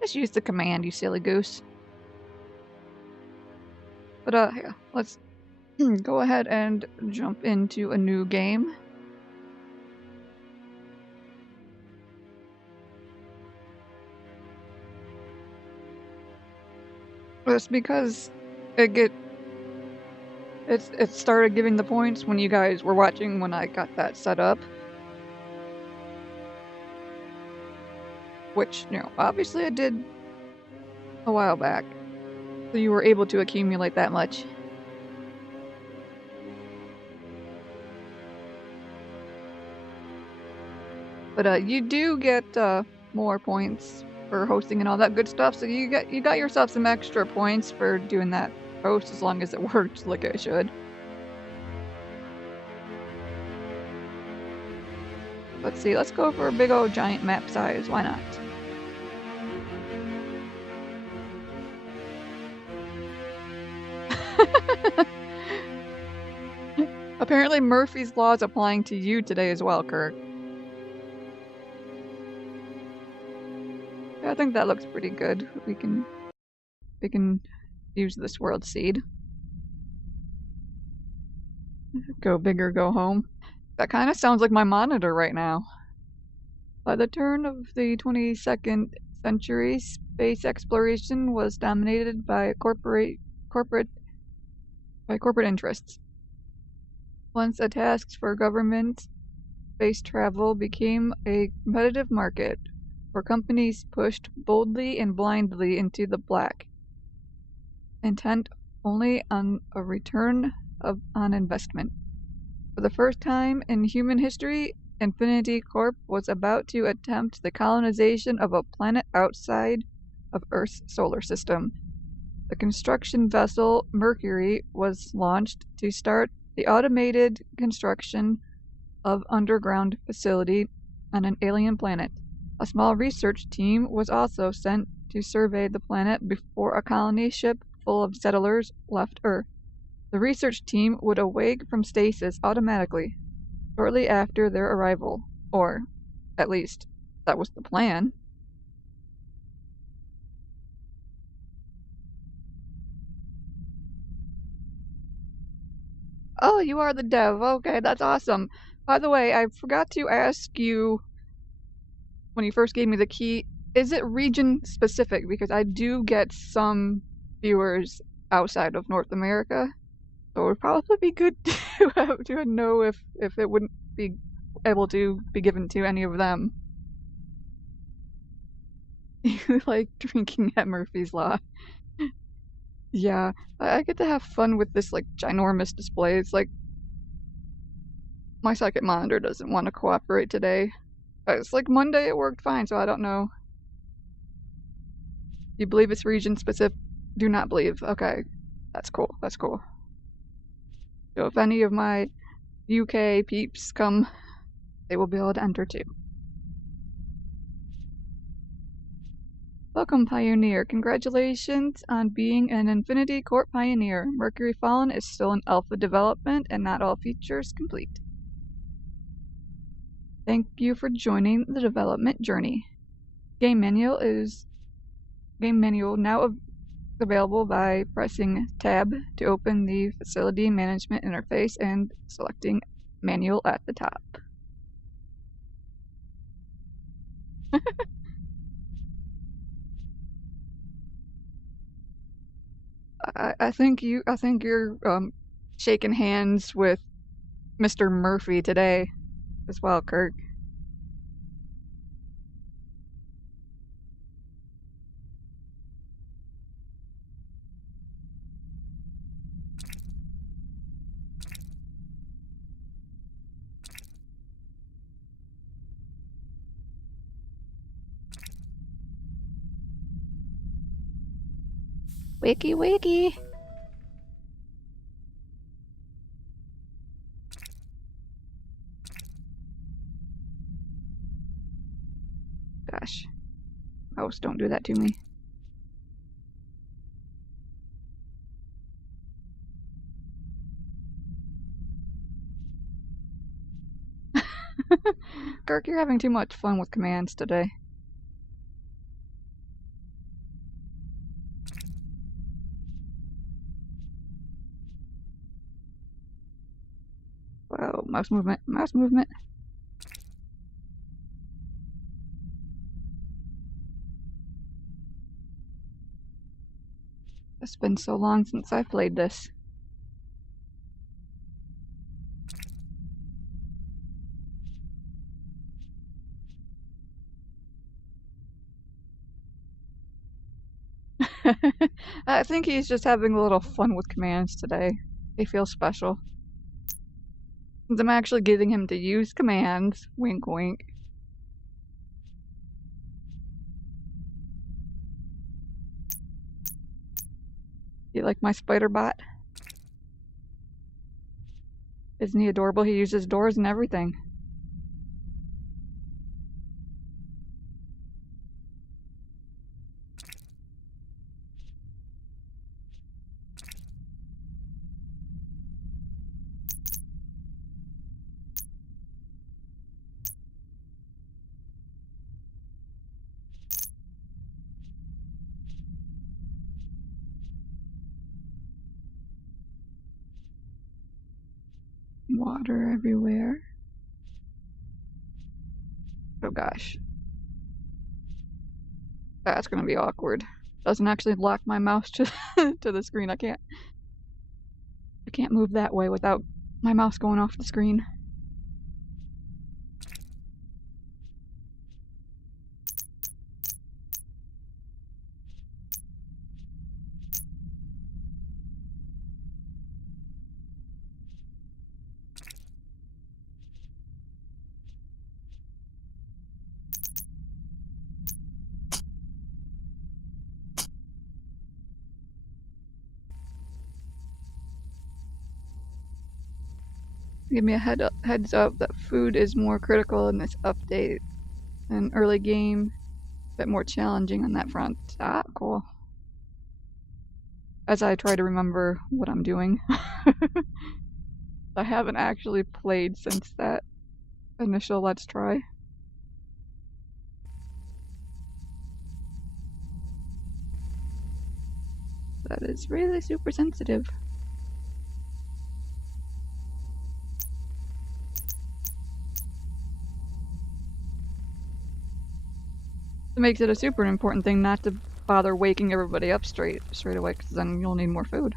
Just use the command, you silly goose. But yeah, let's go ahead and jump into a new game. Just because it started giving the points when you guys were watching when I got that set up. Which, you know, obviously I did a while back. So you were able to accumulate that much. But you do get more points for hosting and all that good stuff, so you got yourself some extra points for doing that host as long as it worked like it should. Let's see, let's go for a big old giant map size, why not? Apparently Murphy's Law is applying to you today as well, Kirk. I think that looks pretty good. We can use this world seed. Go big or go home. That kind of sounds like my monitor right now. By the turn of the 22nd century, space exploration was dominated by corporate interests. Once a task for government, space travel became a competitive market where companies pushed boldly and blindly into the black, intent only on a return on investment. For the first time in human history, Infinity Corp was about to attempt the colonization of a planet outside of Earth's solar system. The construction vessel Mercury was launched to start the automated construction of underground facility on an alien planet. A small research team was also sent to survey the planet before a colony ship full of settlers left Earth. The research team would awake from stasis automatically shortly after their arrival, or at least that was the plan. Oh, you are the dev. Okay, that's awesome. By the way, I forgot to ask you when you first gave me the key, is it region specific? Because I do get some viewers outside of North America. So it would probably be good to know if it wouldn't be able to be given to any of them. You like drinking at Murphy's Law. Yeah, I get to have fun with this like ginormous display. It's like my second monitor doesn't want to cooperate today. It's like Monday it worked fine, so I don't know. You believe it's region specific? Do not believe. Okay, that's cool. That's cool. So if any of my UK peeps come, they will be able to enter too. Welcome, Pioneer. Congratulations on being an Infinity Corp Pioneer. Mercury Fallen is still in alpha development and not all features complete. Thank you for joining the development journey. Game manual now available by pressing Tab to open the facility management interface and selecting manual at the top. I think you're shaking hands with Mr. Murphy today as well, Kirk. Wiki wiki. Gosh. Host, don't do that to me. Kirk, you're having too much fun with commands today. Mouse movement. Mouse movement. It's been so long since I played this. I think he's just having a little fun with commands today. They feel special. Since I'm actually getting him to use commands. Wink wink. You like my spider bot? Isn't he adorable? He uses doors and everything. Water everywhere. Oh gosh. That's gonna be awkward. Doesn't actually lock my mouse to to the screen. I can't move that way without my mouse going off the screen. Give me a heads up that food is more critical in this update. And early game, a bit more challenging on that front. Ah, cool. As I try to remember what I'm doing. I haven't actually played since that initial Let's Try. That is really super sensitive. It makes it a super important thing not to bother waking everybody up straight away, because then you'll need more food.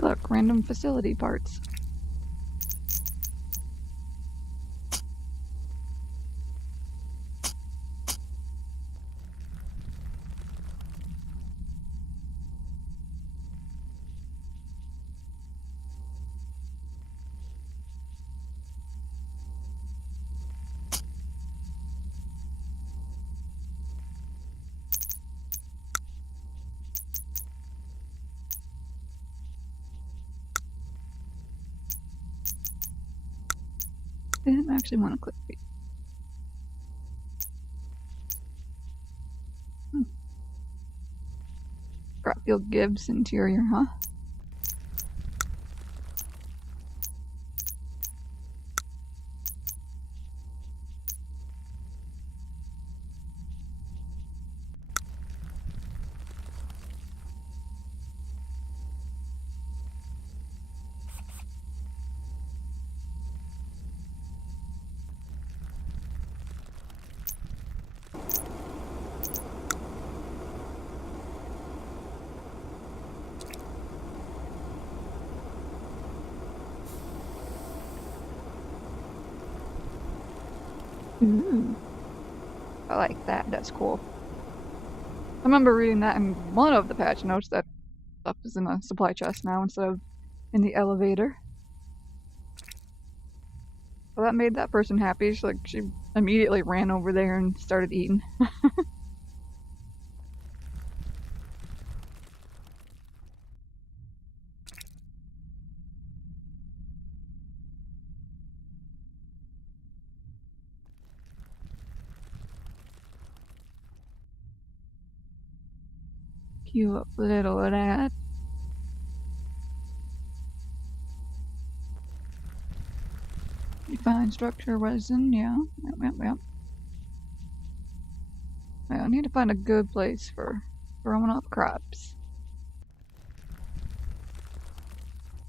Look, random facility parts. I didn't actually want to click feet. Garfield Gibbs interior, huh? Ooh. I like that. That's cool. I remember reading that in one of the patch notes that stuff is in a supply chest now instead of in the elevator. So that made that person happy. She immediately ran over there and started eating. Queue up a little of that. Define structure resin, yeah. Yep. I need to find a good place for throwing off crops.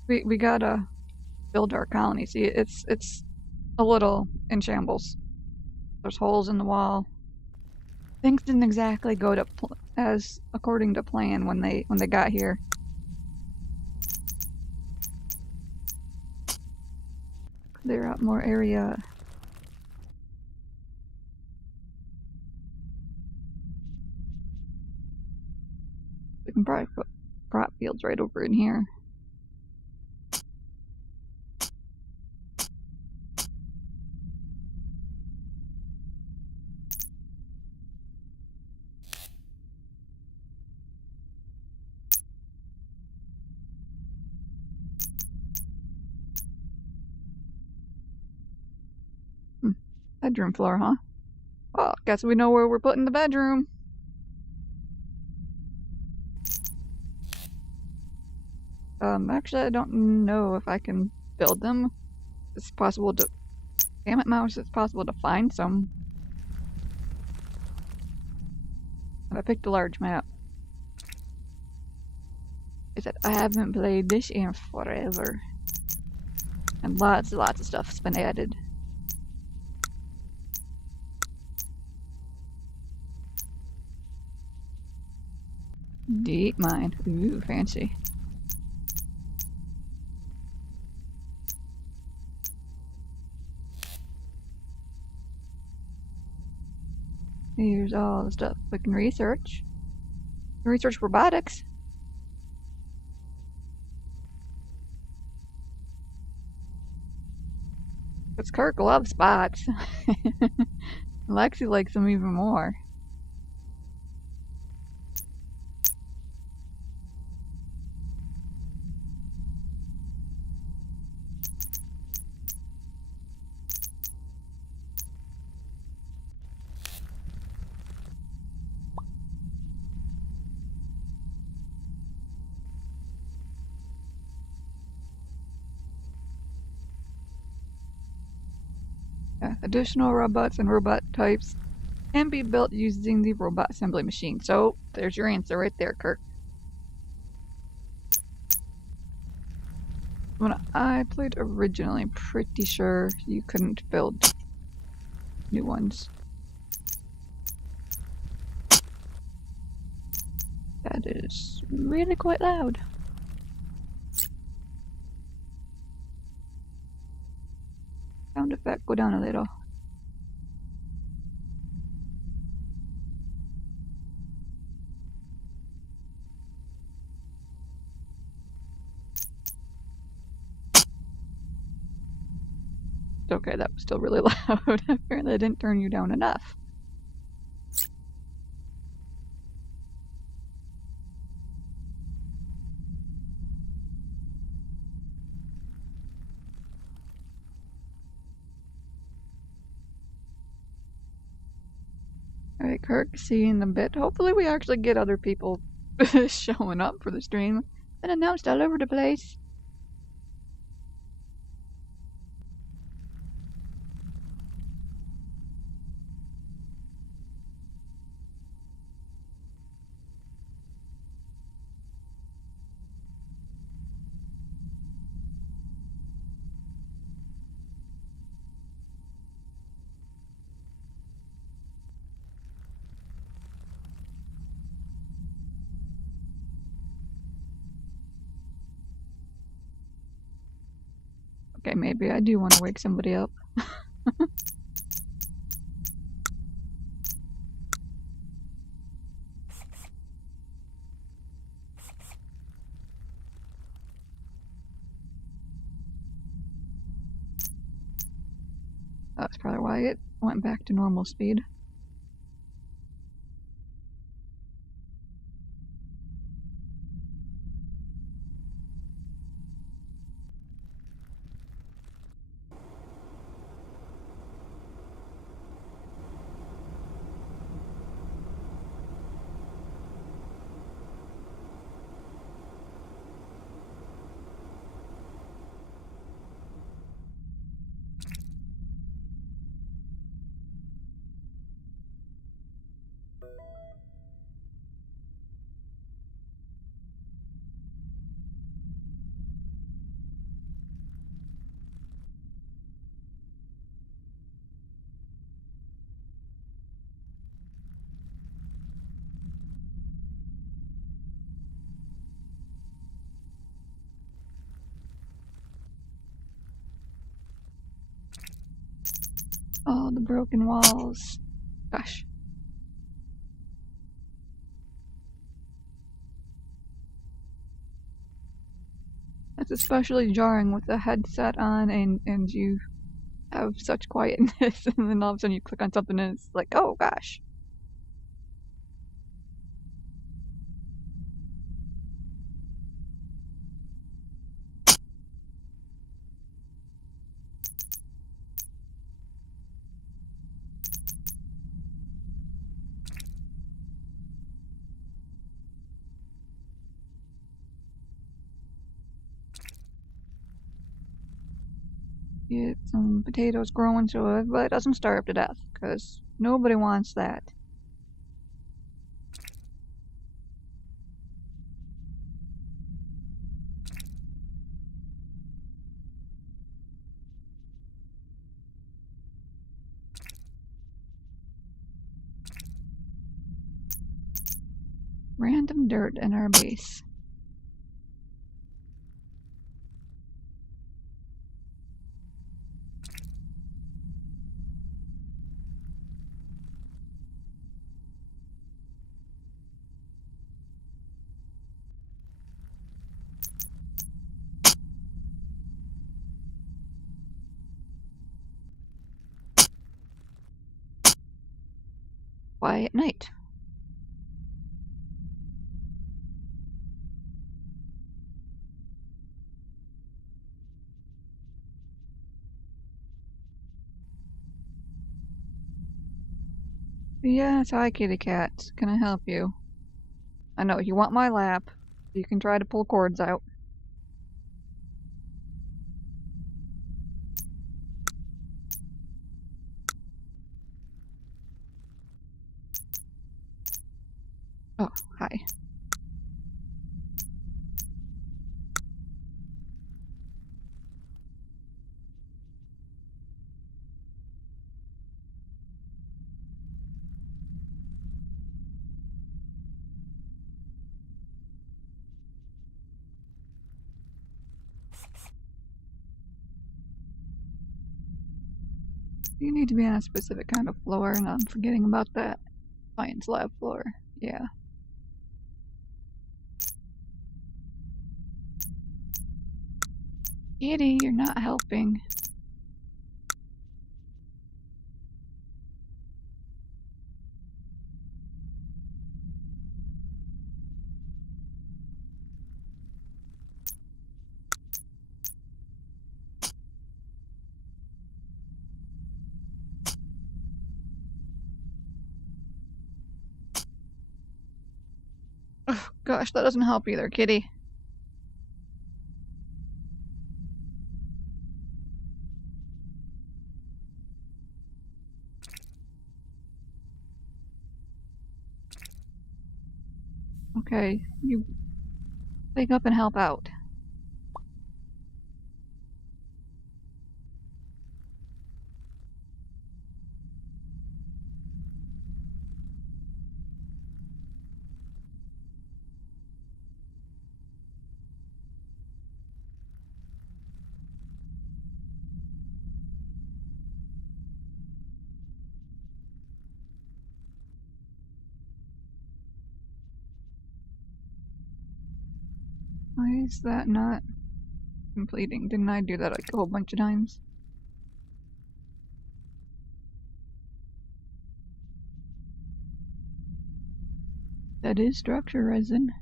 We gotta build our colony. See, it's a little in shambles. There's holes in the wall. Things didn't exactly go to as according to plan when they got here. Clear out more area. We can probably put crop fields right over in here. Bedroom floor, huh? Well, guess we know where we're putting the bedroom. Actually, I don't know if I can build them. It's possible to... Damn it, mouse, it's possible to find some. I picked a large map. I said, I haven't played this in forever. And lots of stuff's been added. Deep mine. Ooh, fancy. Here's all the stuff we can research. Research robotics. Because Kirk loves bots. Lexi likes them even more. Additional robots and robot types can be built using the robot assembly machine. So, there's your answer right there, Kirk. When I played originally, I'm pretty sure you couldn't build new ones. That is really quite loud. Sound effect, go down a little. Okay, that was still really loud. Apparently I didn't turn you down enough. Alright, Kirk, see you in a bit. Hopefully we actually get other people showing up for the stream. Been announced all over the place. Okay, maybe I do want to wake somebody up. That's probably why it went back to normal speed. Oh, the broken walls. Gosh. That's especially jarring with the headset on and you have such quietness and then all of a sudden you click on something and it's like, oh gosh. Get some potatoes growing so everybody doesn't starve to death, because nobody wants that. Random dirt in our base. Quiet night. Yes, hi kitty cat. Can I help you? I know, you want my lap. You can try to pull cords out. Oh, hi. You need to be on a specific kind of floor, and I'm forgetting about that. Science lab floor. Yeah. Kitty, you're not helping. Oh, gosh, that doesn't help either, kitty. Okay, you wake up and help out. Why is that not completing? Didn't I do that like a whole bunch of times? That is structure resin.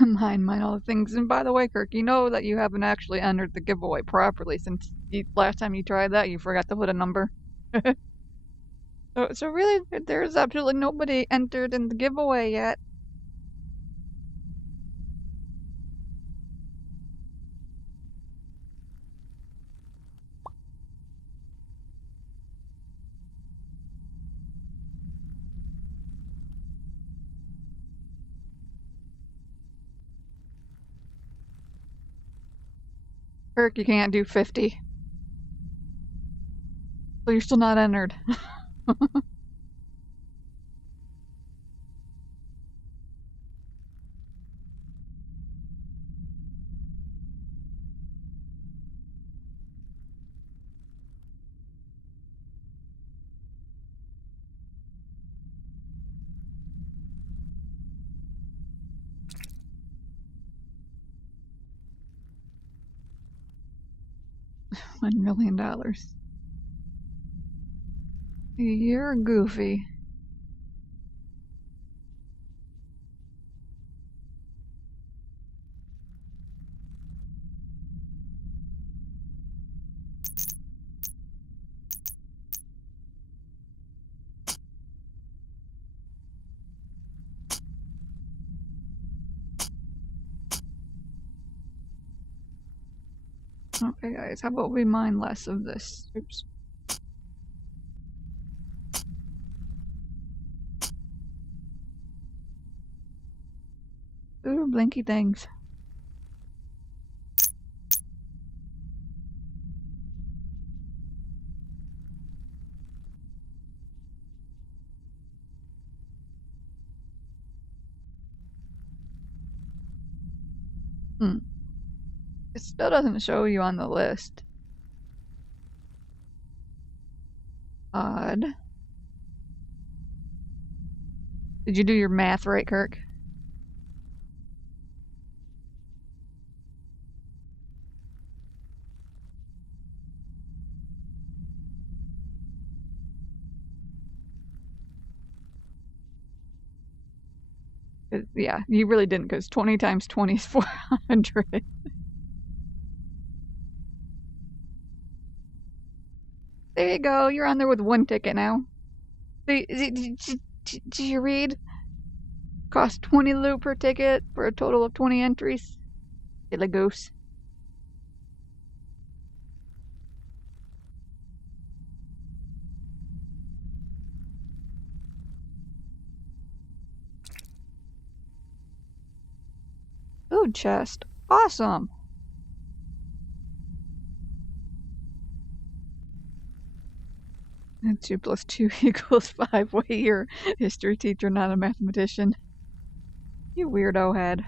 Mine all the things. And by the way, Kirk, you know that you haven't actually entered the giveaway properly since last time you tried that, you forgot to put a number. So really, there's absolutely nobody entered in the giveaway yet. Kirk, you can't do 50. So you're still not entered. $1 million. You're goofy. Okay, guys, how about we mine less of this? Oops. Ooh, blinky things. It still doesn't show you on the list. Odd. Did you do your math right, Kirk? Yeah, you really didn't, because 20 times 20 is 400. There you go, you're on there with one ticket now. Did you read? Cost 20 loot per ticket for a total of 20 entries. Silly goose. Food chest. Awesome. And 2 plus 2 equals 5. Wait, you're a history teacher, not a mathematician. You weirdo head.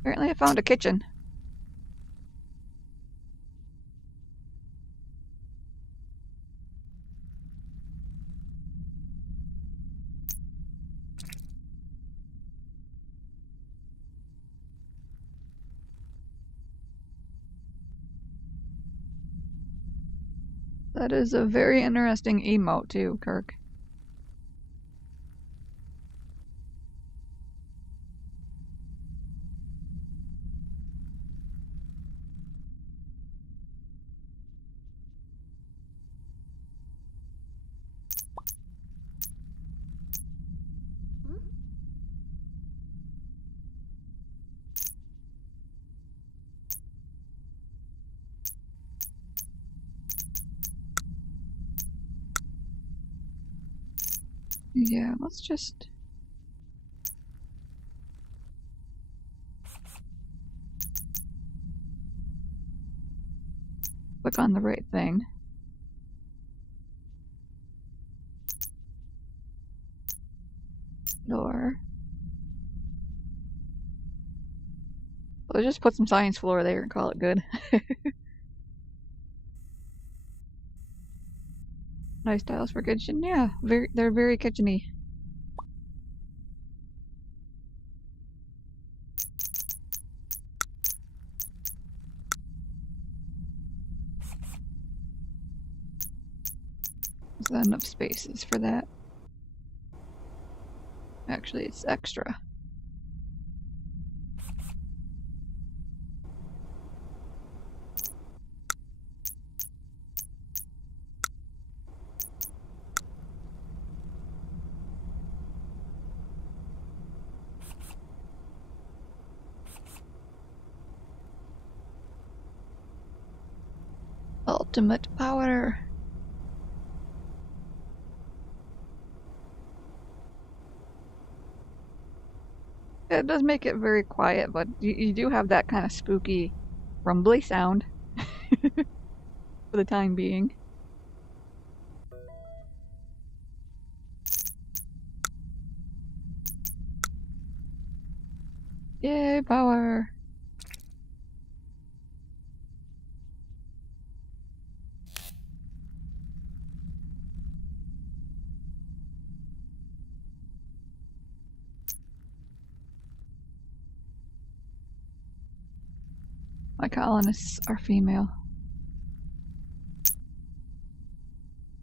Apparently I found a kitchen. That is a very interesting emote too, Kirk. Yeah, let's just click on the right thing. Door. We'll just put some science floor there and call it good. Nice tiles for kitchen. Yeah, they're very kitcheny. Is that enough spaces for that? Actually, it's extra. Ultimate power. It does make it very quiet, but you do have that kind of spooky, rumbly sound for the time being. Yay, power! My colonists are female.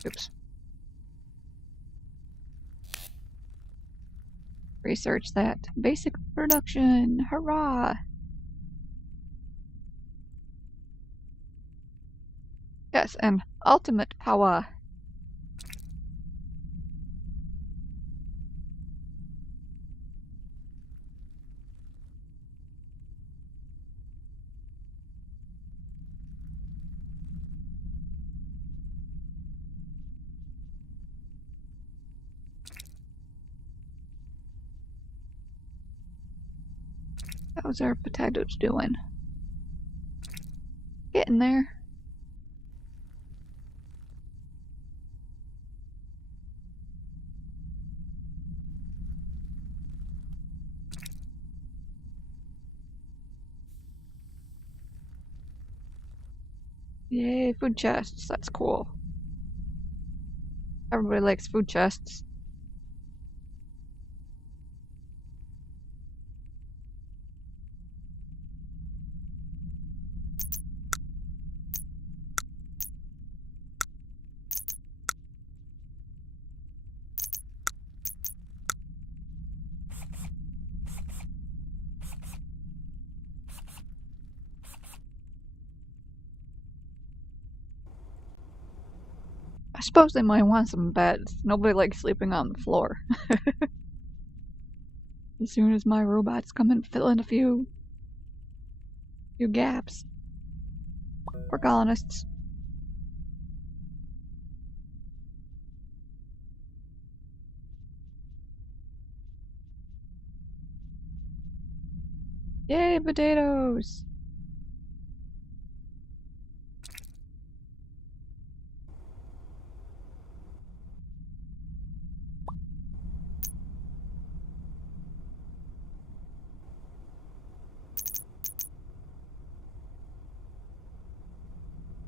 Oops. Research that. Basic production! Hurrah! Yes, and ultimate power. How's our potatoes doing? Getting there. Yay, food chests. That's cool. Everybody likes food chests. I suppose they might want some beds. Nobody likes sleeping on the floor. As soon as my robots come and fill in a few gaps. We're colonists. Yay, potatoes!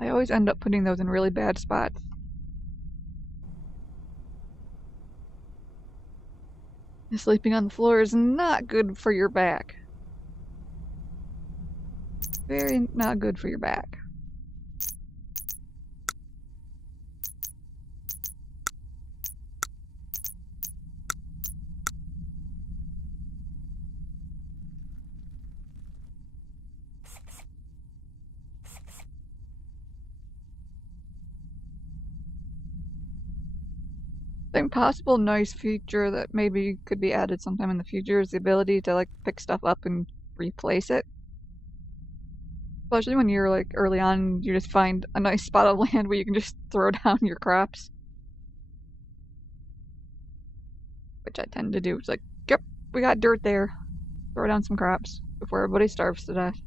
I always end up putting those in really bad spots. Sleeping on the floor is not good for your back. Very not good for your back. I think possible nice feature that maybe could be added sometime in the future is the ability to like pick stuff up and replace it. Especially when you're like early on, you just find a nice spot of land where you can just throw down your crops. Which I tend to do. It's like, yep, we got dirt there. Throw down some crops before everybody starves to death.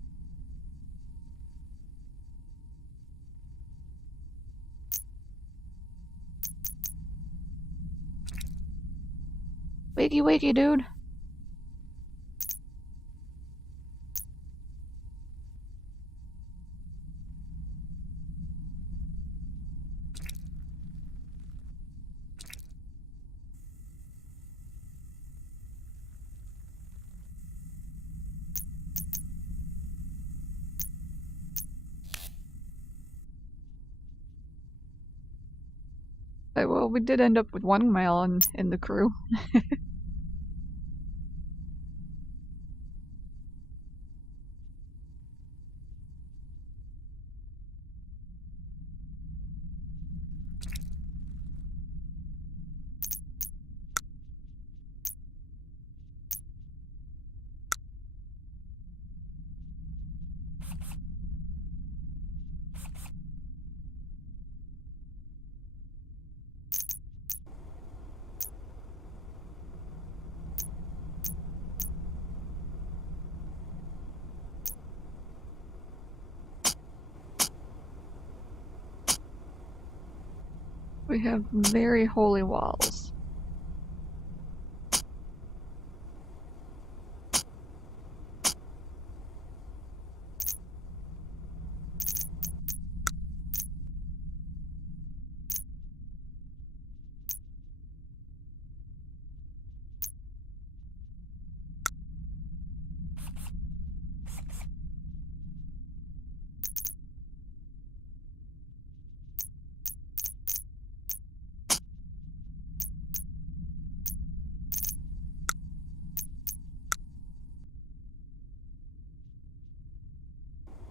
Wakey, wakey, dude. Well, we did end up with 1 male in the crew. We have very holy walls.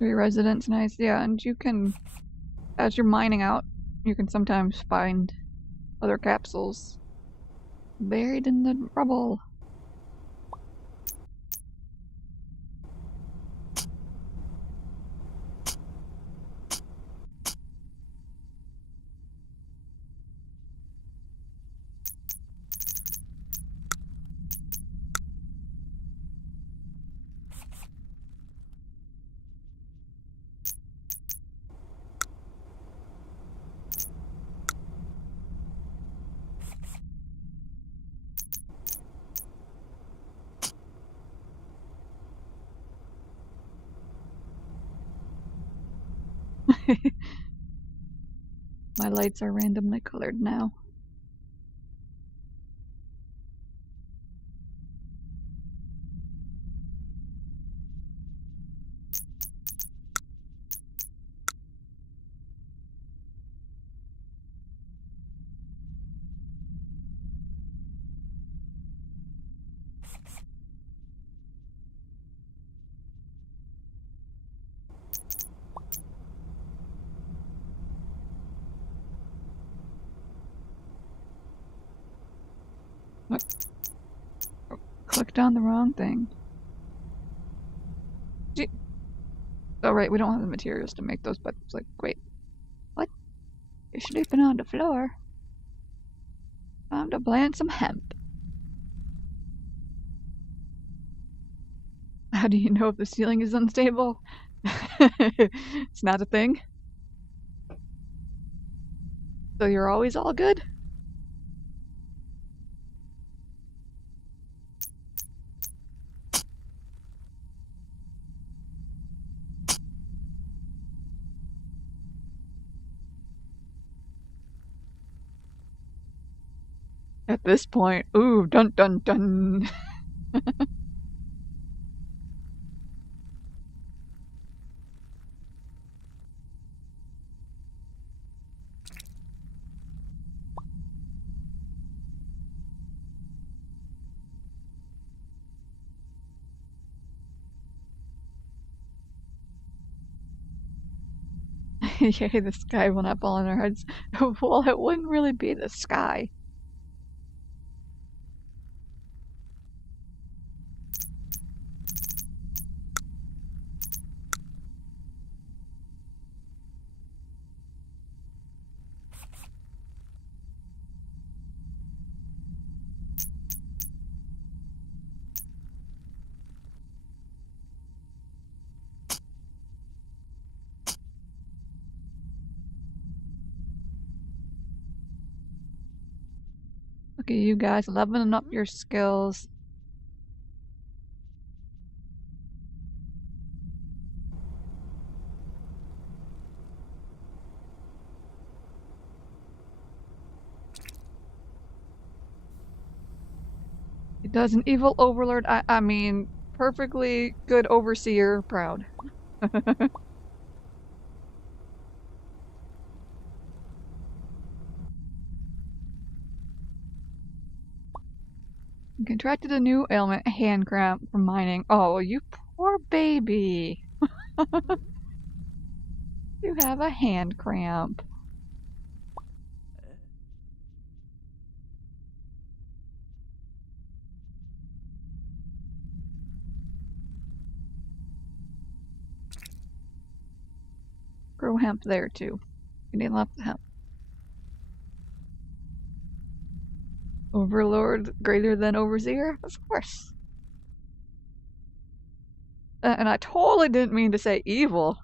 Three residents, nice. Yeah, and you can, as you're mining out, you can sometimes find other capsules buried in the rubble. My lights are randomly colored now. What? Oh, clicked on the wrong thing. Oh, right, we don't have the materials to make those, but it's like, wait, what? You're sleeping on the floor. Time to plant some hemp. How do you know if the ceiling is unstable? It's not a thing. So you're always all good? At this point, ooh, dun dun dun. Yay, the sky will not fall on our heads. Well, it wouldn't really be the sky. Look at you guys leveling up your skills. He does an evil overlord. I mean, perfectly good overseer. Proud. Contracted a new ailment, hand cramp, from mining. Oh, you poor baby. You have a hand cramp. Grow hemp there too. You need lots of hemp. Overlord greater than overseer? Of course. And I totally didn't mean to say evil.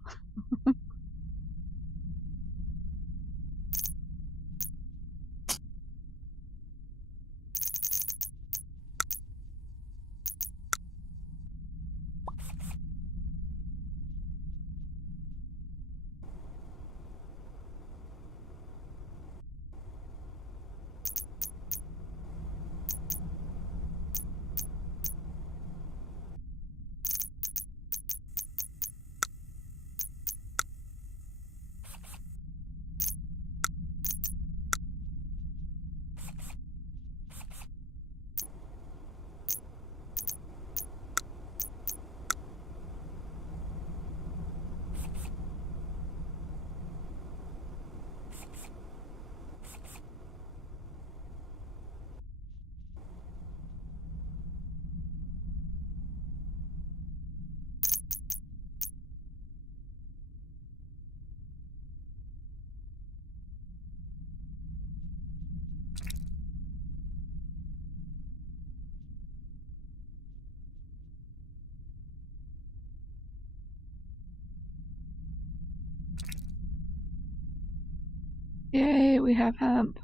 Yay, we have hemp.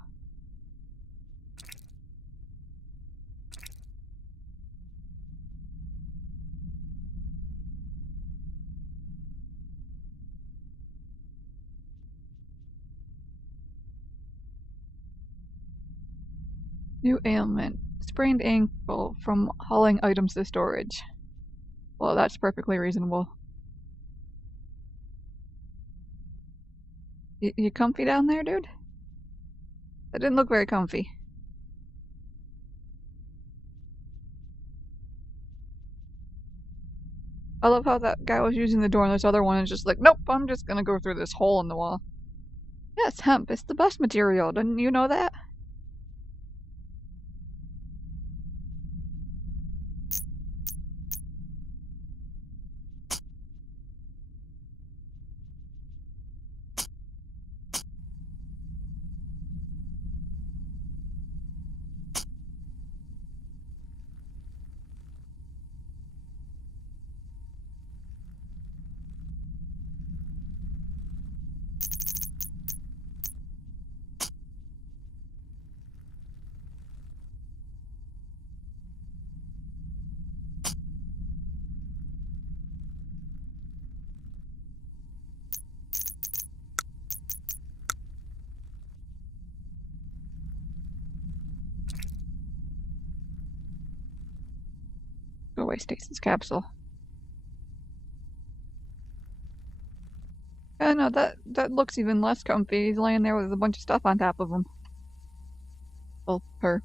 New ailment. Sprained ankle from hauling items to storage. Well, that's perfectly reasonable. You comfy down there, dude? That didn't look very comfy. I love how that guy was using the door and this other one is just like, nope, I'm just gonna go through this hole in the wall. Yes, hemp, it's the best material, didn't you know that? Go away, Stasis capsule. Yeah, no, that looks even less comfy. He's laying there with a bunch of stuff on top of him. Well, her.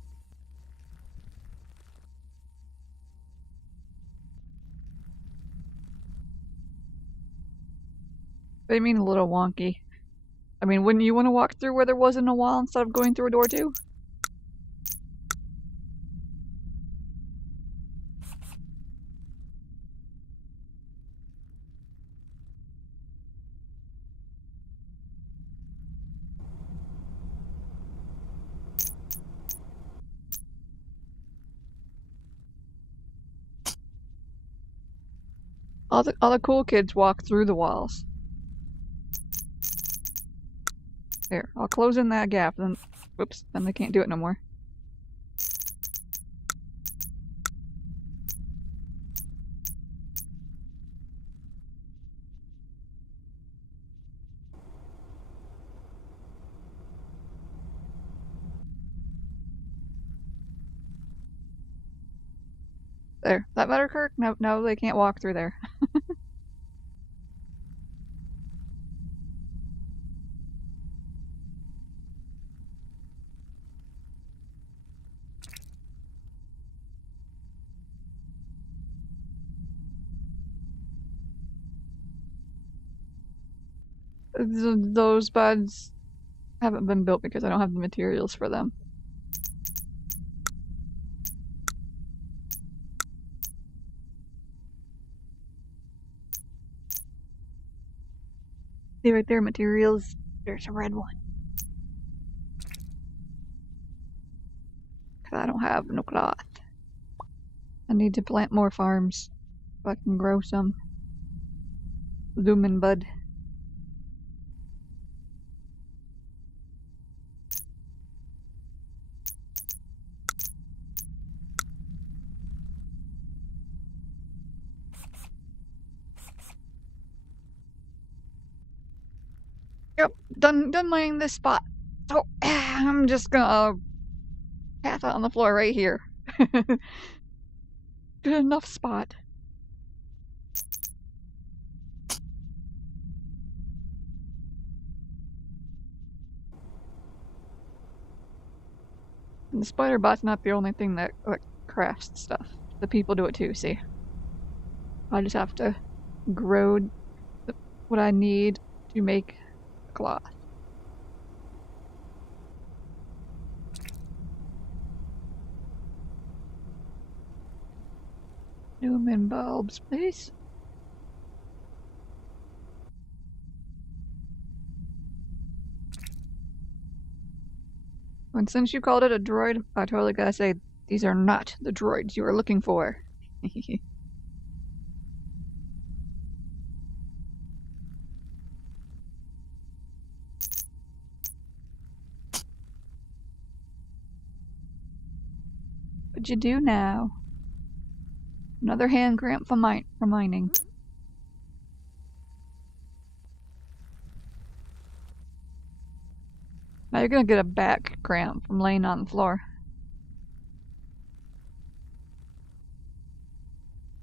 They mean a little wonky. I mean, wouldn't you want to walk through where there wasn't a wall instead of going through a door too? All the cool kids walk through the walls. There, I'll close in that gap, then whoops, then they can't do it no more. There. That better, Kirk? No, they can't walk through there. Those beds haven't been built because I don't have the materials for them. See right there, materials. There's a red one. Because I don't have no cloth. I need to plant more farms so I can grow some lumen bud. Yep, done mining this spot. So I'm just gonna pass out on the floor right here. Good enough spot. And the spider bot's not the only thing that crafts stuff. The people do it too, see? I just have to grow what I need to make cloth. Lumen bulbs, please. And since you called it a droid, I totally gotta say, these are not the droids you were looking for. What'd you do now? Another hand cramp for mining. Now you're gonna get a back cramp from laying on the floor.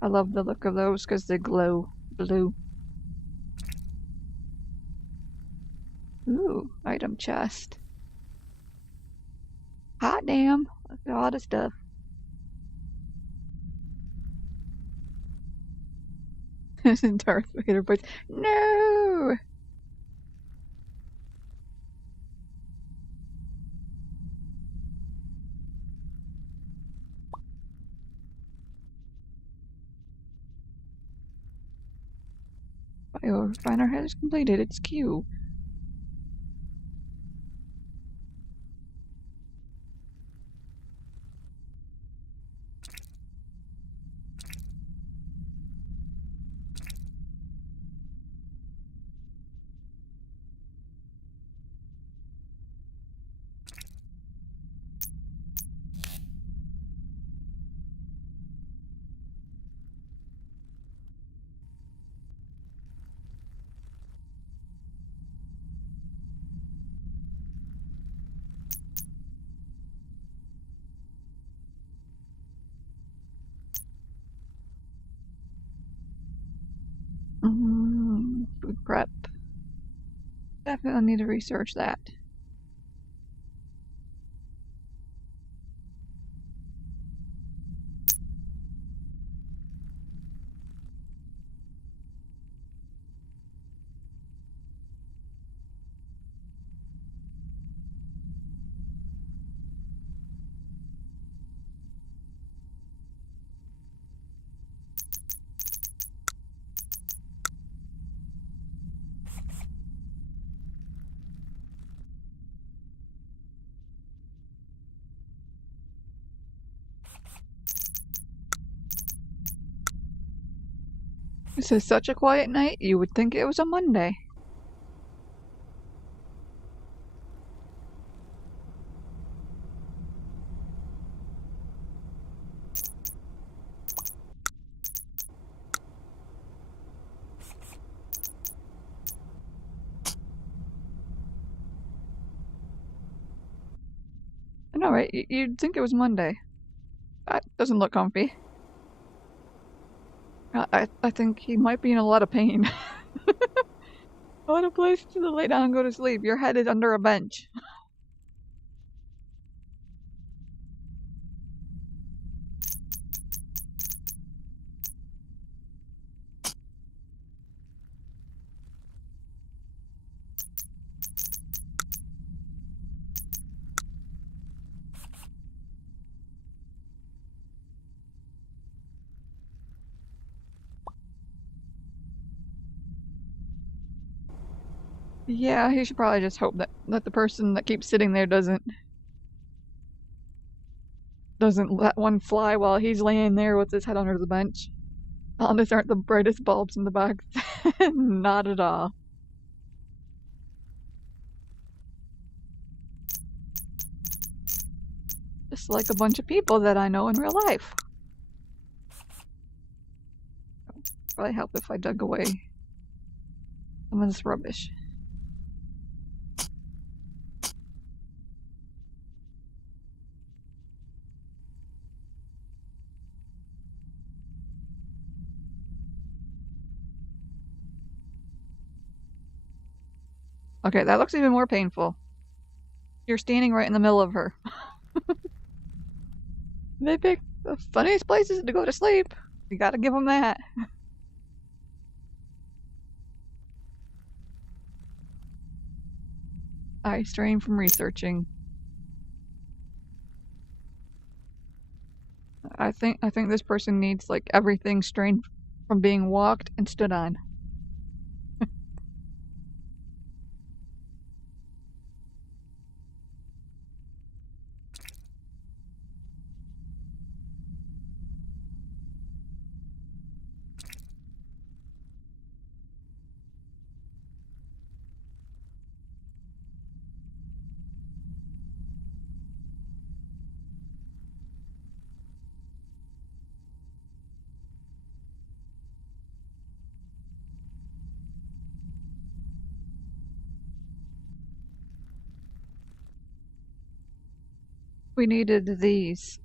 I love the look of those because they glow blue. Ooh, item chest. Hot damn, look at all the stuff. Darth Vader voice. No! Biorefiner has completed its queue. Food prep. Definitely need to research that. This is such a quiet night, you would think it was a Monday. I know, right? You'd think it was Monday. That doesn't look comfy. I think he might be in a lot of pain. What a place to lay down and go to sleep. Your head is under a bench. Yeah, he should probably just hope that the person that keeps sitting there doesn't let one fly while he's laying there with his head under the bench. Oh, these aren't the brightest bulbs in the back. Not at all. Just like a bunch of people that I know in real life. Probably help if I dug away some of this rubbish. Okay, that looks even more painful. You're standing right in the middle of her. They pick the funniest places to go to sleep. You gotta give them that. I strain from researching. I think this person needs like everything strained from being walked and stood on. We needed these.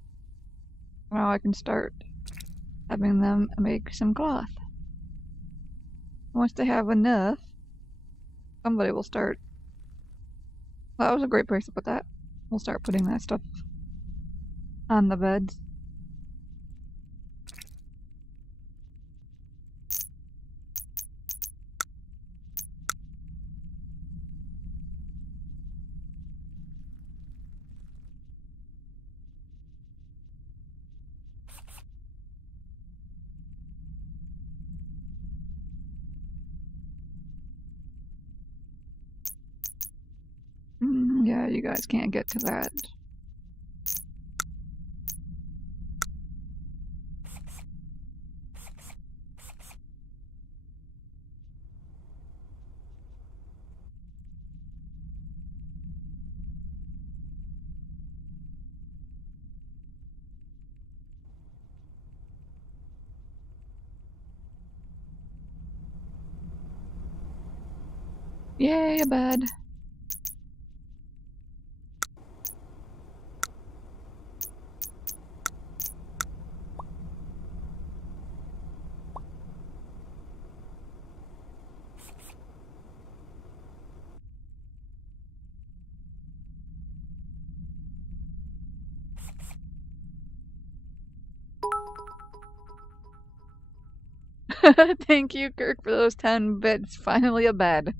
Now I can start having them make some cloth. Once they have enough, somebody will start. Well, that was a great place to put that. We'll start putting that stuff on the beds. Yeah, you guys can't get to that. Yay, a bed. Thank you, Kirk, for those 10 bits. Finally a bed.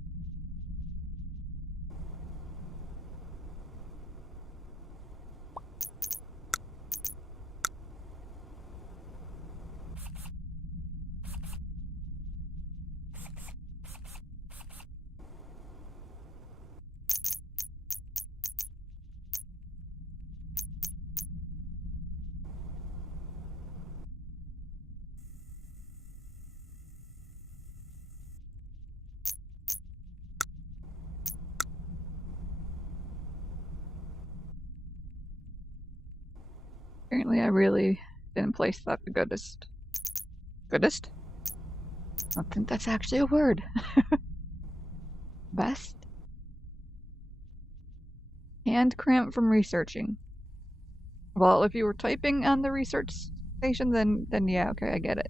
Apparently I really didn't place that the goodest. Goodest? I don't think that's actually a word. Best? Hand cramp from researching. Well, if you were typing on the research station, then yeah, okay, I get it.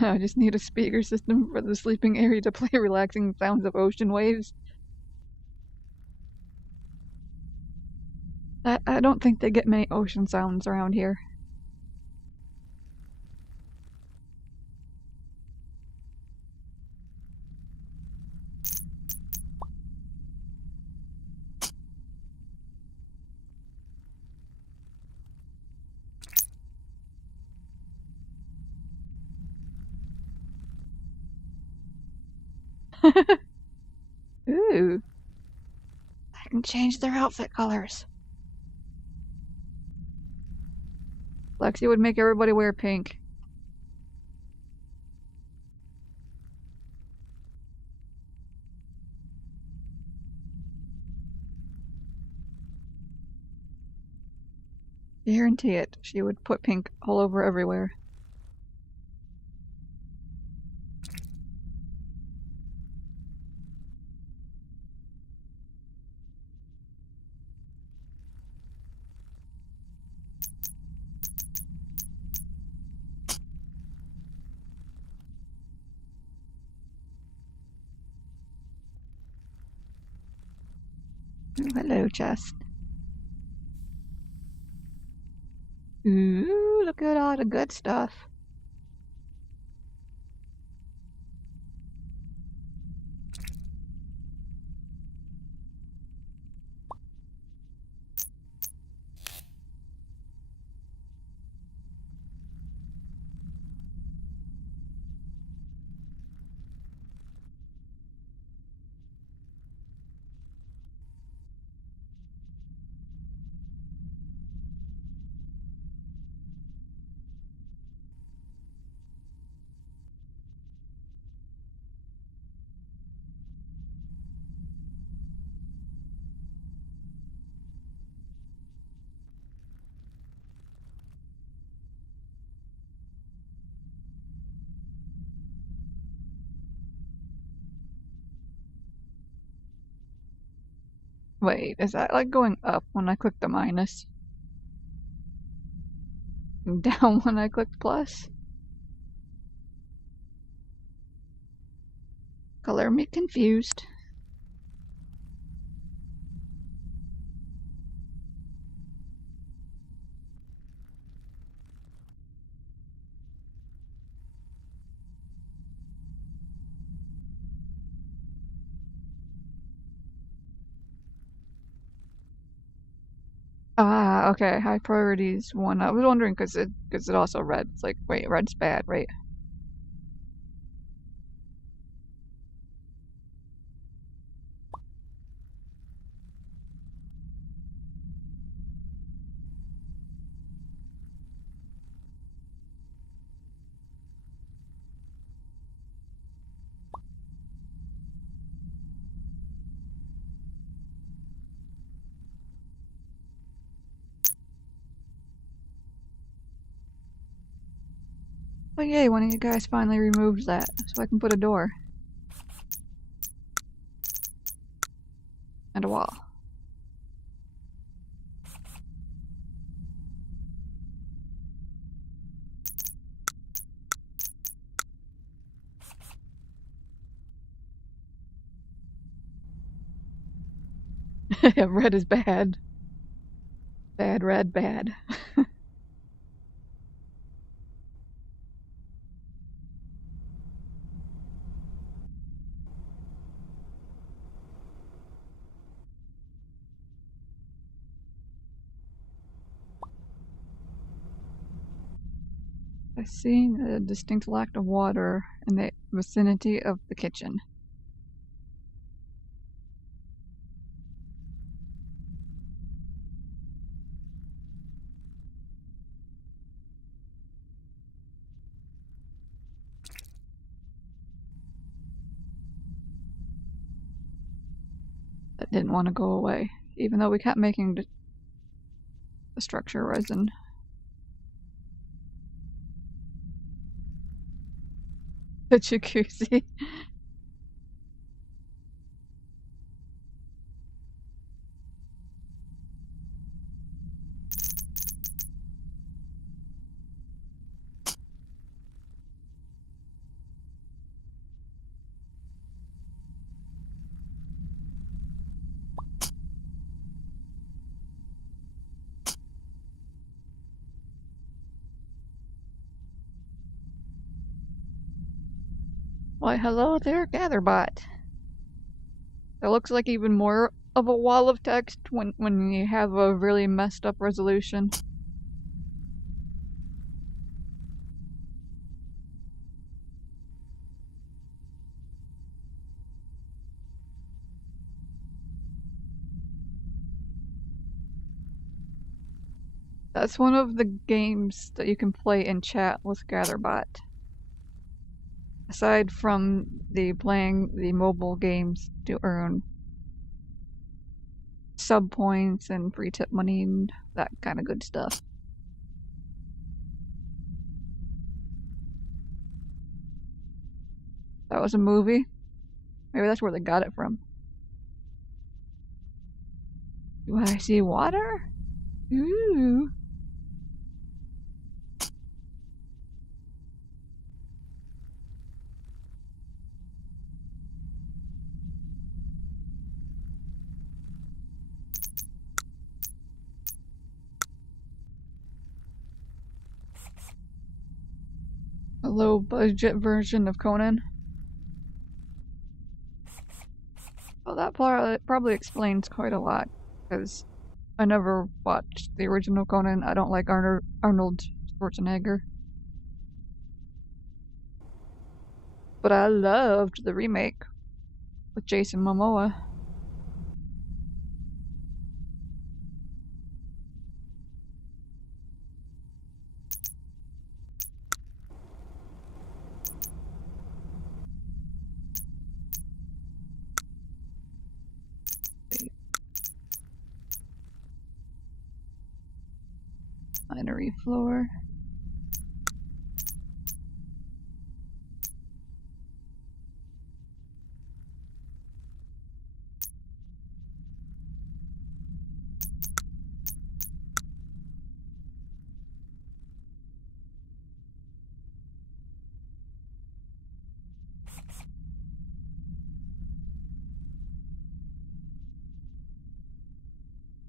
I just need a speaker system for the sleeping area to play relaxing sounds of ocean waves. I don't think they get many ocean sounds around here. Ooh. I can change their outfit colors. Lexi would make everybody wear pink. Guarantee it. She would put pink all over everywhere. Ooh, hello, chest. Ooh, look at all the good stuff. Wait, is that like going up when I click the minus? And down when I click plus? Color me confused. Ah, okay. High priorities one. I was wondering because it also red. It's like, wait, red's bad, right? Oh yay, one of you guys finally removed that, so I can put a door. And a wall. Red is bad. Bad, red, bad. I see a distinct lack of water in the vicinity of the kitchen. That didn't want to go away, even though we kept making the structure resin. The jacuzzi. Why, hello there, Gatherbot. That looks like even more of a wall of text when you have a really messed up resolution. That's one of the games that you can play in chat with Gatherbot. Aside from playing the mobile games to earn sub points and free tip money and that kind of good stuff. That was a movie? Maybe that's where they got it from. Do I see water? Ooh. A low budget version of Conan. Well, that probably explains quite a lot, because I never watched the original Conan. I don't like Arnold Schwarzenegger. But I loved the remake with Jason Momoa. Winery floor.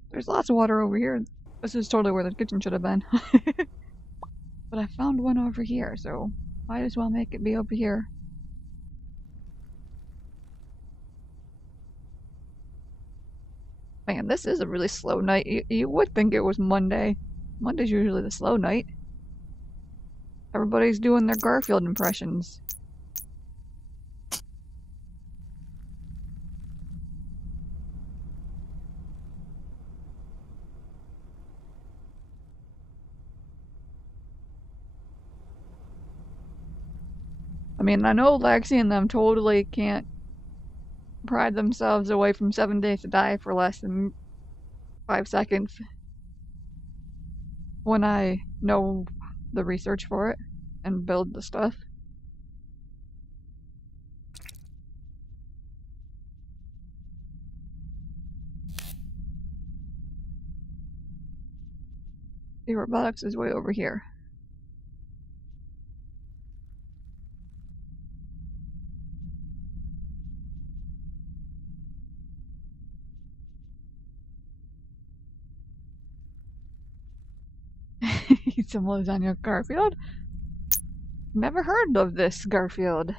There's lots of water over here. This is totally where the kitchen should have been. But I found one over here, so might as well make it be over here. Man, this is a really slow night. You would think it was Monday. Monday's usually the slow night. Everybody's doing their Garfield impressions. I mean, I know Lexi and them totally can't pride themselves away from 7 Days to Die for less than 5 seconds when I know the research for it and build the stuff. The robotics is way over here. Eat some lasagna, Garfield? Never heard of this, Garfield.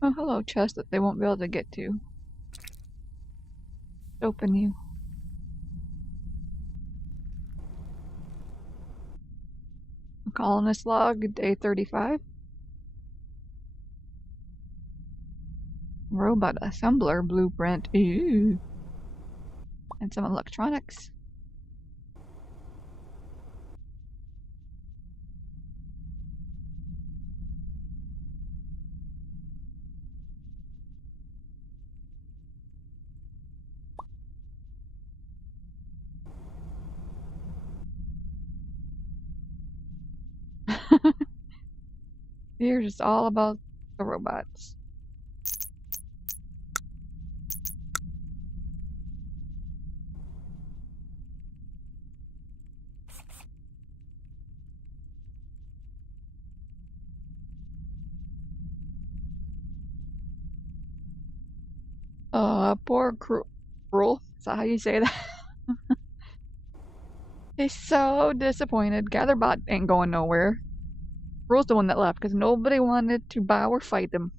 Oh, hello, chest that they won't be able to get to. Open you. Colonist log, day 35. Robot assembler blueprint. Ooh. And some electronics. Here's just all about the robots. Poor Cruel. Is that how you say that? He's so disappointed. Gatherbot ain't going nowhere. Cruel's the one that left because nobody wanted to bow or fight him.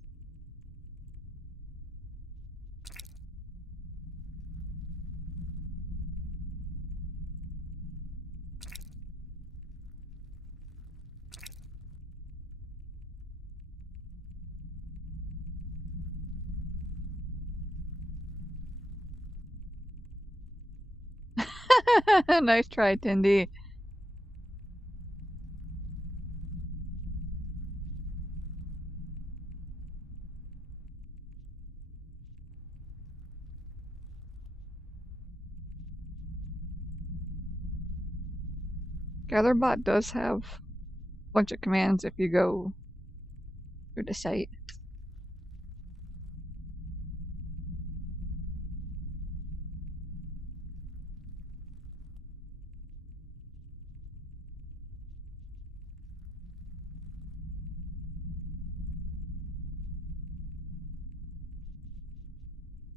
Nice try, Tindy. Gatherbot does have a bunch of commands if you go through the site.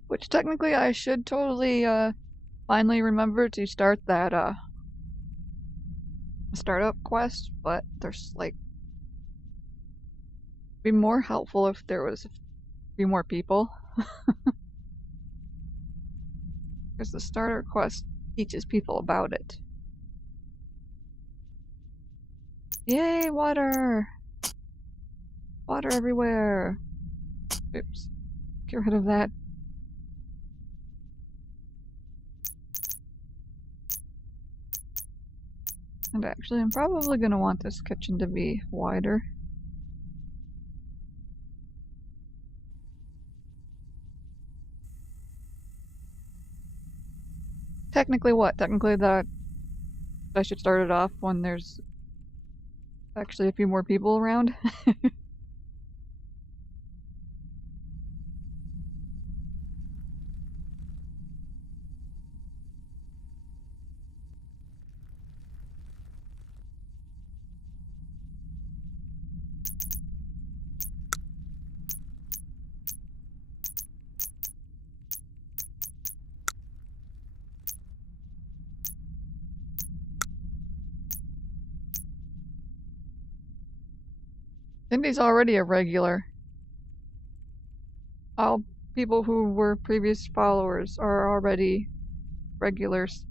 Which technically I should totally finally remember to start that startup quest, but there's like be more helpful if there was a few more people. Because the starter quest teaches people about it. Yay, water! Water everywhere! Oops. Get rid of that. And actually, I'm probably gonna want this kitchen to be wider. Technically what? Technically that I should start it off when there's actually a few more people around. Cindy's already a regular. All people who were previous followers are already regulars.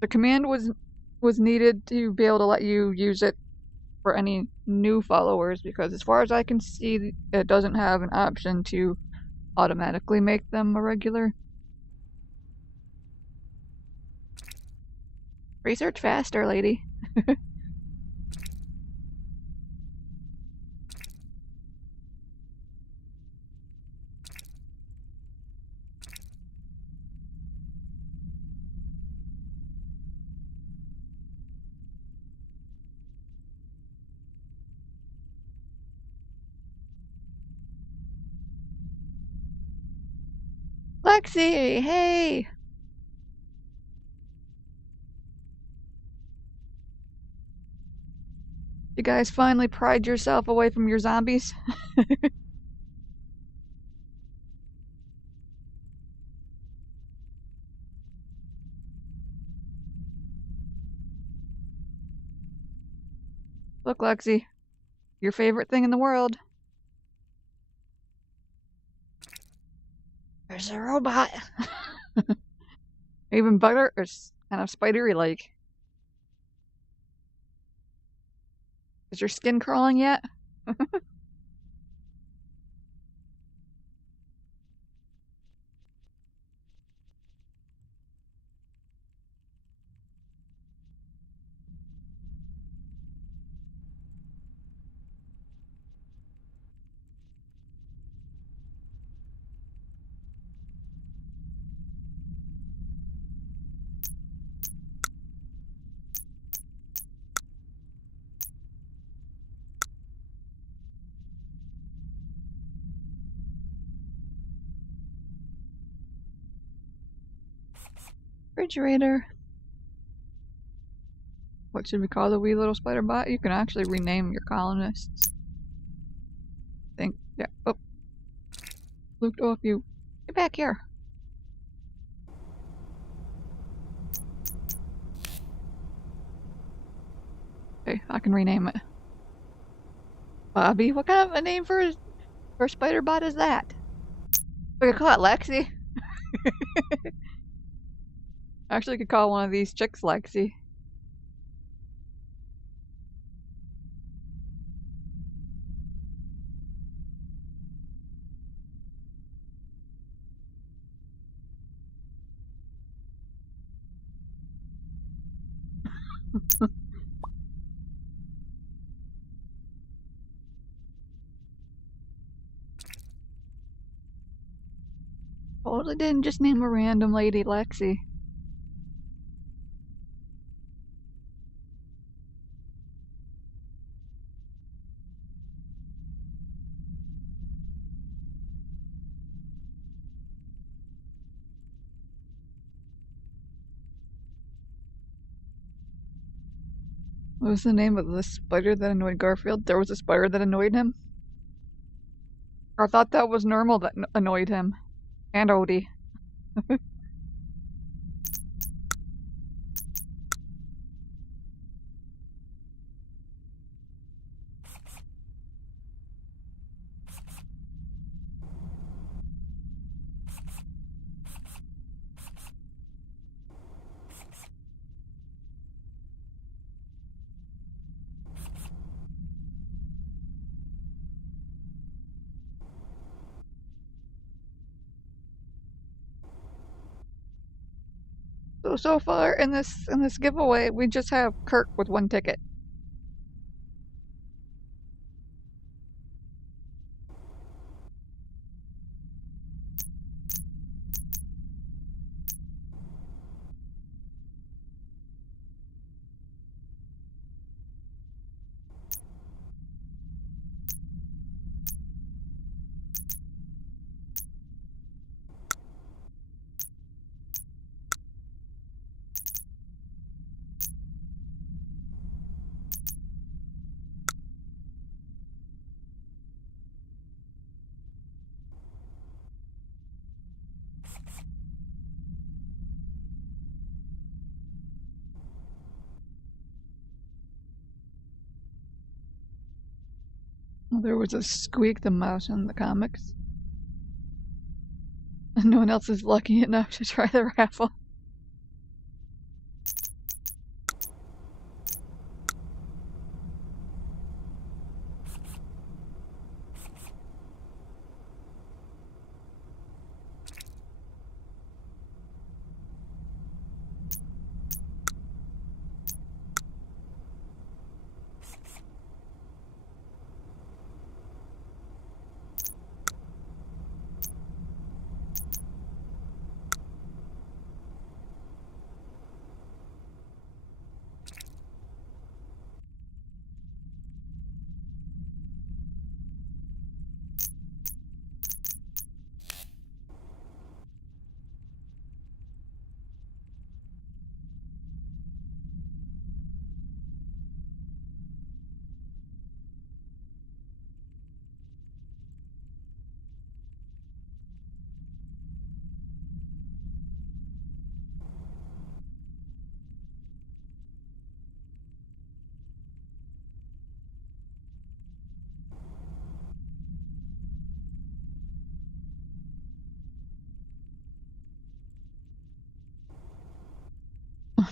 The command was needed to be able to let you use it for any new followers, because as far as I can see, it doesn't have an option to automatically make them a regular. Research faster, lady. Lexi, hey! You guys finally pried yourself away from your zombies? Look, Lexi. Your favorite thing in the world. There's a robot. Even better, it's kind of spidery-like. Is your skin crawling yet? Refrigerator. What should we call the wee little spider bot? You can actually rename your colonists. I think. Yeah. Oh. Looked off you. Get back here. Okay, I can rename it. Bobby? What kind of a name for a spider bot is that? We could call it Lexi. Actually, could call one of these chicks Lexi. Totally didn't just name a random lady Lexi. What was the name of the spider that annoyed Garfield? There was a spider that annoyed him? I thought that was normal that annoyed him. And Odie. So far in this giveaway, we just have Kirk with 1 ticket. There was a Squeak the Mouse in the comics. And no one else is lucky enough to try the raffle.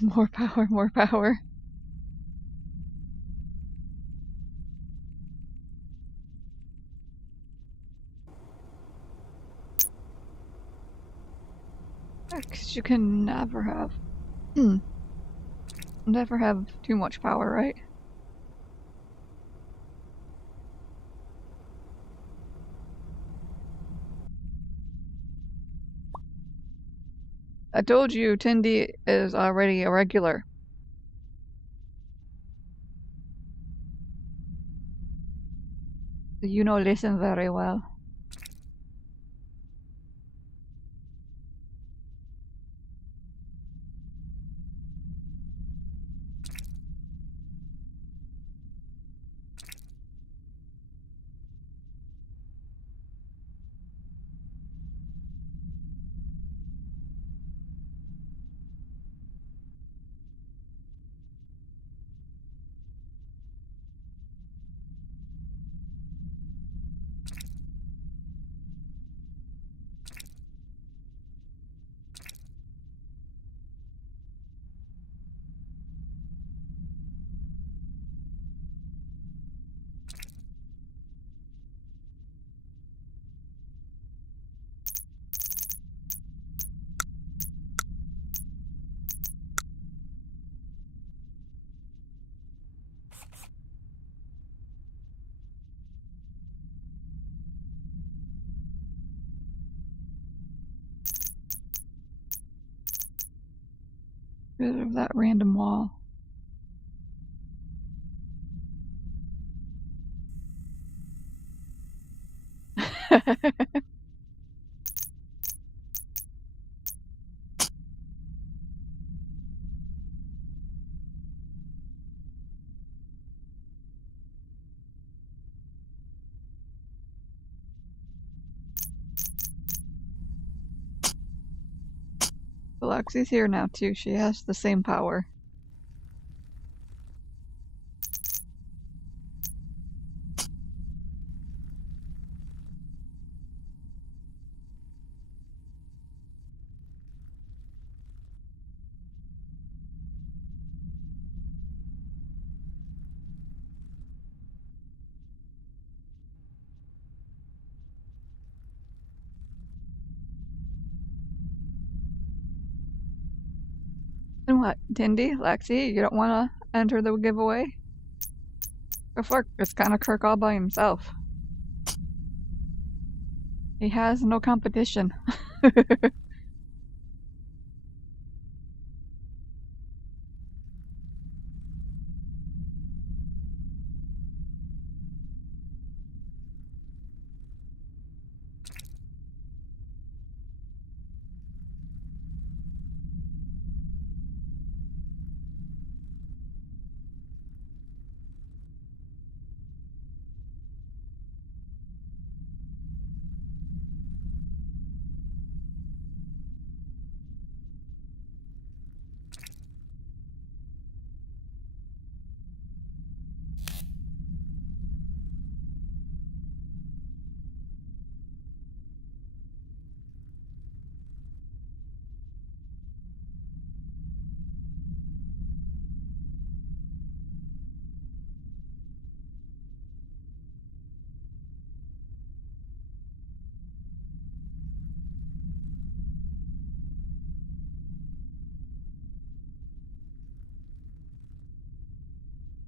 More power, more power. Because you can never have... never have too much power, right? I told you Tindy is already a regular. You know, listen very well. Rid of that random wall. Galaxy's here now too. She has the same power. And what, Tindy, Lexi, you don't want to enter the giveaway? Go for it. It's kind of Kirk all by himself. He has no competition.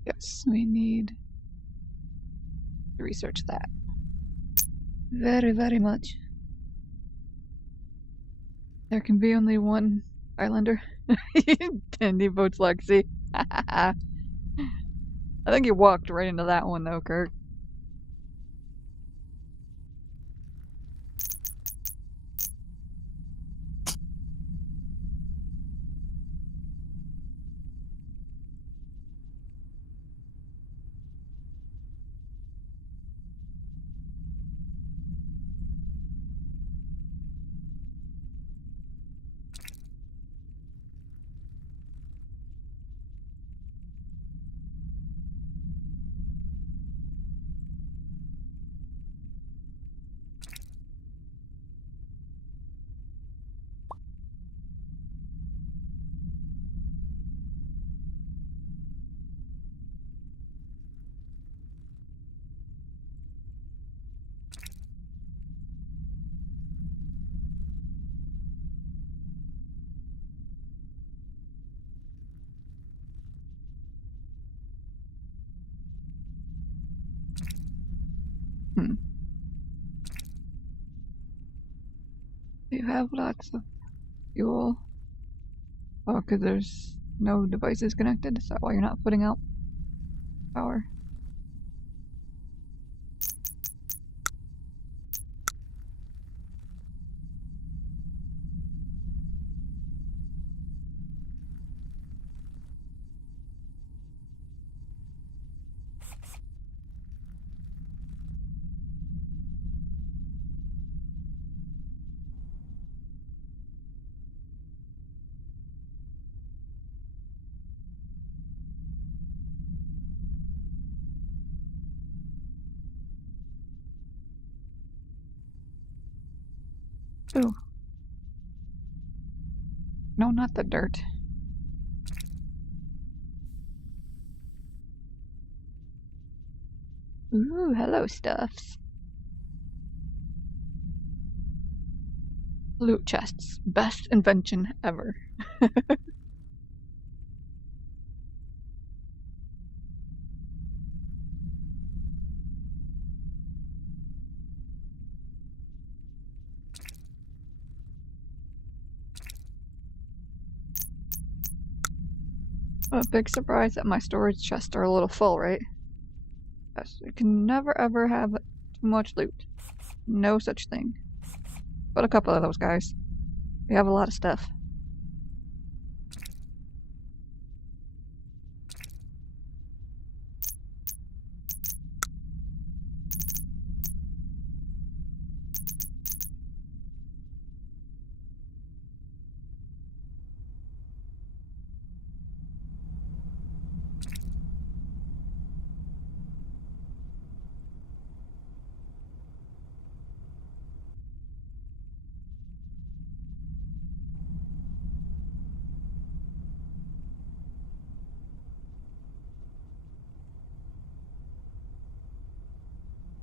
Yes, we need to research that. Very, very much. There can be only one Islander. Tindy votes Lexi. I think you walked right into that one though, Kirk. You have lots of fuel. Oh, because there's no devices connected? Is that why you're not putting out power? Ooh. No, not the dirt. Ooh, hello, stuffs. Loot chests. Best invention ever. A big surprise that my storage chests are a little full, right? Yes, you can never ever have too much loot. No such thing. But a couple of those guys. We have a lot of stuff.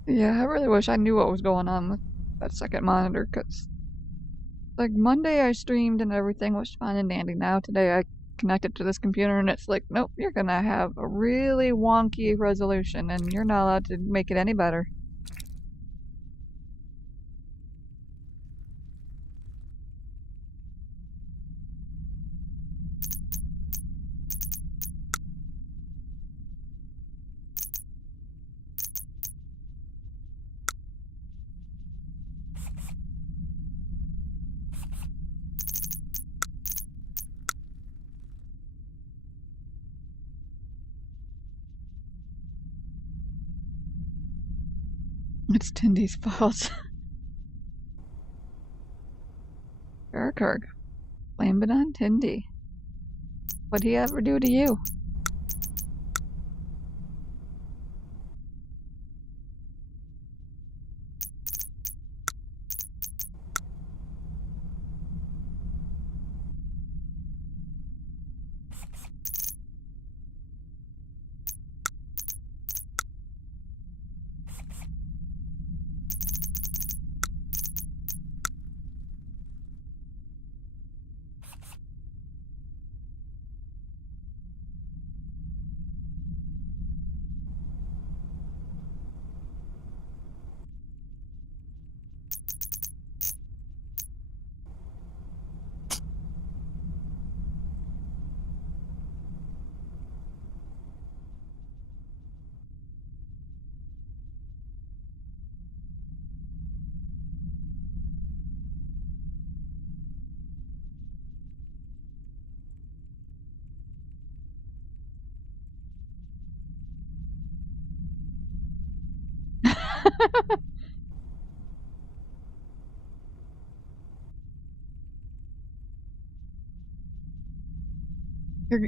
Yeah, I really wish I knew what was going on with that second monitor, because like Monday I streamed and everything was fine and dandy. Now today I connected to this computer and it's like, nope, you're gonna have a really wonky resolution and you're not allowed to make it any better. It's Tindy's fault. Kirk, blame it on Tindy. What'd he ever do to you?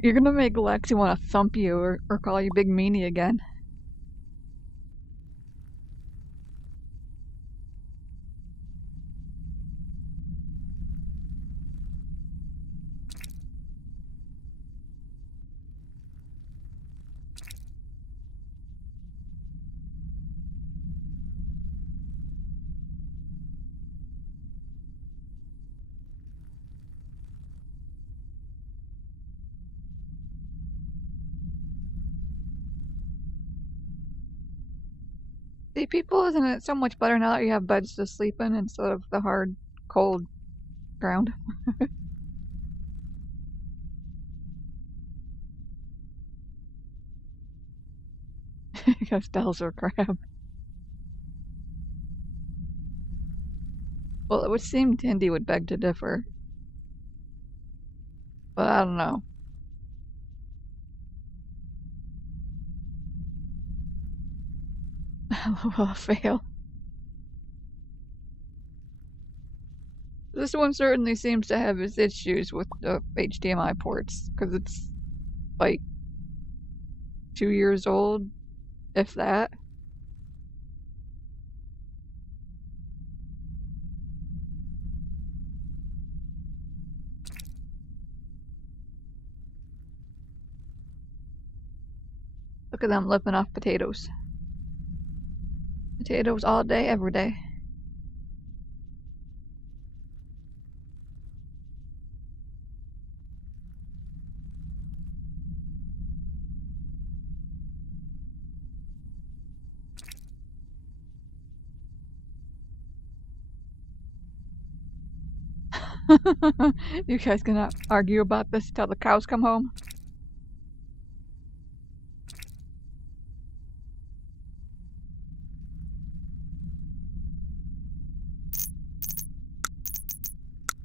You're gonna make Lexi want to thump you or call you Big Meanie again. See, people, isn't it so much better now that you have beds to sleep in instead of the hard, cold ground? Because dolls are crap. Well, it would seem Tindy would beg to differ. But I don't know. Well, fail. This one certainly seems to have its issues with the HDMI ports, because it's like 2 years old, if that. Look at them living off potatoes. Potatoes all day, every day. You guys gonna argue about this till the cows come home?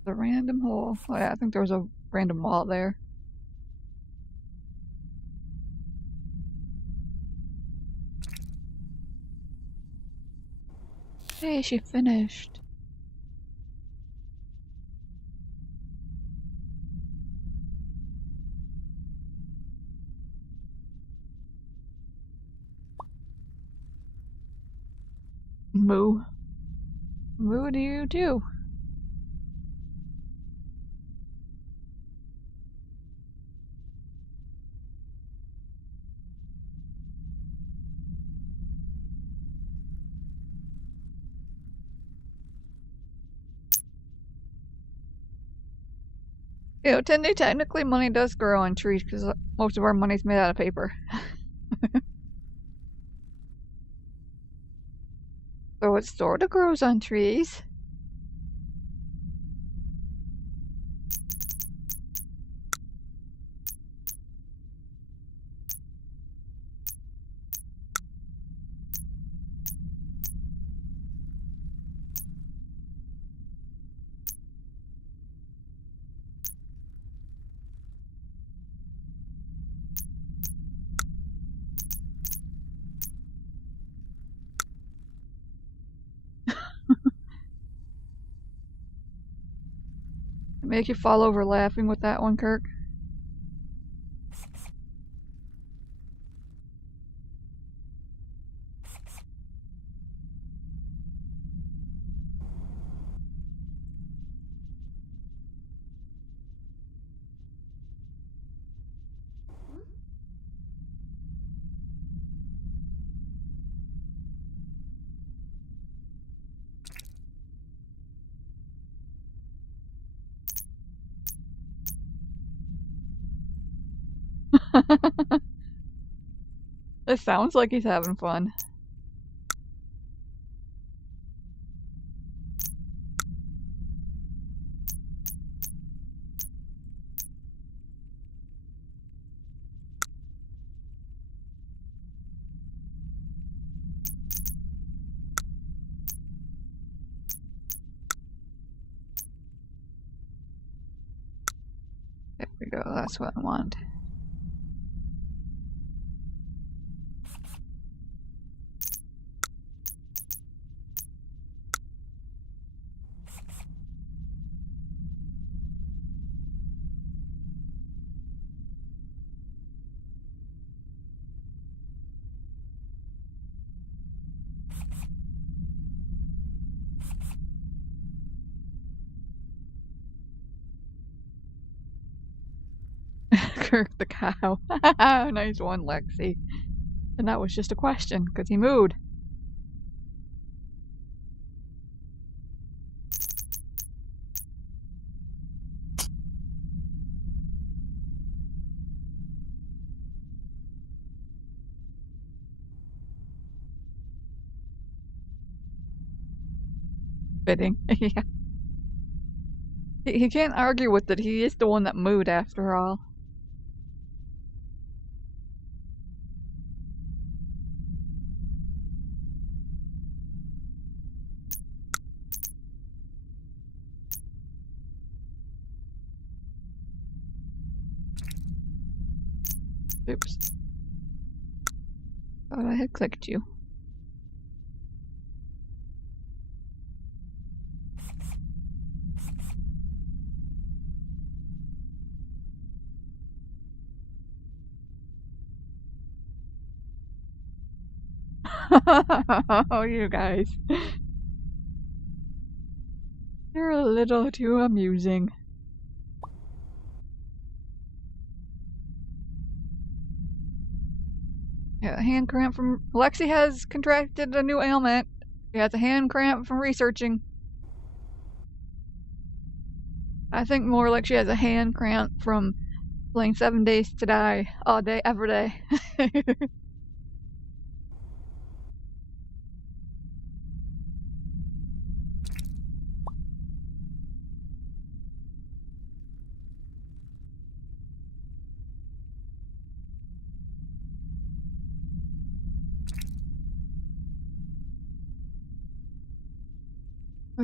The random hole. Oh yeah, I think there was a random wall there. Hey, she finished. Moo. Moo to you too. You know, technically money does grow on trees because most of our money's made out of paper. So it sorta grows on trees. Make you fall over laughing with that one, Kirk. It sounds like he's having fun. There we go, that's what I want. Kirk the cow. Nice one, Lexi. And that was just a question, because he mooed. Fitting. Yeah. He can't argue with it, he is the one that mooed after all. Oops. Thought I had clicked you. Oh, you guys. You're a little too amusing. Yeah, hand cramp from... Lexi has contracted a new ailment. She has a hand cramp from researching. I think more like she has a hand cramp from playing 7 Days to Die all day, every day.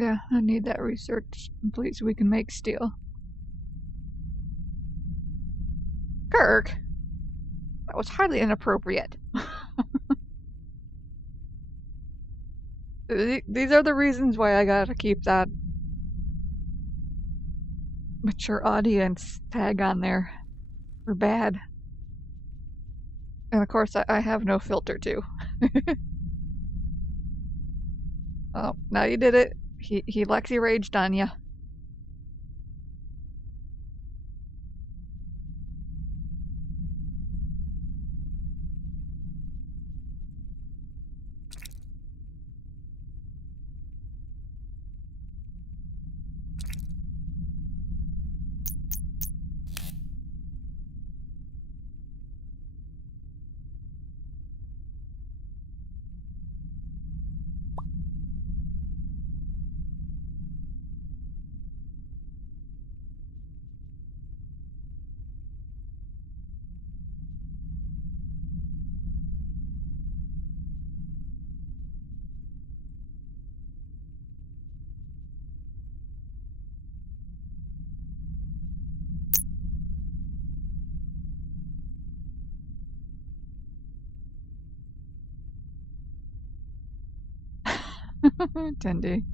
Yeah, I need that research complete so we can make steel. Kirk! That was highly inappropriate. These are the reasons why I gotta keep that mature audience tag on there. We're bad. And of course, I have no filter too. Oh, now you did it. He Lexi raged on you. Tendy.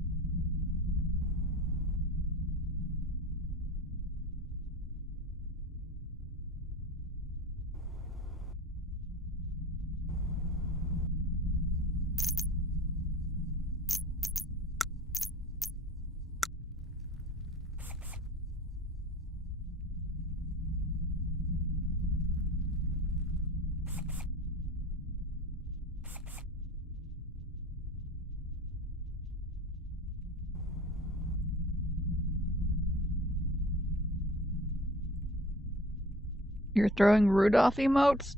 You're throwing Rudolph emotes?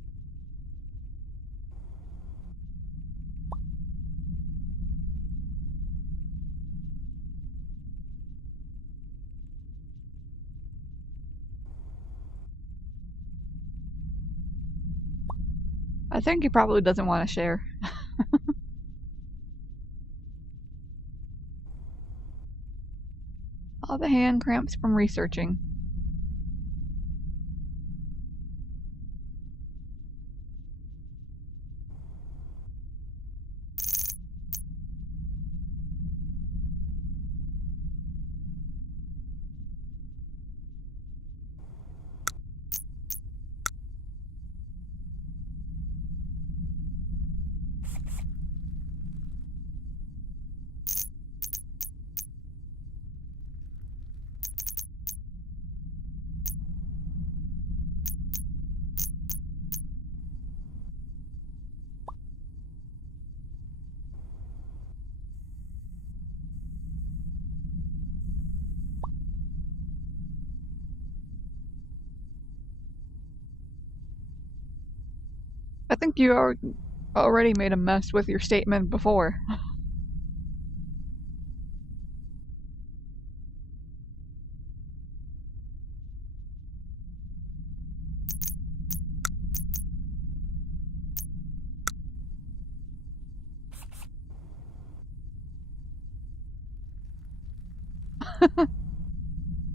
I think he probably doesn't want to share. All the hand cramps from researching. I think you already made a mess with your statement before.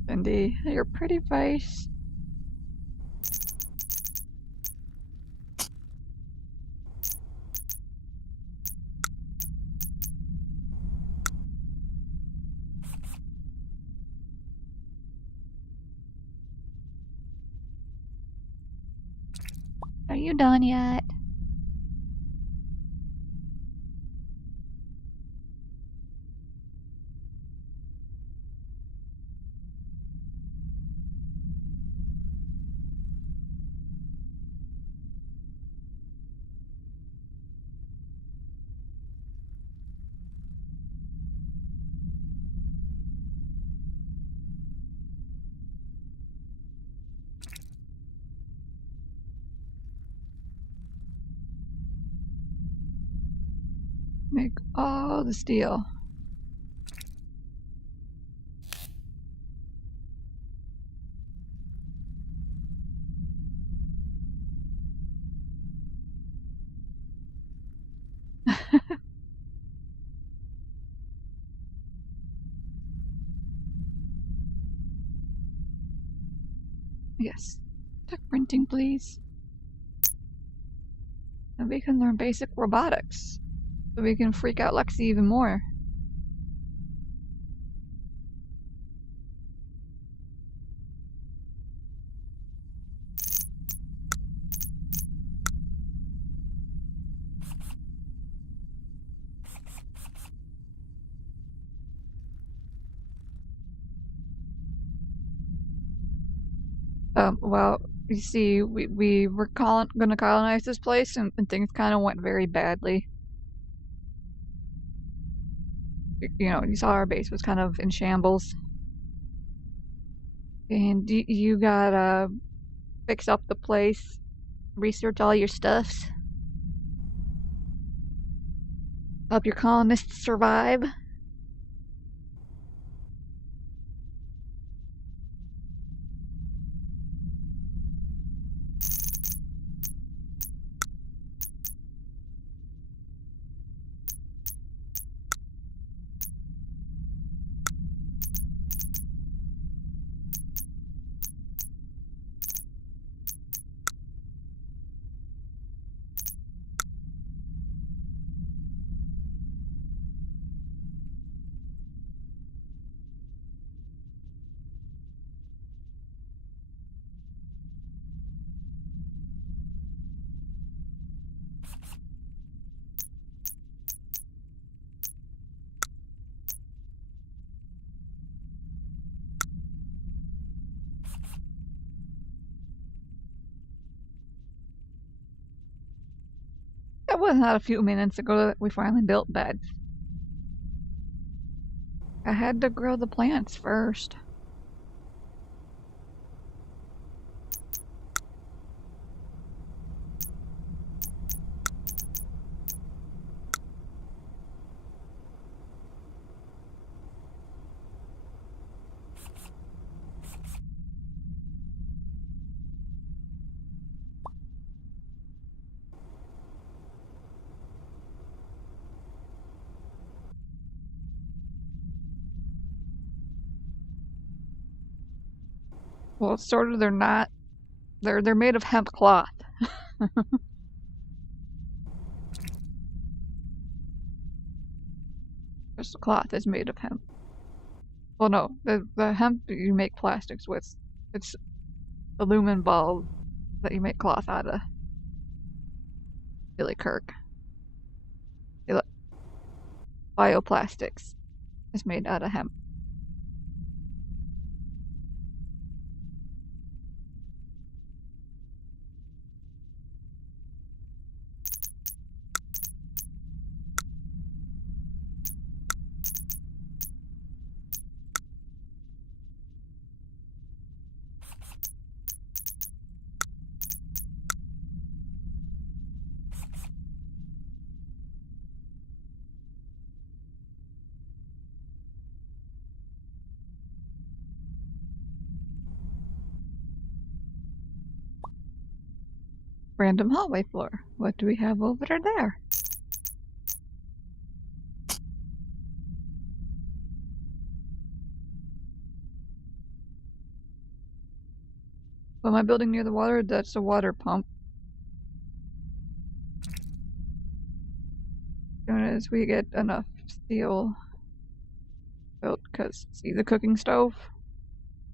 Cindy, your pretty face. Are you done yet? Make all the steel. Yes. Tech printing, please. And we can learn basic robotics. So we can freak out Lexi even more. Well, you see, we were gonna colonize this place, and things kind of went very badly. You know, you saw our base was kind of in shambles. And you gotta fix up the place, research all your stuffs, help your colonists survive. That was not a few minutes ago that we finally built beds. I had to grow the plants first. Well, sort of. They're not. They're made of hemp cloth. Just the cloth is made of hemp. Well, no, the hemp that you make plastics with, it's aluminum ball that you make cloth out of. Billy Kirk. Bioplastics is made out of hemp. Random hallway floor. What do we have over there? Well, my building near the water, that's a water pump. As soon as we get enough steel built, because see the cooking stove?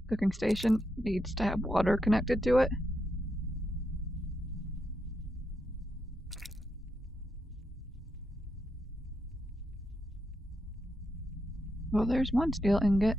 Cooking station needs to have water connected to it. Well, there's one steel ingot.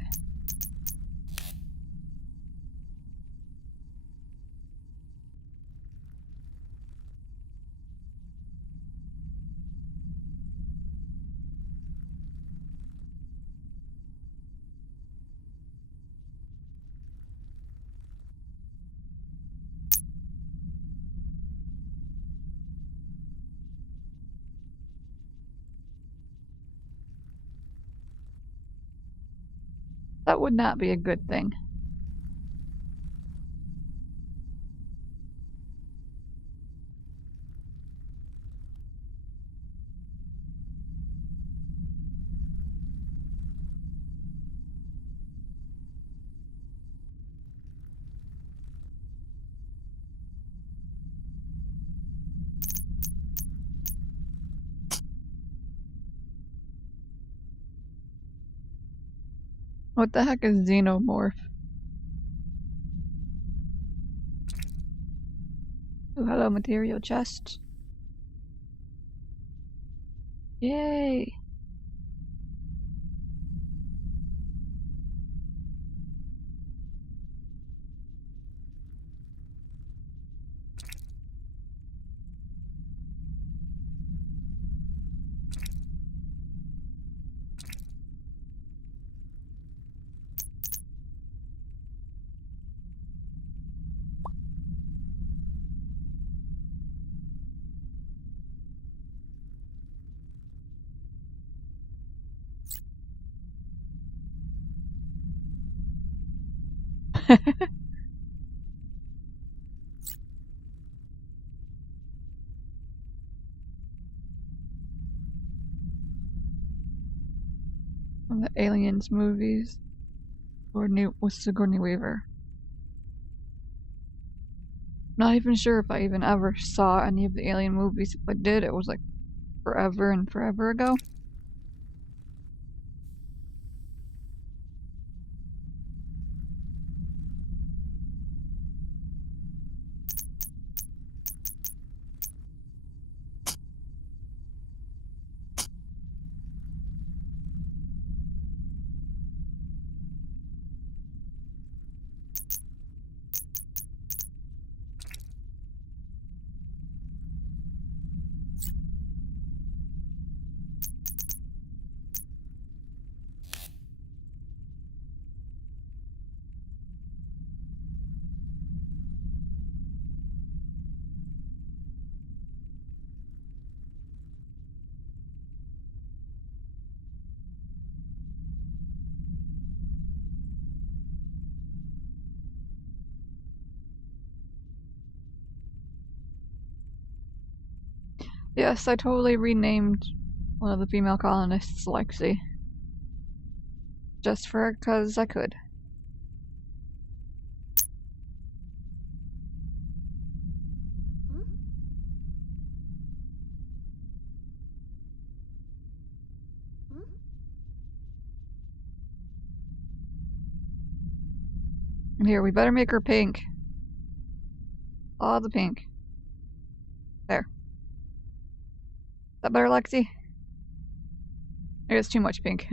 That would not be a good thing. What the heck is xenomorph? Oh, hello, material chest. Yay! From the Aliens movies. With Sigourney Weaver. Not even sure if I even ever saw any of the Alien movies. If I did, it was like forever and forever ago. Yes, I totally renamed one of the female colonists Lexi. Just for 'cause I could. And here, we better make her pink. All the pink. There. Is that better, Lexi? It's too much pink.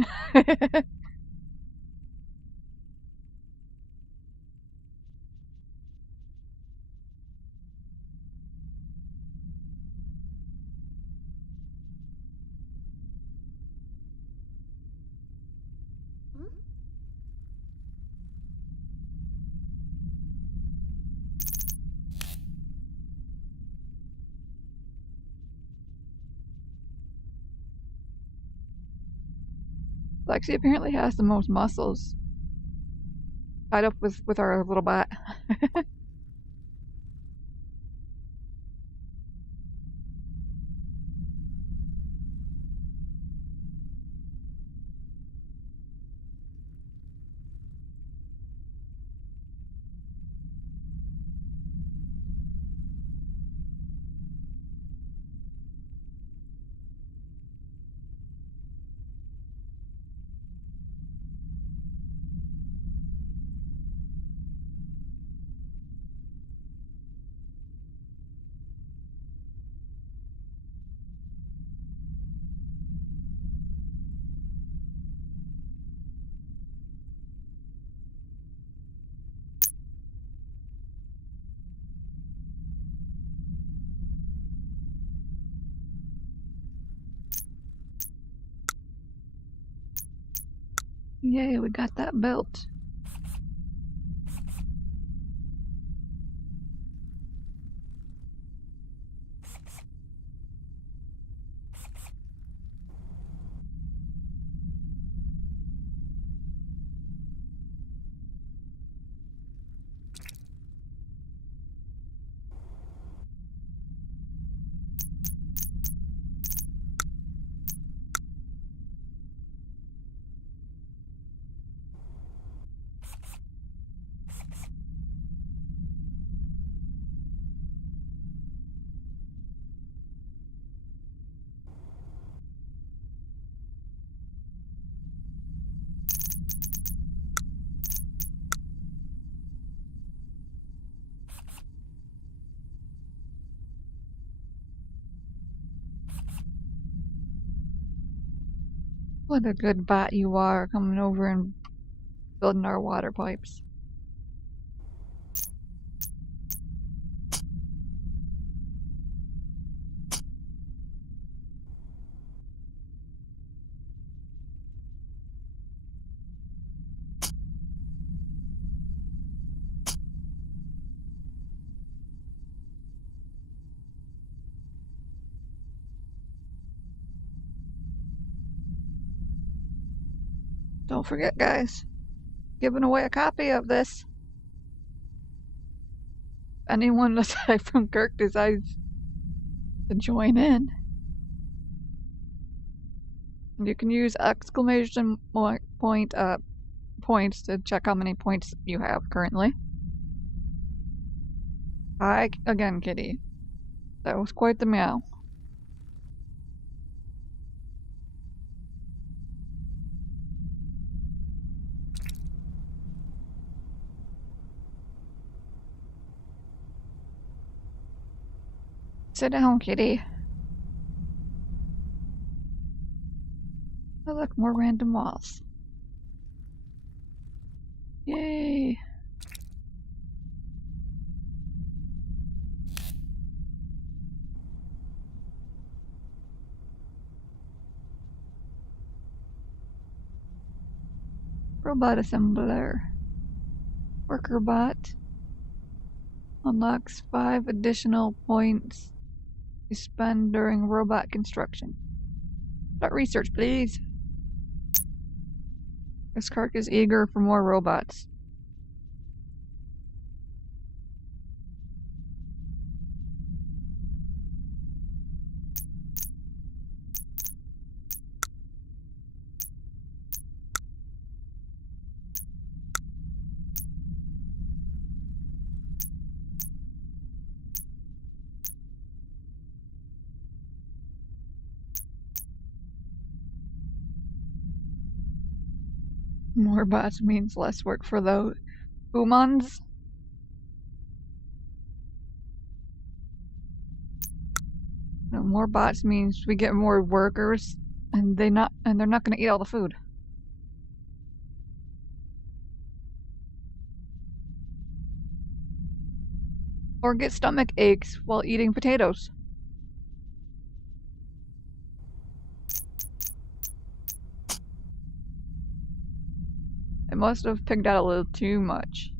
Lexi apparently has the most muscles. Tied up with our little bat. Yay, we got that belt. What a good bot you are, coming over and building our water pipes. Don't forget, guys, giving away a copy of this. Anyone aside from Kirk decides to join in. And you can use exclamation point points to check how many points you have currently. Hi again, kitty. That was quite the meow. Sit down, kitty. Oh, look, more random walls. Yay! Robot assembler. Worker bot. Unlocks 5 additional points to spend during robot construction. Start research, please. This Kark is eager for more robots. More bots means less work for the humans. No, more bots means we get more workers, and they're not going to eat all the food. Or get stomach aches while eating potatoes. I must have picked out a little too much.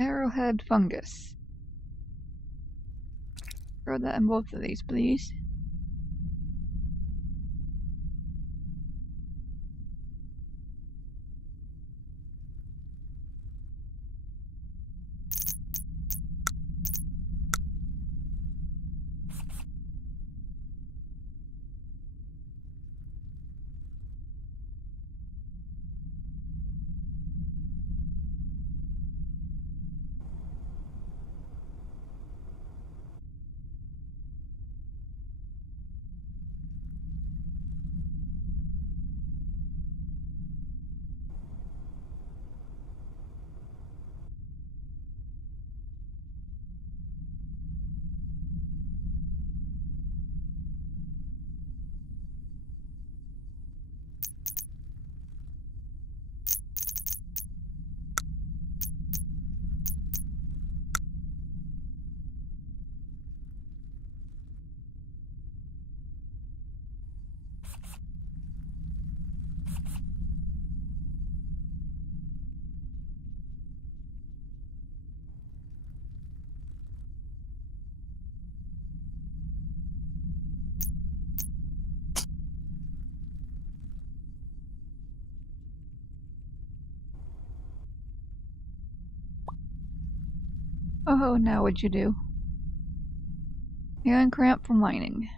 Arrowhead fungus. Throw that in both of these, please. Oh, now what'd you do? Hand cramp from mining.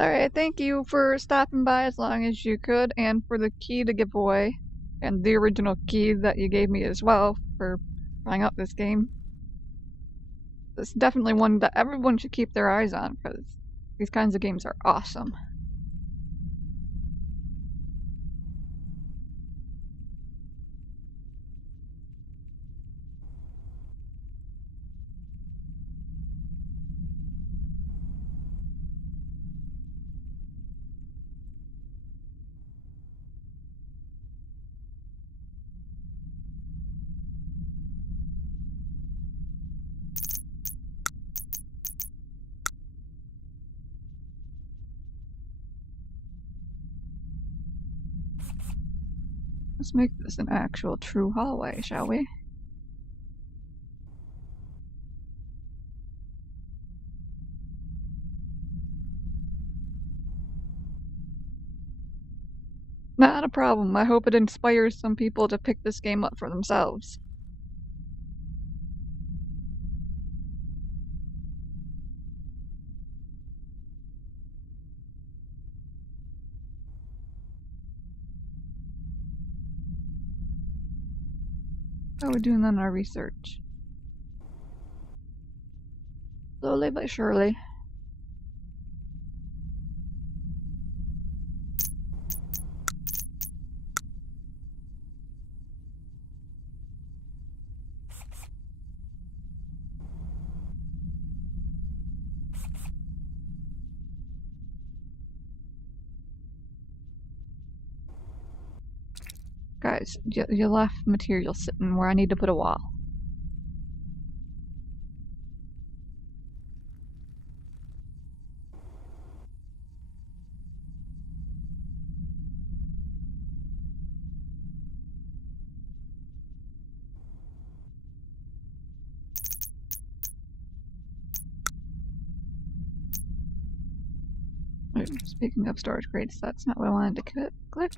Alright, thank you for stopping by as long as you could, and for the key to give away, and the original key that you gave me as well for trying out this game. It's definitely one that everyone should keep their eyes on, because these kinds of games are awesome. Let's make this an actual true hallway, shall we? Not a problem. I hope it inspires some people to pick this game up for themselves. How are we doing on our research? Slowly but surely. Guys, you left material sitting where I need to put a wall. Speaking of storage crates, that's not what I wanted to click.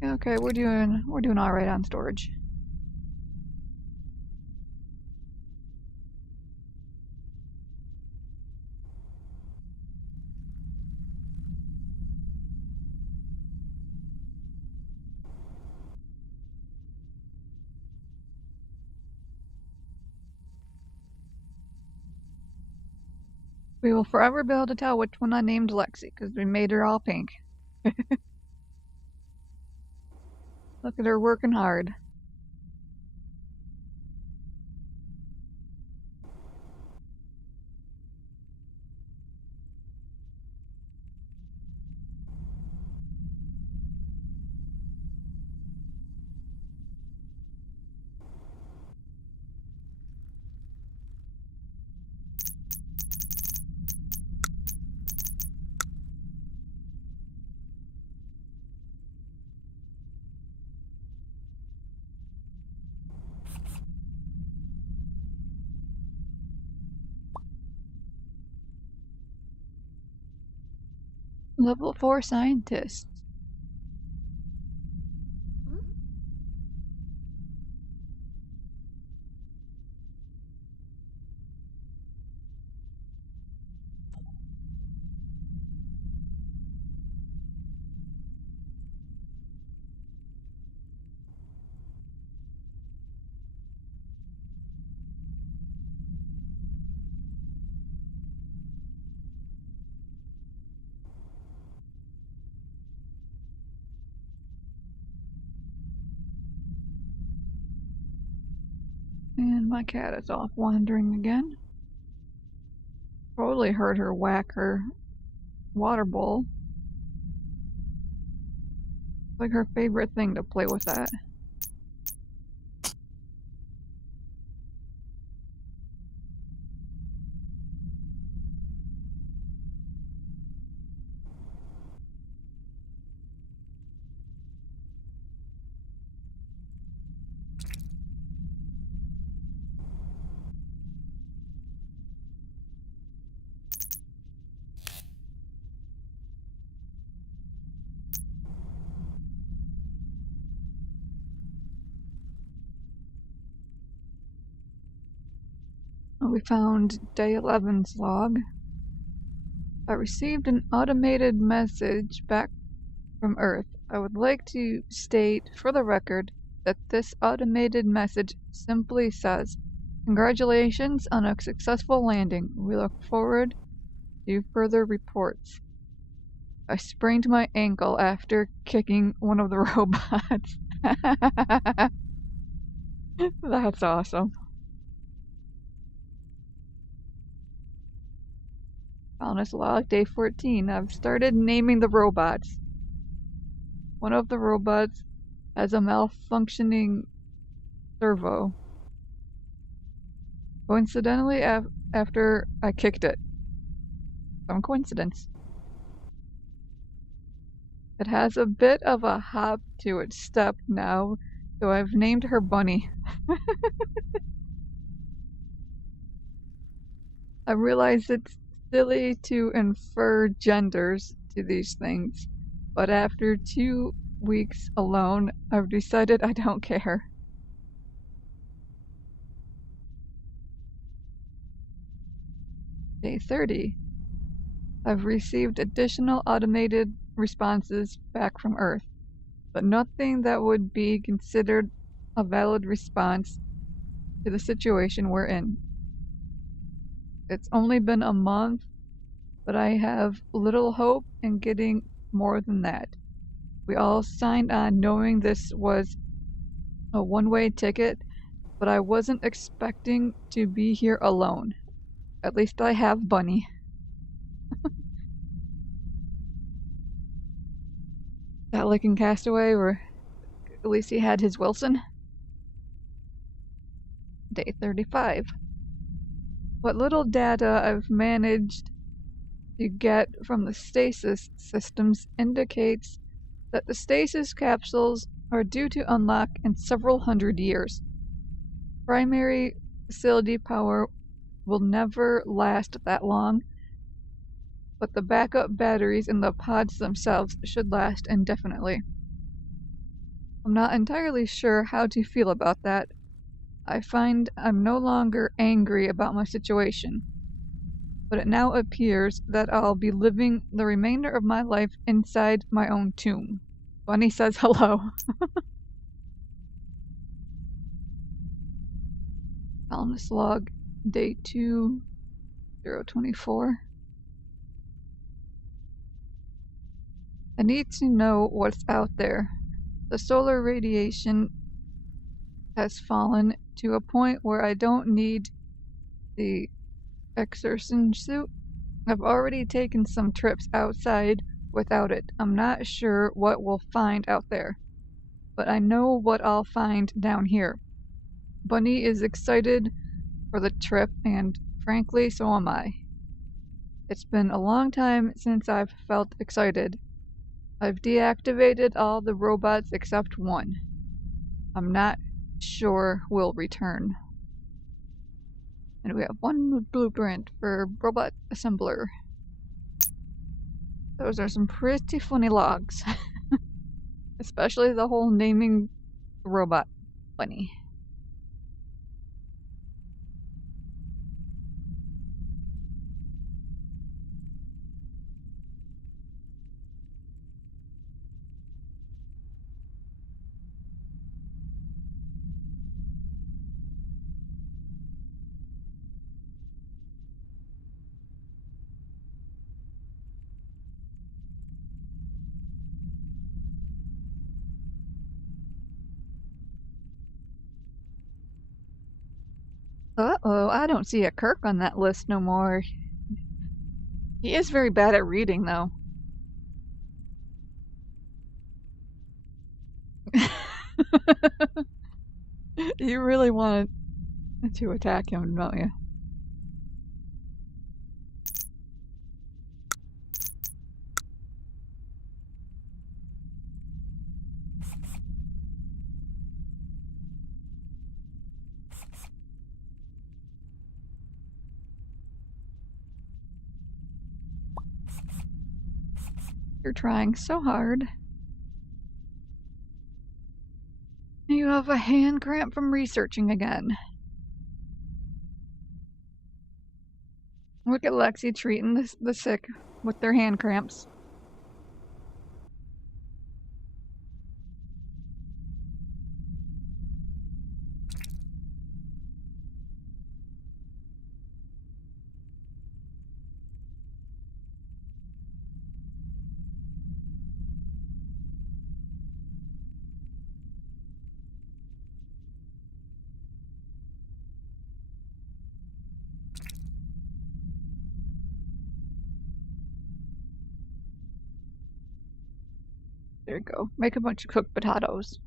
Okay, we're doing all right on storage. We will forever be able to tell which one I named Lexi, because we made her all pink. Look at her working hard. Level 4 scientist. And my cat is off wandering again. Totally heard her whack her water bowl. It's like her favorite thing to play with that. We found day 11's log. I received an automated message back from Earth. I would like to state for the record that this automated message simply says, "Congratulations on a successful landing. We look forward to further reports." I sprained my ankle after kicking one of the robots. That's awesome. Honest log, day 14. I've started naming the robots. One of the robots has a malfunctioning servo. Coincidentally, after I kicked it. Some coincidence. It has a bit of a hop to its step now, so I've named her Bunny. I realize it's silly to infer genders to these things, but after 2 weeks alone, I've decided I don't care. Day 30. I've received additional automated responses back from Earth, but nothing that would be considered a valid response to the situation we're in. It's only been a month, but I have little hope in getting more than that. We all signed on knowing this was a one-way ticket, but I wasn't expecting to be here alone. At least I have Bunny. That licking castaway, or at least he had his Wilson. Day 35. What little data I've managed to get from the stasis systems indicates that the stasis capsules are due to unlock in several hundred years. Primary facility power will never last that long, but the backup batteries in the pods themselves should last indefinitely. I'm not entirely sure how to feel about that. I find I'm no longer angry about my situation, but it now appears that I'll be living the remainder of my life inside my own tomb. Bunny says hello. Columnist log, day 2/024. I need to know what's out there. The solar radiation has fallen to a point where I don't need the exertion suit. I've already taken some trips outside without it. I'm not sure what we'll find out there, but I know what I'll find down here. Bunny is excited for the trip, and frankly, so am I. It's been a long time since I've felt excited. I've deactivated all the robots except one. I'm not sure we'll return. And we have one blueprint for robot assembler. Those are some pretty funny logs. Especially the whole naming robot Bunny. Uh-oh, I don't see a Kirk on that list no more. He is very bad at reading, though. You really want to attack him, don't you? You're trying so hard. You have a hand cramp from researching again. Look at Lexi treating the sick with their hand cramps. There you go. Make a bunch of cooked potatoes.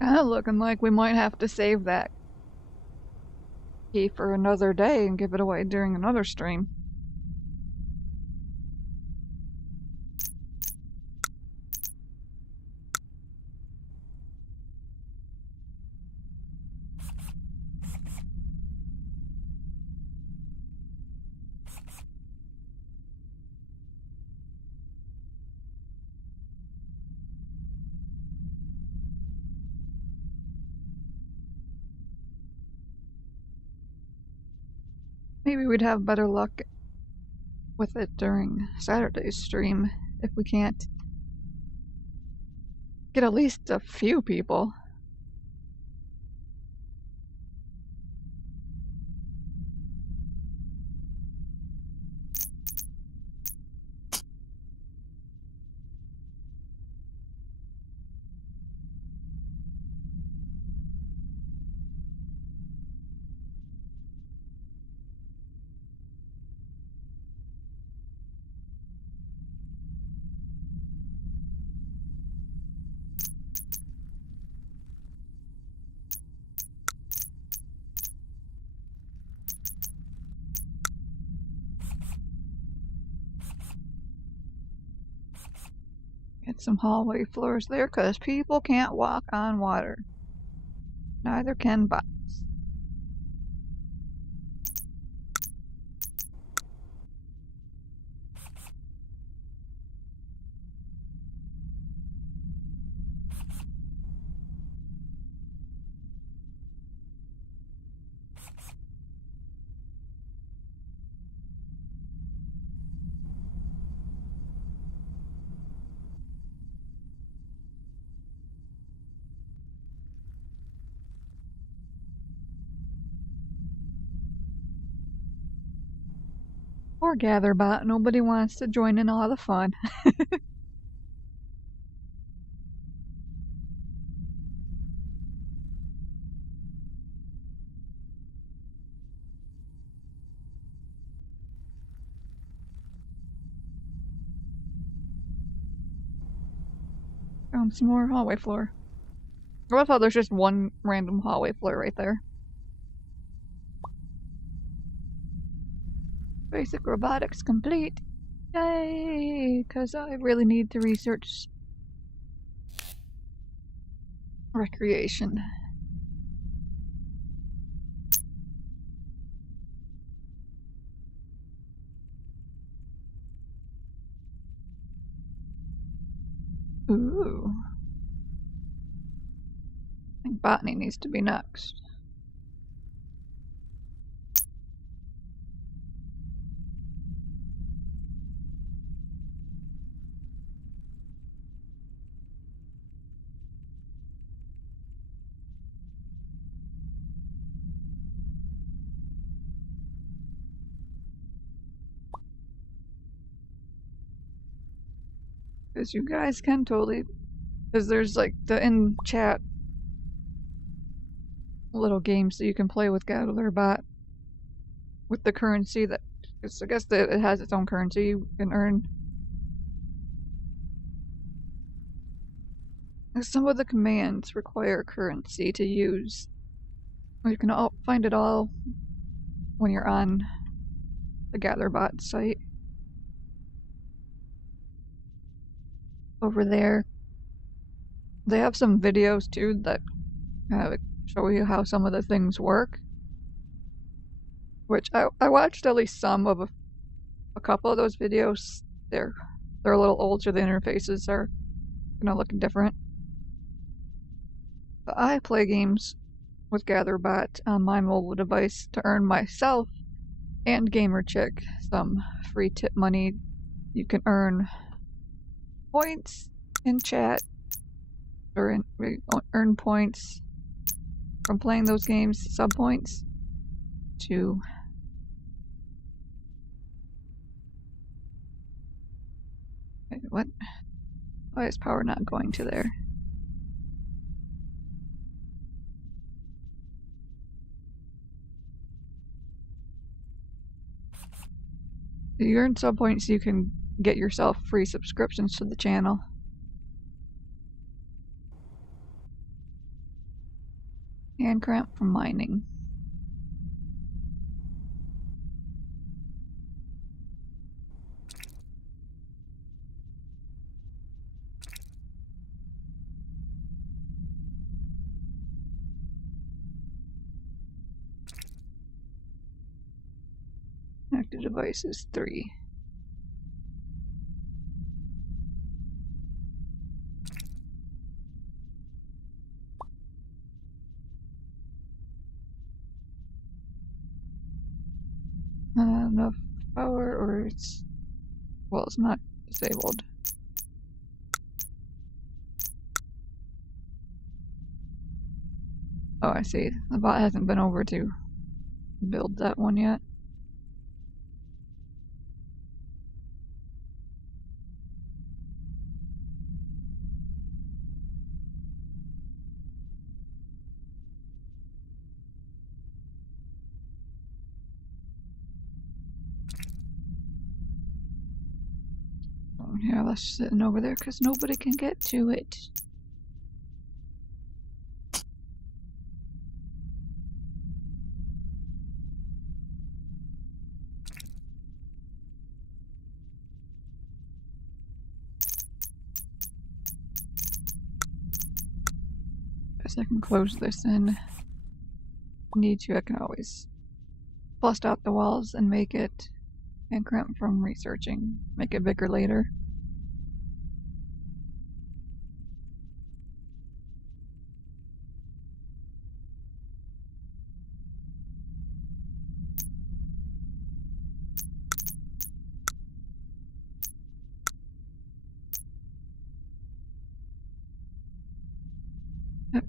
Kinda looking like we might have to save that key for another day and give it away during another stream. Maybe we'd have better luck with it during Saturday's stream if we can't get at least a few people. Get some hallway floors there, because people can't walk on water. Neither can bots. Or Gatherbot, nobody wants to join in all the fun. Found some more hallway floor. I thought there's just one random hallway floor right there. Basic robotics complete. Yay! Because I really need to research recreation. Ooh. I think botany needs to be next. Because you guys can totally... Because there's like the in-chat little games that you can play with GatherBot with the currency that... Cause I guess that it has its own currency you can earn. Some of the commands require currency to use. You can find it all when you're on the GatherBot site. Over there, they have some videos too that show you how some of the things work. Which I watched at least some of a couple of those videos. They're a little old, so the interfaces are look different. But I play games with GatherBot on my mobile device to earn myself and GamerChick some free tip money. You can earn points in chat, or earn points from playing those games, sub points, to wait, what? Why is power not going to there? You earn sub points so you can get yourself free subscriptions to the channel. Hand cramp from mining. Active devices 3. Not enough power, or it's... well, it's not disabled. Oh, I see. The bot hasn't been over to build that one yet. Oh, yeah, that's sitting over there because nobody can get to it. Guess I can close this in. Need to, I can always bust out the walls and make it and cramp from researching. Make it bigger later.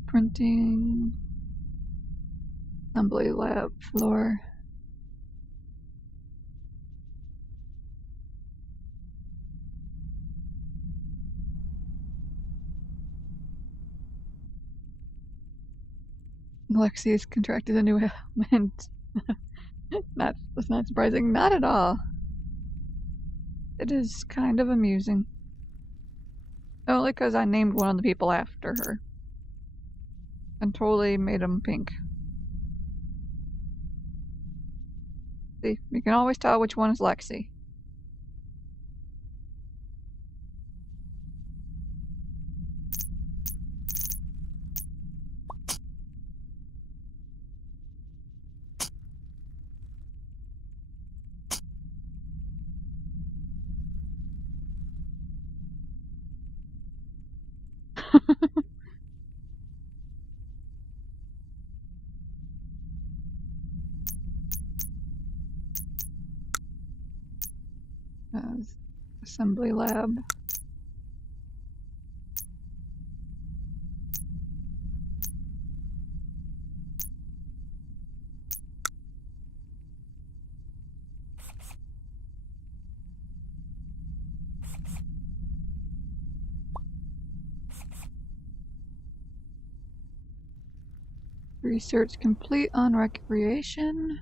Printing. Assembly lab floor. Lexi has contracted a new ailment. That's not surprising. Not at all. It is kind of amusing. Only because I named one of the people after her. And totally made them pink. See, you can always tell which one is Lexi. Assembly lab. Research complete on recreation.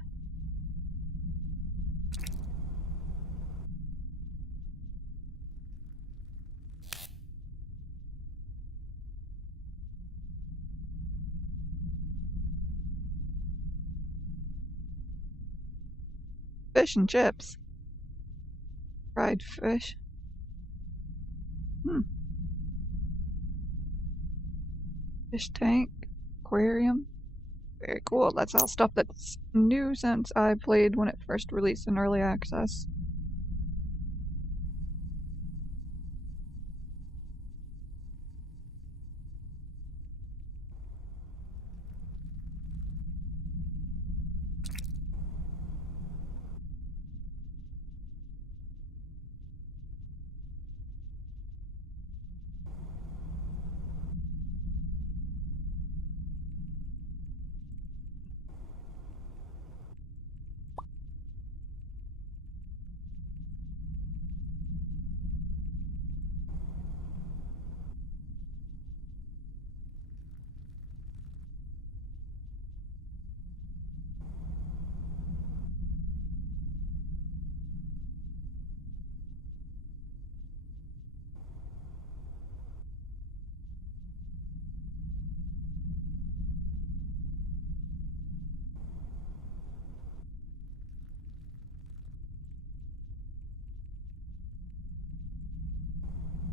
Fish and chips. Fried fish. Fish tank. Aquarium. Very cool. That's all stuff that's new since I played when it first released in early access.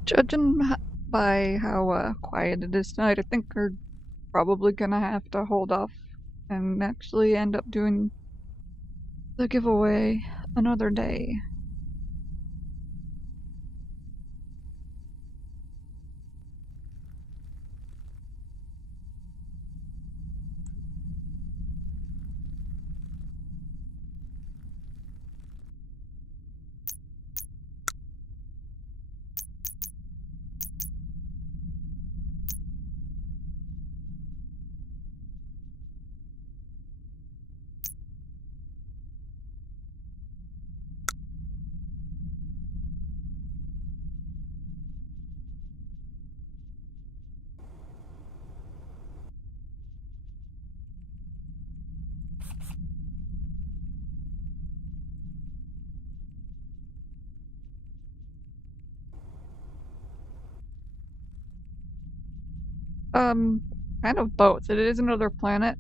Judging by how quiet it is tonight, I think we're probably gonna have to hold off and actually end up doing the giveaway another day. Kind of both. It is another planet.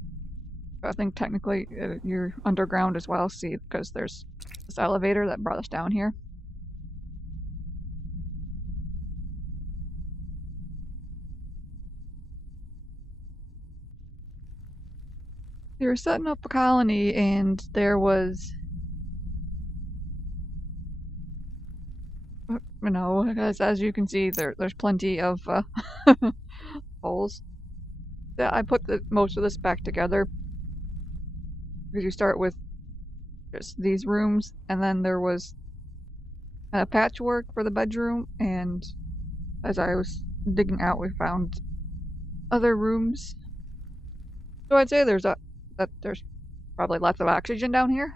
I think technically you're underground as well, see, because there's this elevator that brought us down here. They were setting up a colony and there was, you know, as you can see, there's plenty of holes. I put most of this back together because you start with just these rooms, and then there was a patchwork for the bedroom, and as I was digging out, we found other rooms. So I'd say there's probably lots of oxygen down here.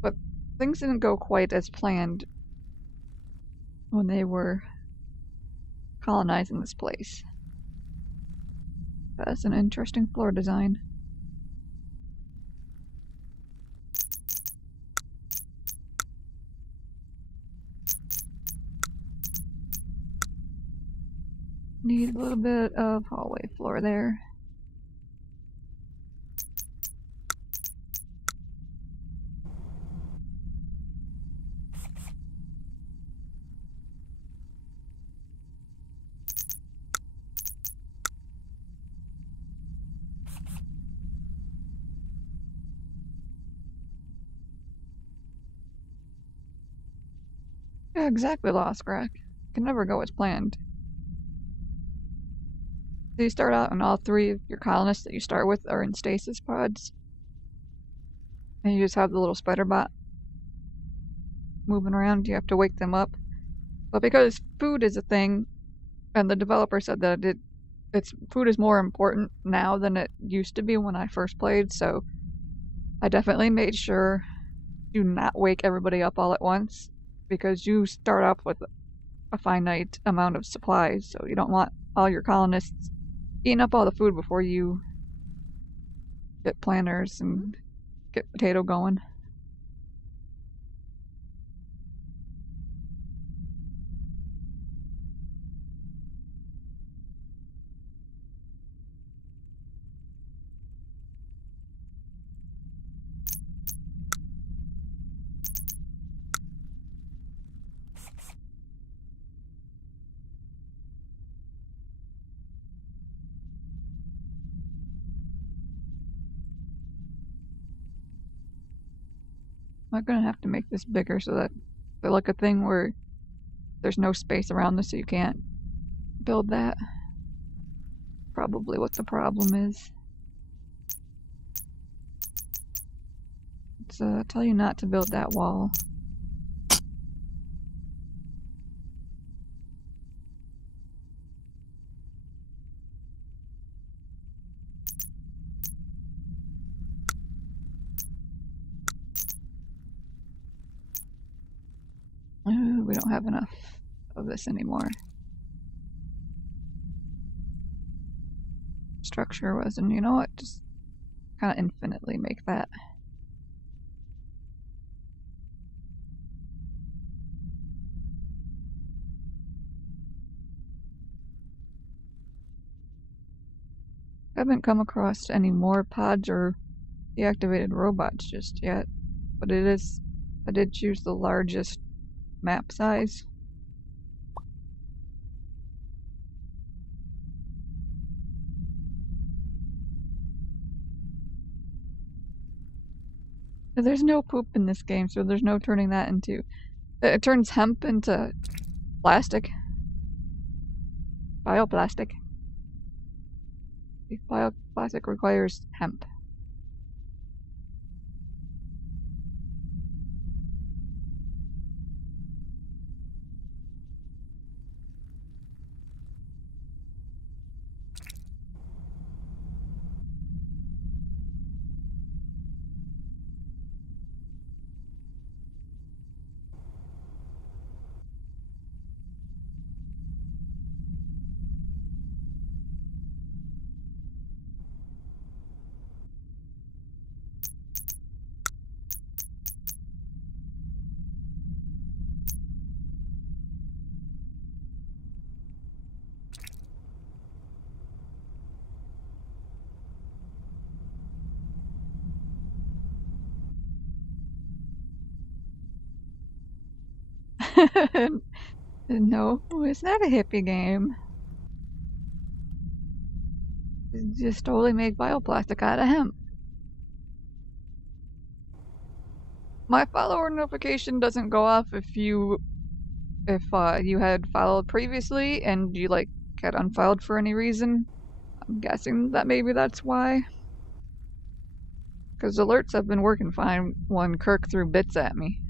But things didn't go quite as planned when they were colonizing this place. That's an interesting floor design. Need a little bit of hallway floor there. Yeah, exactly, Lost Crack. Can never go as planned. So you start out and all three of your colonists that you start with are in stasis pods. And you just have the little spider bot moving around. You have to wake them up. But because food is a thing, and the developer said that food is more important now than it used to be when I first played, so I definitely made sure to not wake everybody up all at once, because you start off with a finite amount of supplies, so you don't want all your colonists eating up all the food before you get planters and get potato going. I'm gonna have to make this bigger so that they're like a thing where there's no space around this, so you can't build that. Probably what the problem is. Let's tell you not to build that wall. We don't have enough of this anymore. Structure wasn't, you know what, just kind of infinitely make that. I haven't come across any more pods or deactivated robots just yet, but I did choose the largest map size. There's no poop in this game, so there's no turning that into... It turns hemp into plastic. Bioplastic. Bioplastic requires hemp. No, it's not a hippie game. Just totally make bioplastic out of hemp. My follower notification doesn't go off if you had followed previously and you like get unfollowed for any reason. I'm guessing that maybe that's why. Because alerts have been working fine when Kirk threw bits at me.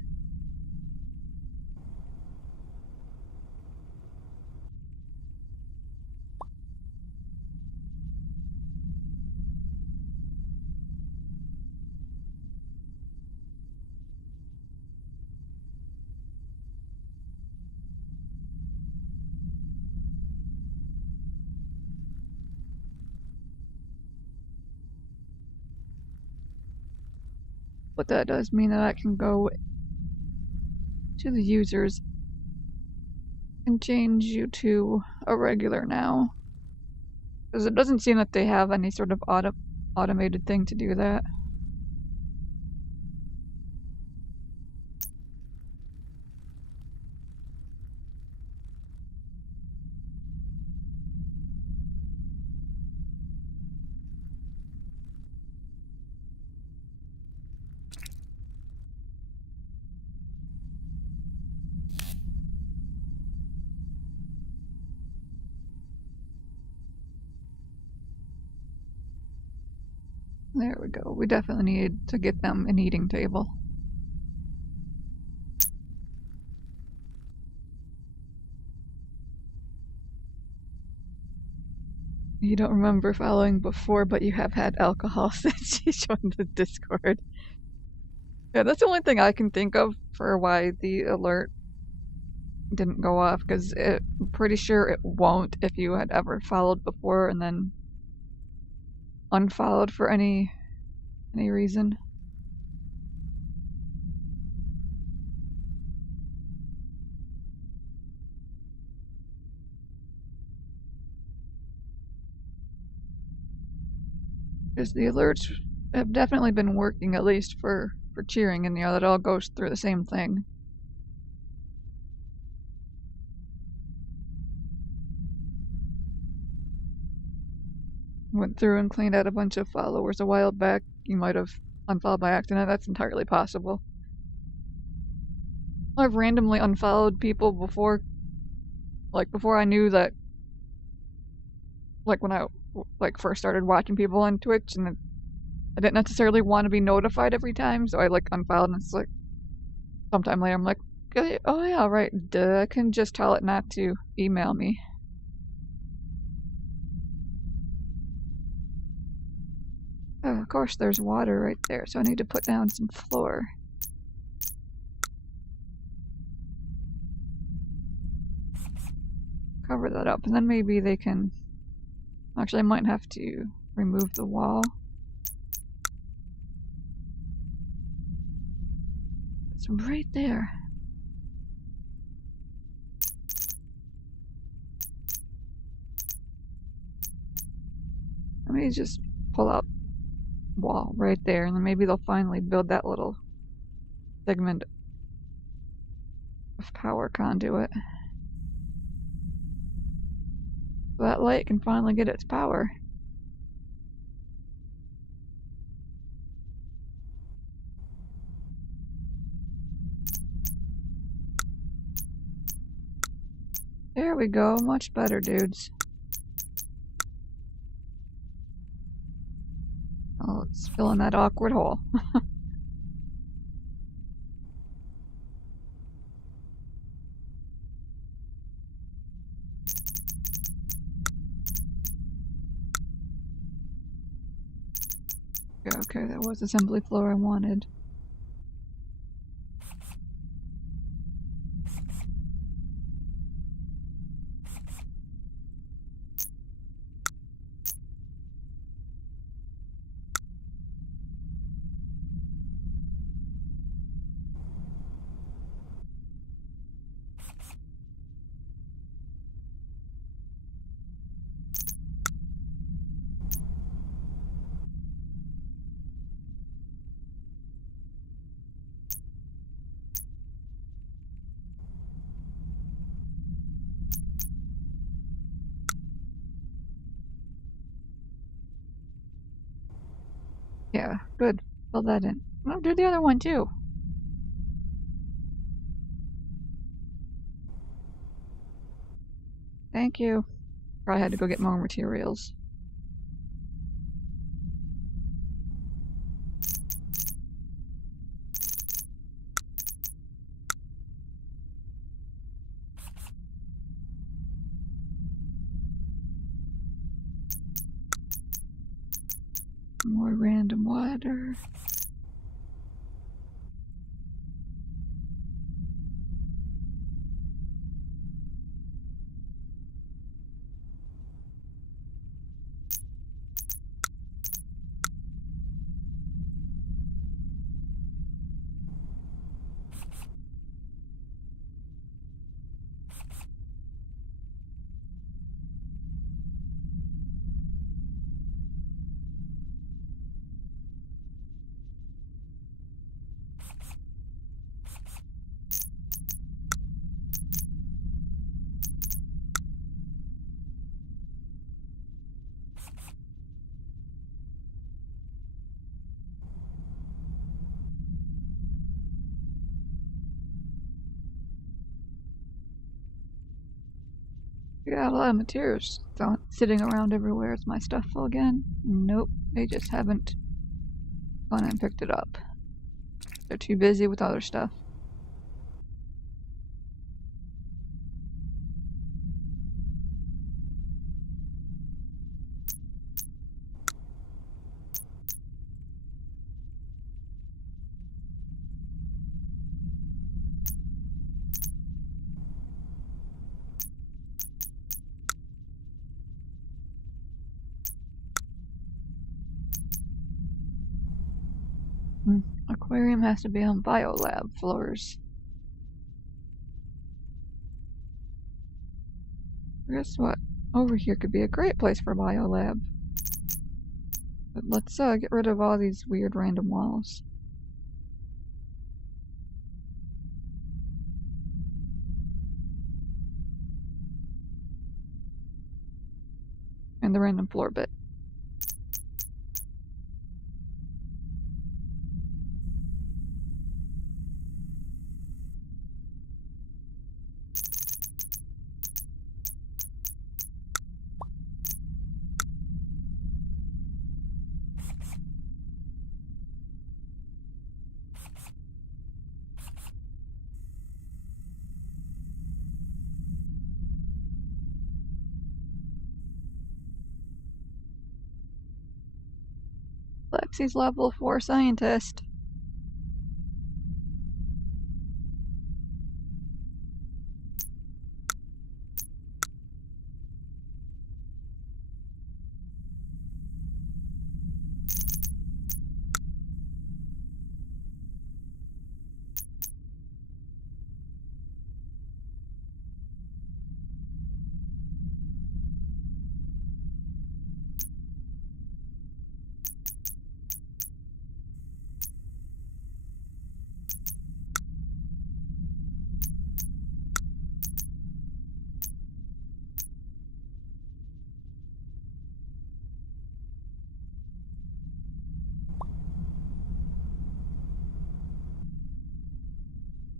But that does mean that I can go to the users and change you to a regular now. Because it doesn't seem that they have any sort of automated thing to do that. There we go. We definitely need to get them an eating table. You don't remember following before, but you have had alcohol since you joined the Discord. Yeah, that's the only thing I can think of for why the alert didn't go off, because I'm pretty sure it won't if you had ever followed before and then unfollowed for any reason. Because the alerts have definitely been working, at least for cheering, and that all goes through the same thing. Went through and cleaned out a bunch of followers a while back. You might have unfollowed by accident. That's entirely possible. I've randomly unfollowed people before, like before I knew that, like when I first started watching people on Twitch, and I didn't necessarily want to be notified every time, so I unfollowed, and it's like sometime later I'm like, oh yeah, right, duh, I can just tell it not to email me. Oh, of course there's water right there, so I need to put down some floor. Cover that up, and then maybe they can... Actually, I might have to remove the wall. It's right there. Let me just pull out wall right there, and then maybe they'll finally build that little segment of power conduit. So that light can finally get its power. There we go, much better, dudes. Oh, let's fill in that awkward hole. Okay, that was assembly floor I wanted. Yeah, good. Fill that in. I'll do the other one too. Thank you. Probably had to go get more materials. More random water. We got a lot of materials sitting around everywhere. Is my stuff full again? Nope, they just haven't gone and picked it up. They're too busy with other stuff. Aquarium has to be on biolab floors. Guess what? Over here could be a great place for biolab. But let's get rid of all these weird random walls. And the random floor bit. Lexi's level 4 scientist.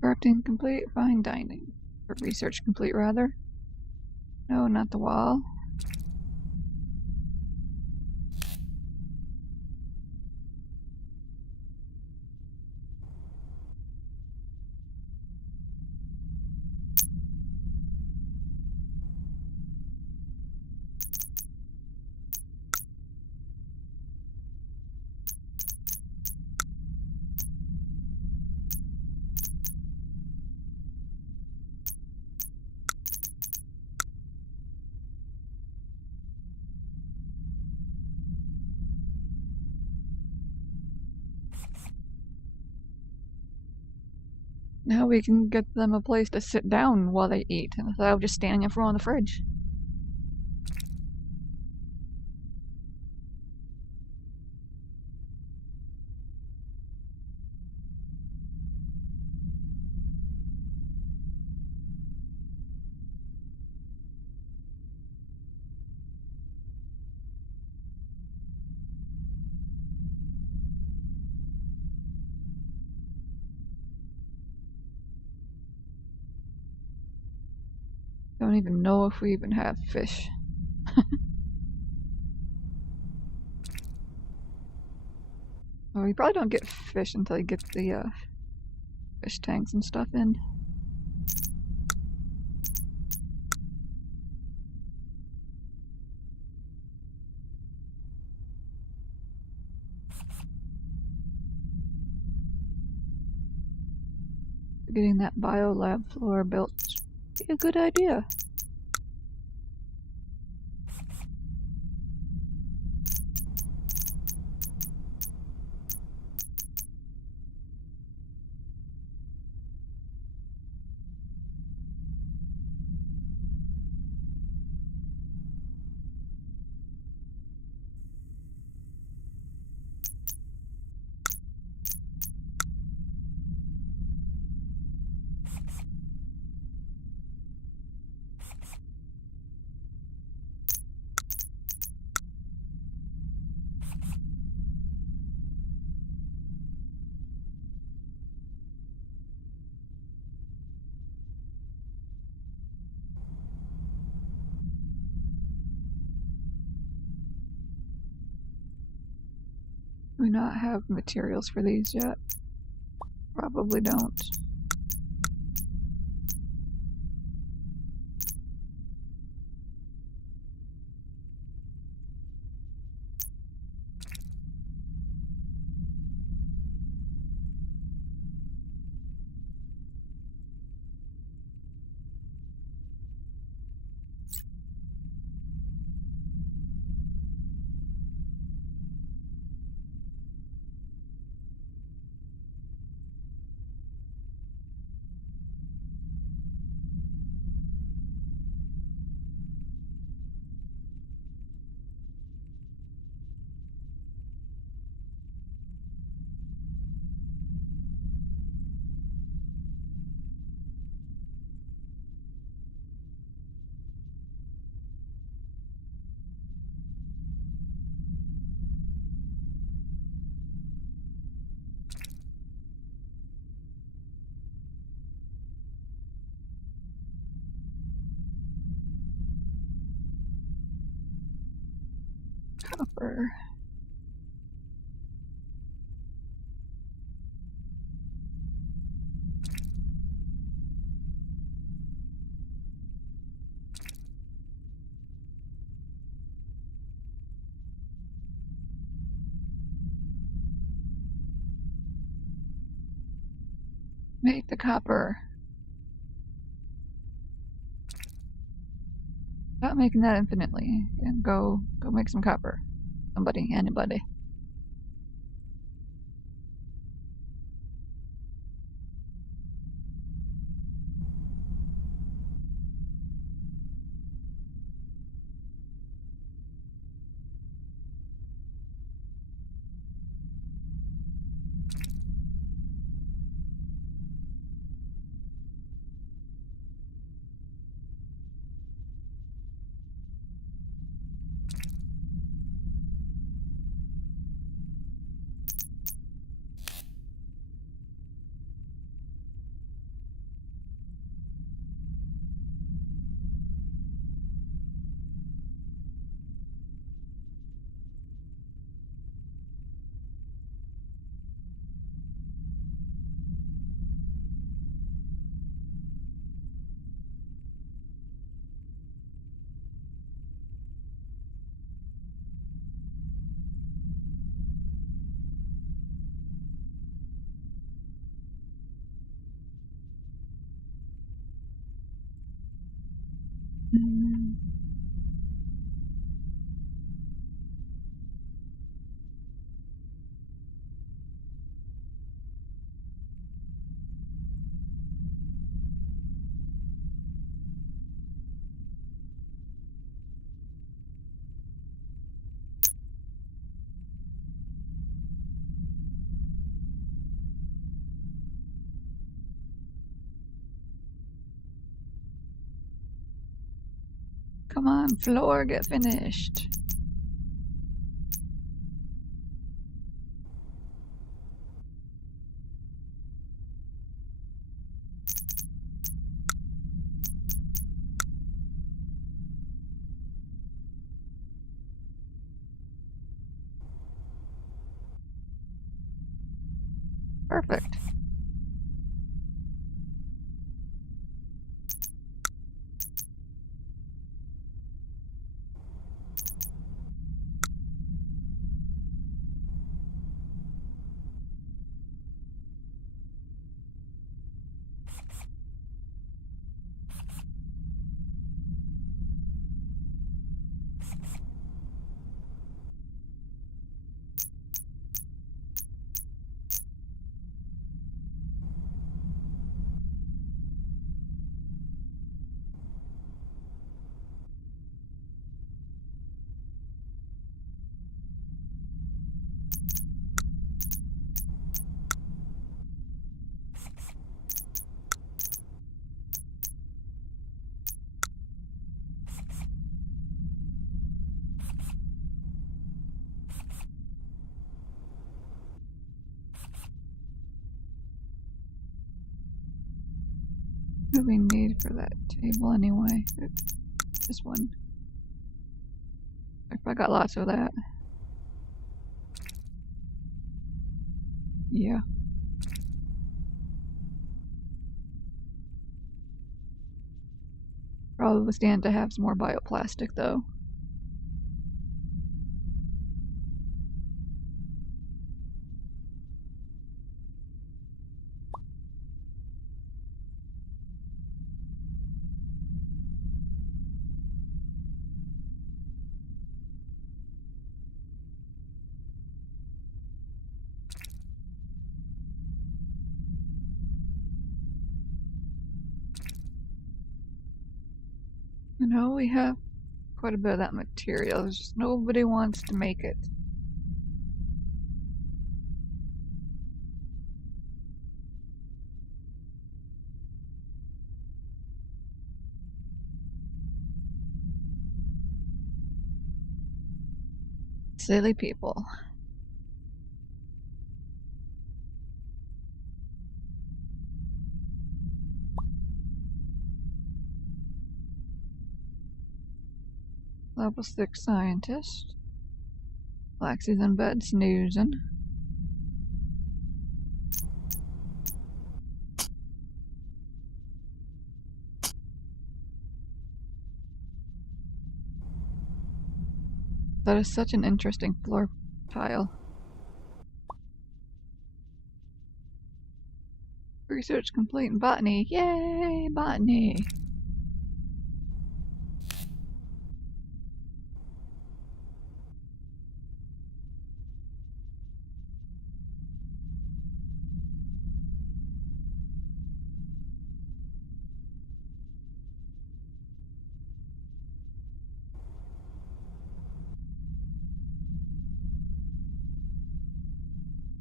Crafting complete, fine dining. Or research complete, rather. No, not the wall. Now we can get them a place to sit down while they eat, instead of just standing in front of the fridge. Don't even know if we even have fish. Well, we probably don't get fish until you get the fish tanks and stuff in. Getting that biolab floor built would be a good idea. Do we not have materials for these yet? Probably don't. Copper. Make the copper. Stop making that infinitely and go make some copper. Somebody, anybody. Come on, floor, get finished. Perfect. What do we need for that table anyway? This one. I got lots of that. Yeah. Probably stand to have some more bioplastic though. You know, we have quite a bit of that material. It's just nobody wants to make it. Silly people. Level 6 scientist. Laxie's in bed snoozing. That is such an interesting floor tile. Research complete in botany. Yay, botany!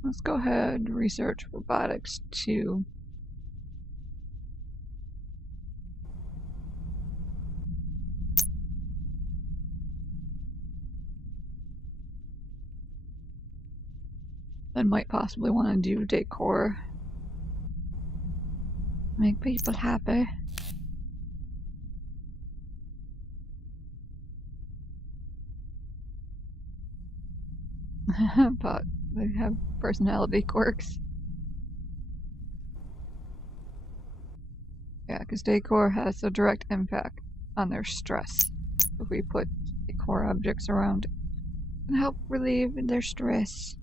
Let's go ahead and research robotics too. I might possibly want to do decor. Make people happy. But they have personality quirks. Yeah, because decor has a direct impact on their stress. If we put decor objects around it, can help relieve their stress.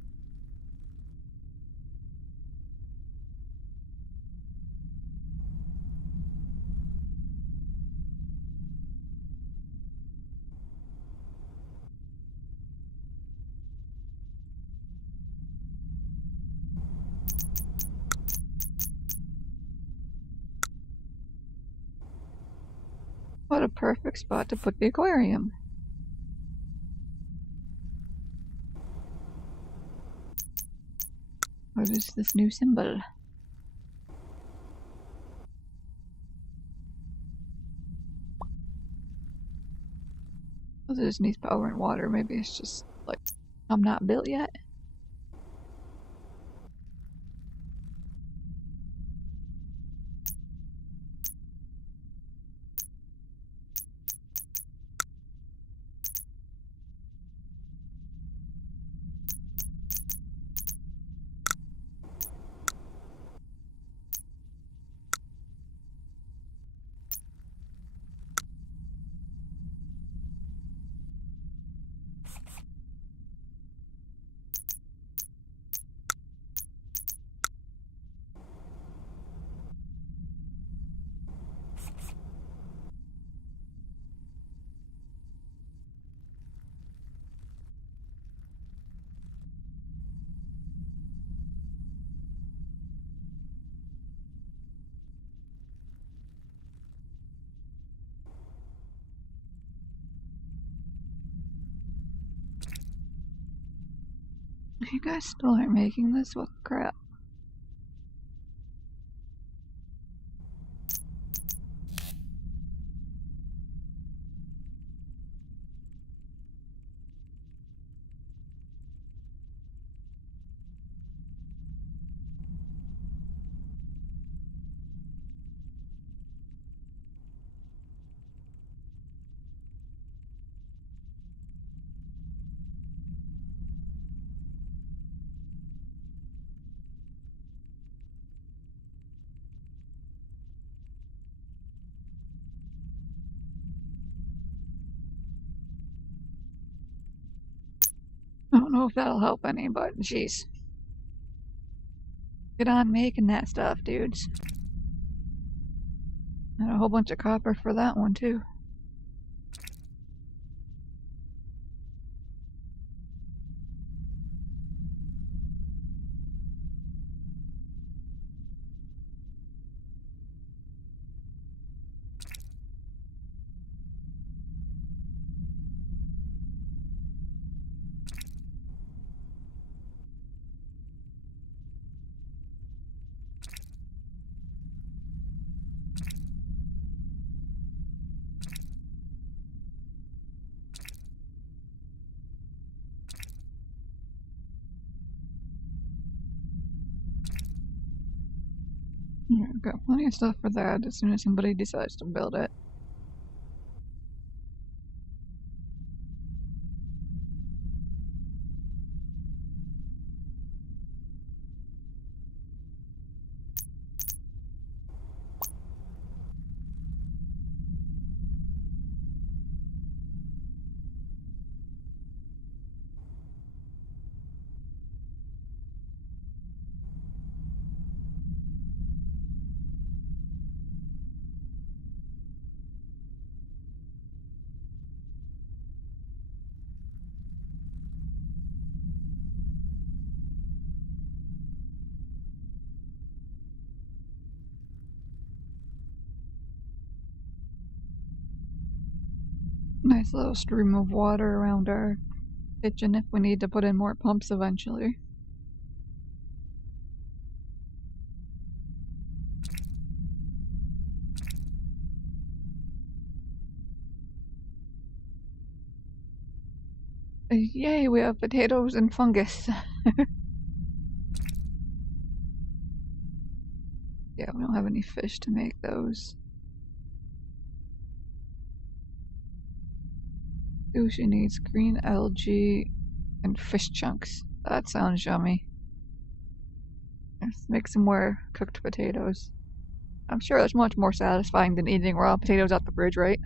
What a perfect spot to put the aquarium. What is this new symbol? Oh, this needs power and water. Maybe it's just like I'm not built yet. You guys still aren't making this? What crap? I don't know if that'll help any, but jeez. Get on making that stuff, dudes. And a whole bunch of copper for that one, too. Yeah, I've got plenty of stuff for that as soon as somebody decides to build it. Nice little stream of water around our kitchen if we need to put in more pumps eventually. Yay, we have potatoes and fungus. Yeah, we don't have any fish to make those. Sushi needs green algae and fish chunks. That sounds yummy. Let's make some more cooked potatoes. I'm sure that's much more satisfying than eating raw potatoes out the fridge, right?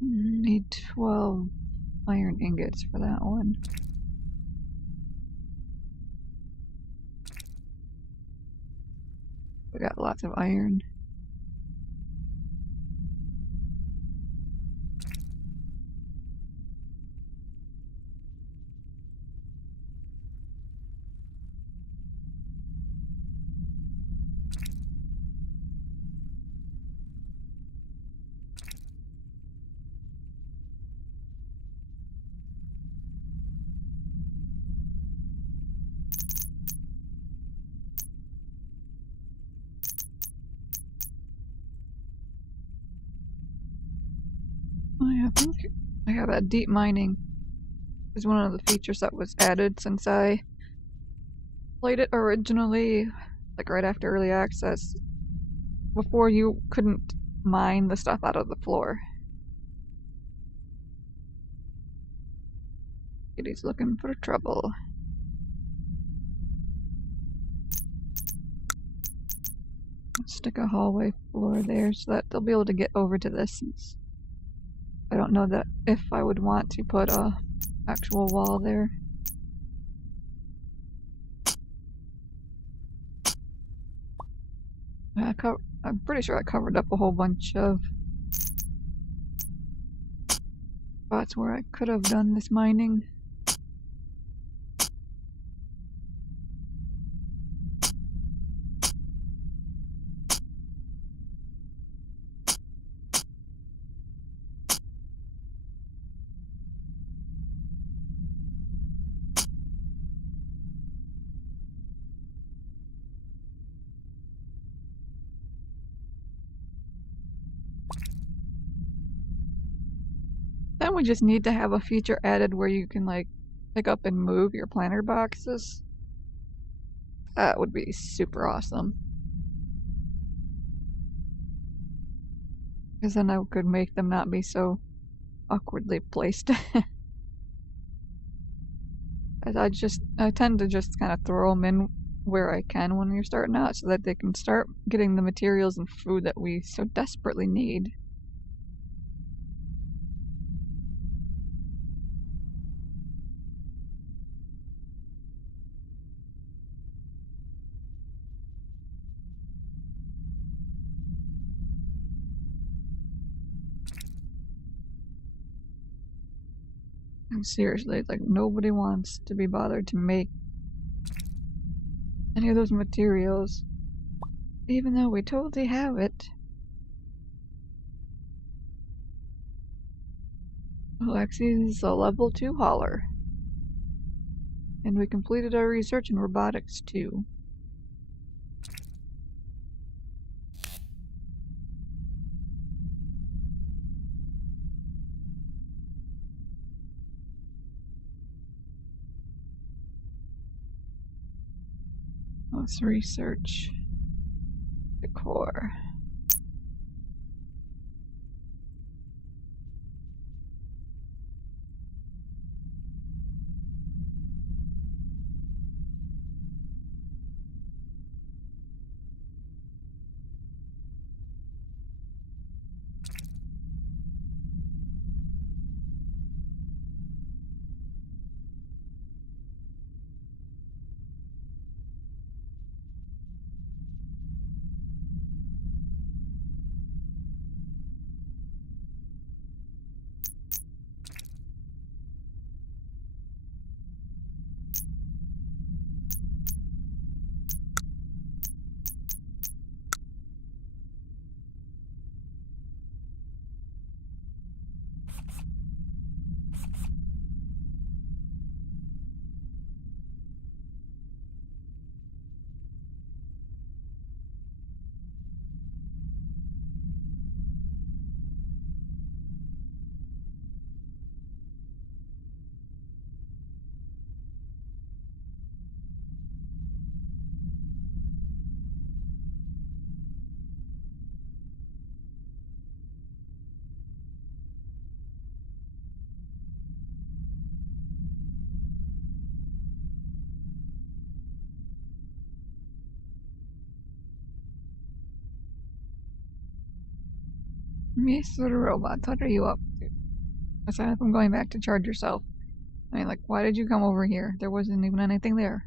Need 12 iron ingots for that one. We got lots of iron. I think I have that deep mining is one of the features that was added since I played it originally, like right after early access. Before you couldn't mine the stuff out of the floor. Kitty's looking for trouble. Stick a hallway floor there so that they'll be able to get over to this. I don't know that if I would want to put a actual wall there. I'm pretty sure I covered up a whole bunch of spots where I could have done this mining. Then we just need to have a feature added where you can like pick up and move your planter boxes. That would be super awesome. Because then I could make them not be so awkwardly placed. I tend to just kind of throw them in where I can when you're starting out so that they can start getting the materials and food that we so desperately need. And seriously, like nobody wants to be bothered to make any of those materials, even though we totally have it. Alexi's a level 2 hauler. And we completed our research in robotics too. Let's research the core. Mr. Robots, what are you up to? Aside from going back to charge yourself. I mean, like, why did you come over here? There wasn't even anything there.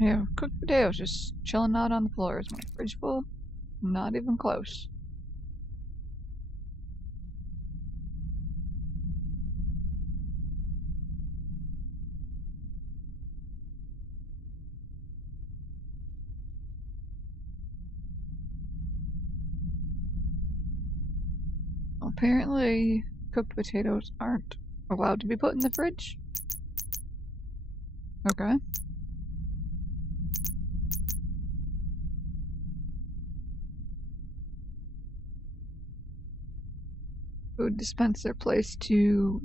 Yeah, cooked potatoes just chilling out on the floor. Is my fridge full? Not even close. Apparently, cooked potatoes aren't allowed to be put in the fridge. Okay. Food dispenser place to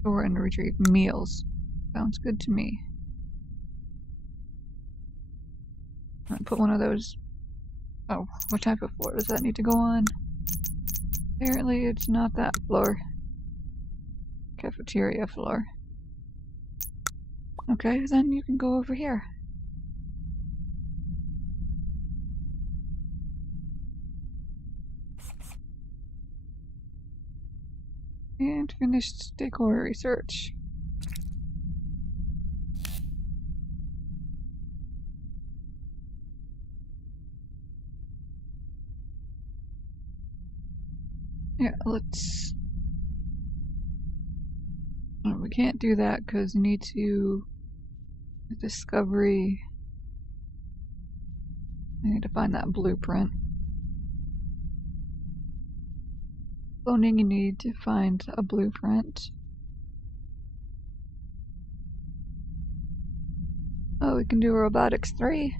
store and retrieve meals. Sounds good to me. I'll put one of those. Oh, what type of floor does that need to go on? Apparently, it's not that floor. Cafeteria floor. Okay, then you can go over here. And finished decor research. Yeah, let's... Oh, we can't do that because you need to... Discovery... I need to find that blueprint. Cloning, you need to find a blueprint. Oh, we can do robotics 3.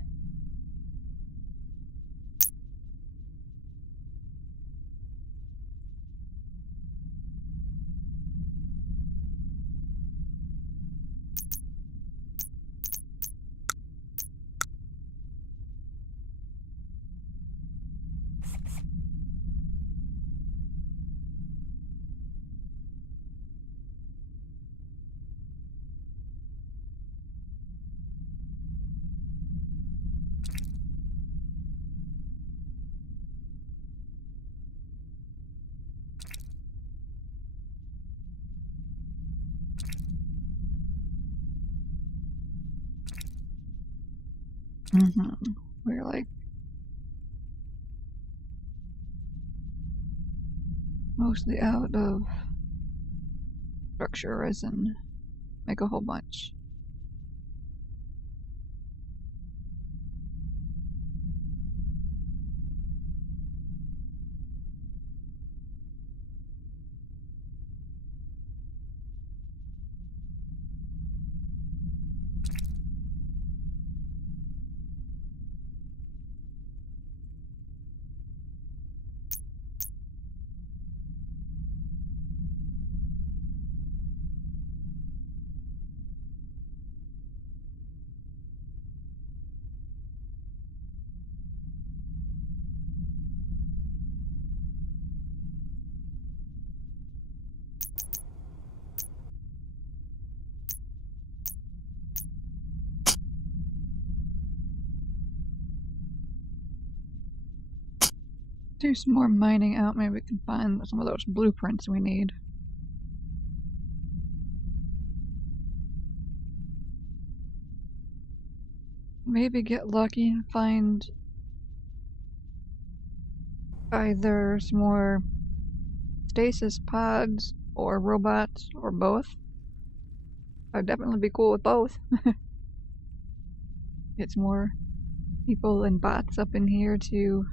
We're like mostly out of structure resin. Make a whole bunch. Do some more mining out, maybe we can find some of those blueprints we need. Maybe get lucky and find either some more stasis pods or robots or both. I'd definitely be cool with both. Get some more people and bots up in here to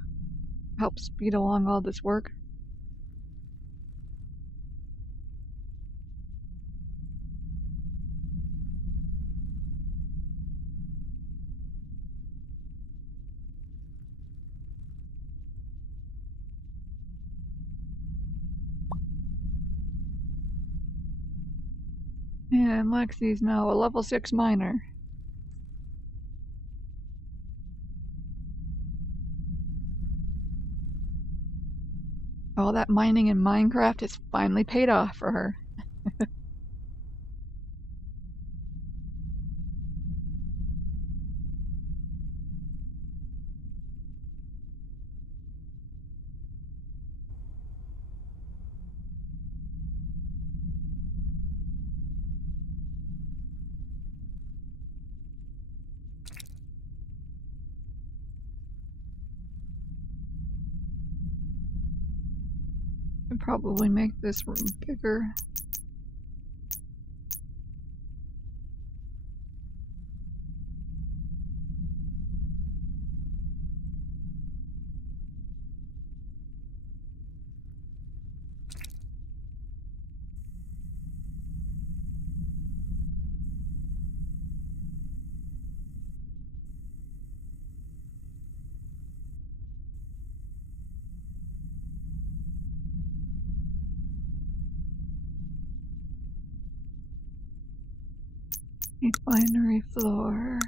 help speed along all this work. And Lexi's now a level 6 miner. All that mining in Minecraft has finally paid off for her. I'd probably make this room bigger. Binary floor.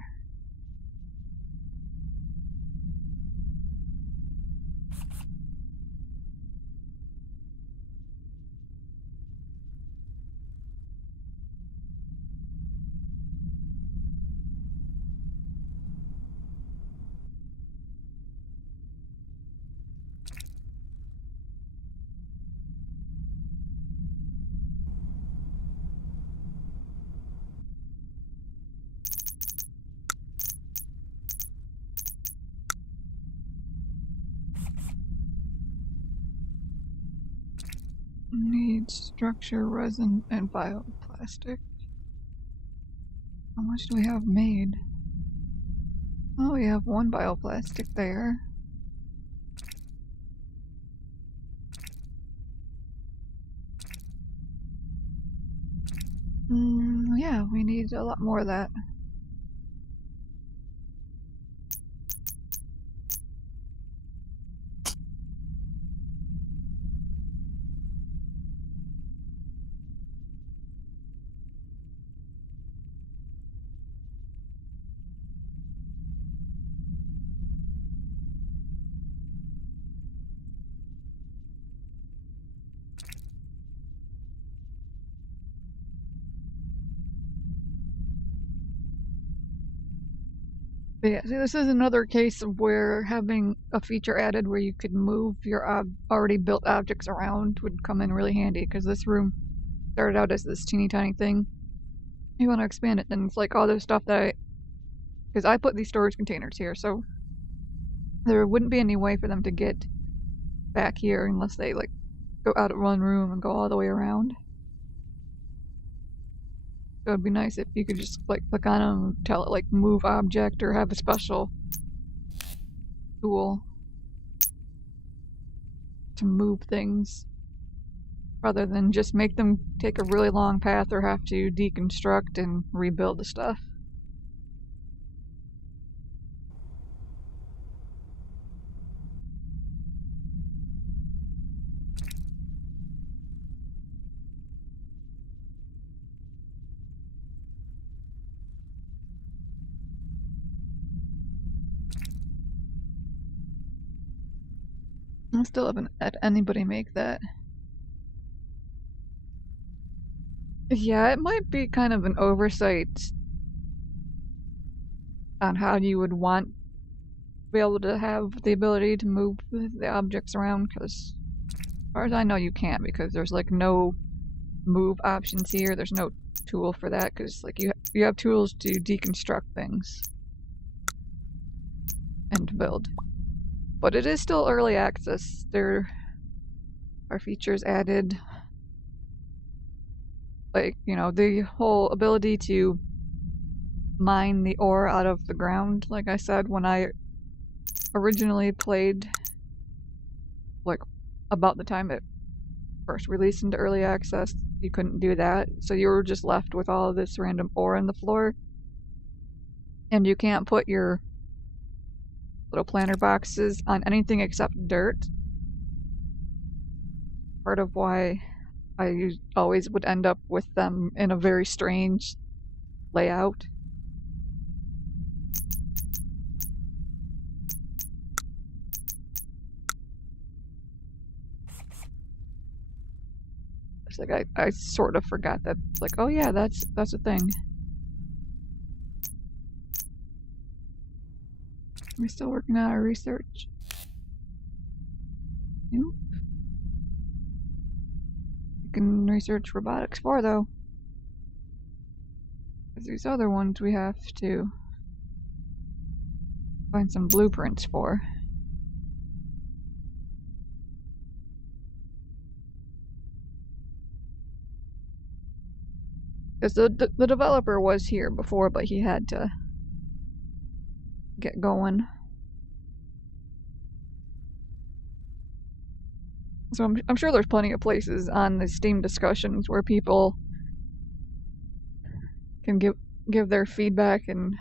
Need structure, resin, and bioplastic. How much do we have made? Oh, we have one bioplastic there. Yeah, we need a lot more of that. But yeah, see, this is another case of where having a feature added where you could move your already built objects around would come in really handy, because this room started out as this teeny tiny thing. You want to expand it, then it's like all this stuff that because I put these storage containers here, so there wouldn't be any way for them to get back here unless they like go out of one room and go all the way around. So it'd be nice if you could just like click on them and tell it like move object or have a special tool to move things rather than just make them take a really long path or have to deconstruct and rebuild the stuff. I still haven't had anybody make that. Yeah, it might be kind of an oversight on how you would want to be able to have the ability to move the objects around, because as far as I know you can't, because there's like no move options here. There's no tool for that, because like you have tools to deconstruct things and to build. But it is still early access. There are features added, like, you know, the whole ability to mine the ore out of the ground. Like I said, when I originally played, like about the time it first released into early access, you couldn't do that. So you were just left with all of this random ore on the floor. And you can't put your little planter boxes on anything except dirt. Part of why I always would end up with them in a very strange layout. It's like I sort of forgot that. It's like, oh yeah, that's a thing. We're still working on our research. Nope. You can research robotics for, though. Because these other ones we have to find some blueprints for. Because the developer was here before, but he had to get going. So I'm sure there's plenty of places on the Steam discussions where people can give their feedback and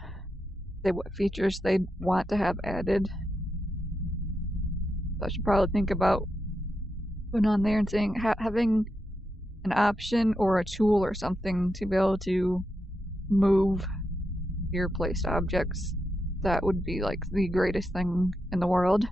say what features they want to have added. So I should probably think about putting on there and saying having an option or a tool or something to be able to move your placed objects. That would be like the greatest thing in the world.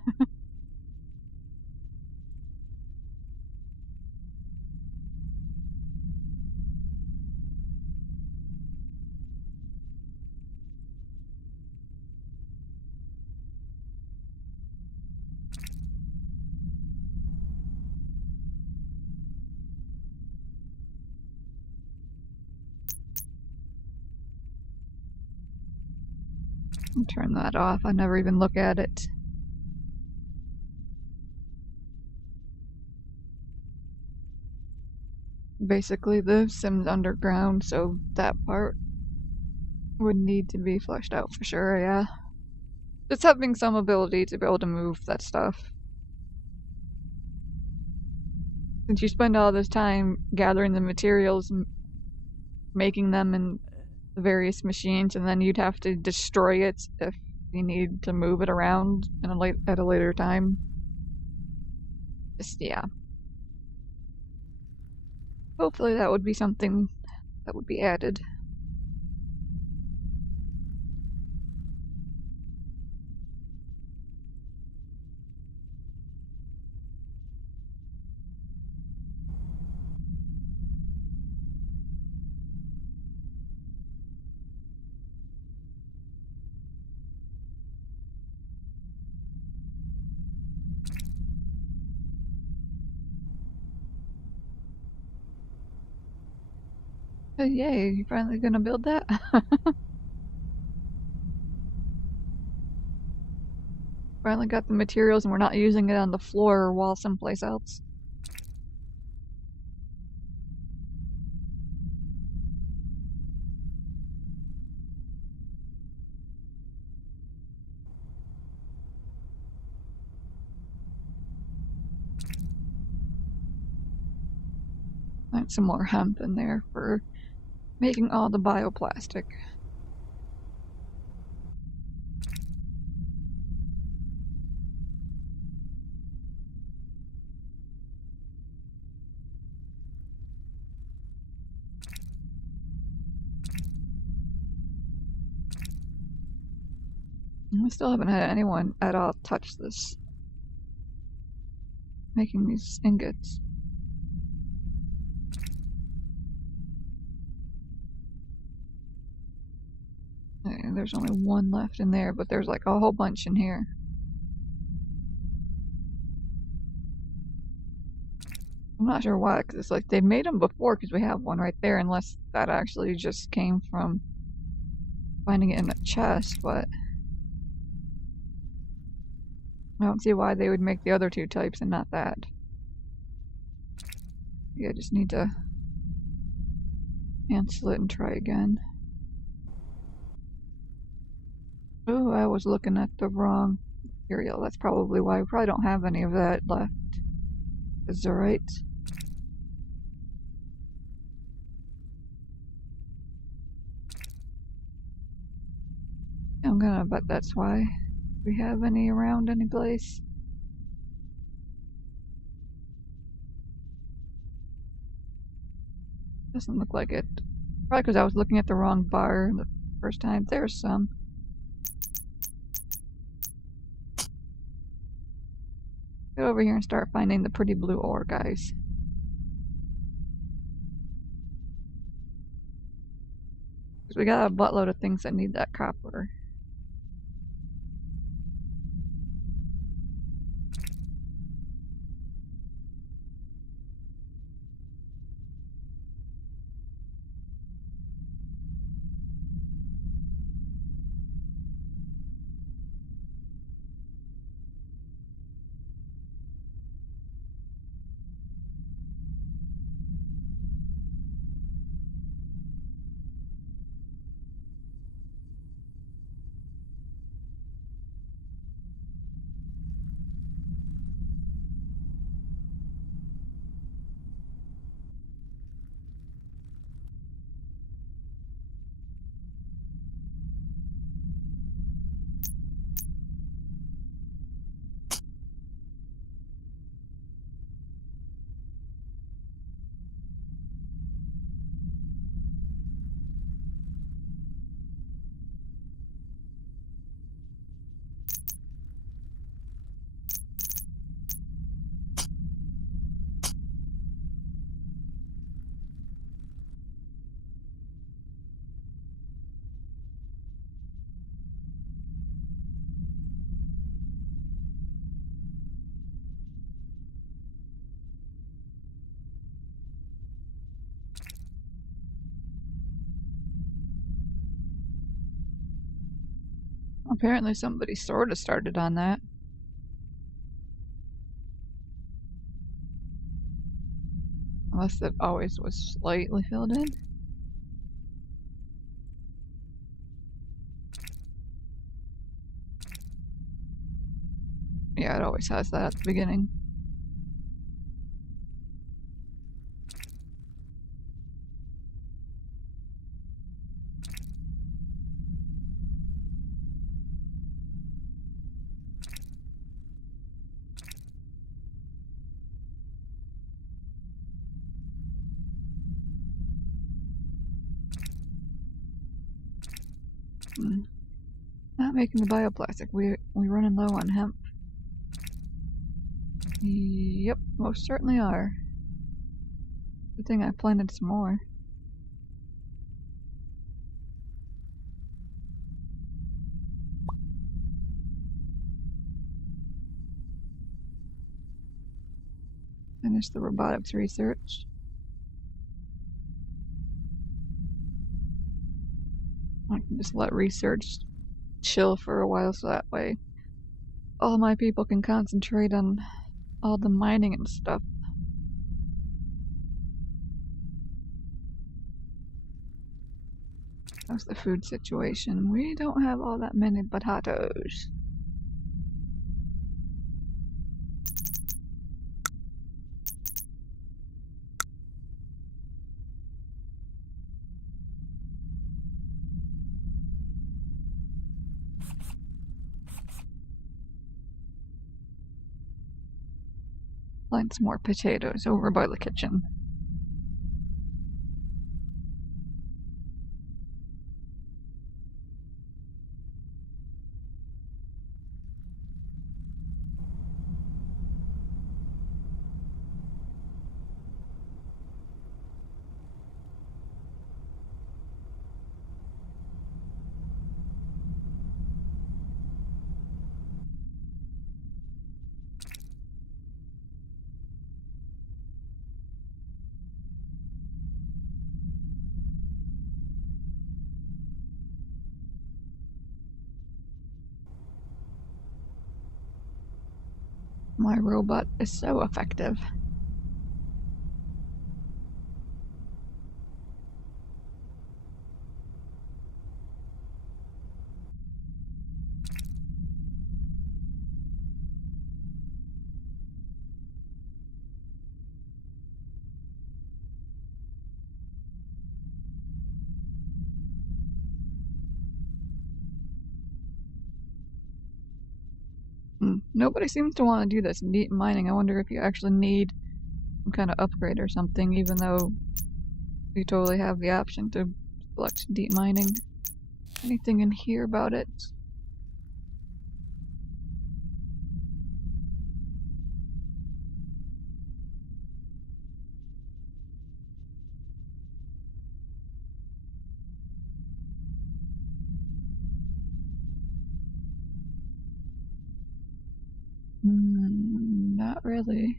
I'll turn that off. I never even look at it. Basically, the Sim's underground, so that part would need to be fleshed out for sure, yeah. Just having some ability to be able to move that stuff. Since you spend all this time gathering the materials and making them in the various machines, and then you'd have to destroy it if you need to move it around at a later time. Just, yeah. Hopefully that would be something that would be added. Oh, yay, you finally gonna build that? Finally got the materials and we're not using it on the floor or wall someplace else. Find some more hemp in there for making all the bioplastic. I still haven't had anyone at all touch this. Making these ingots. And there's only one left in there, but there's like a whole bunch in here. I'm not sure why, because it's like they made them before because we have one right there, unless that actually just came from finding it in the chest, but I don't see why they would make the other two types and not that. Yeah, I just need to cancel it and try again. Oh, I was looking at the wrong material. That's probably why. We probably don't have any of that left. Is that right? I'm gonna bet that's why. Do we have any around any place? Doesn't look like it. Probably because I was looking at the wrong bar the first time. There's some. Get over here and start finding the pretty blue ore, guys. Because we got a buttload of things that need that copper. Apparently somebody sort of started on that. Unless it always was slightly filled in. Yeah, it always has that at the beginning. Not making the bioplastic. We running low on hemp. Yep, most certainly are. Good thing I planted some more. Finish the robotics research. I can just let research chill for a while so that way all my people can concentrate on all the mining and stuff. How's the food situation? We don't have all that many potatoes. Plant some more potatoes over by the kitchen. My robot is so effective. Nobody seems to want to do this deep mining. I wonder if you actually need some kind of upgrade or something, even though you totally have the option to select deep mining. Anything in here about it? Not really.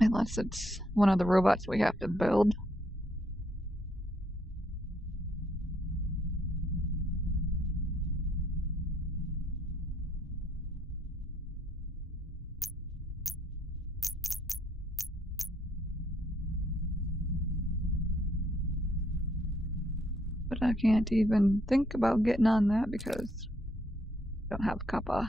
Unless it's one of the robots we have to build. But I can't even think about getting on that because I don't have copper.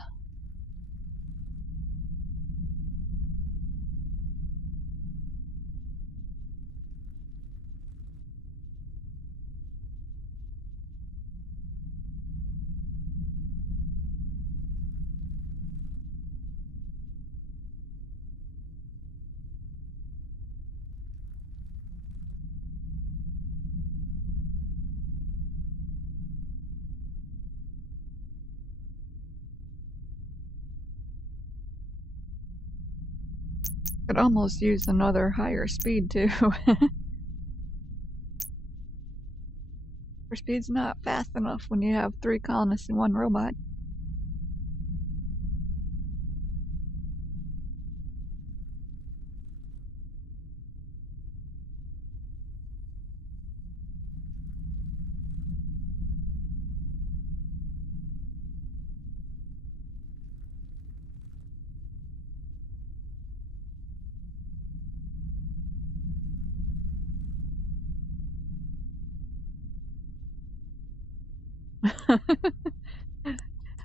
Could almost use another higher speed too. Your speed's not fast enough when you have 3 colonists and 1 robot.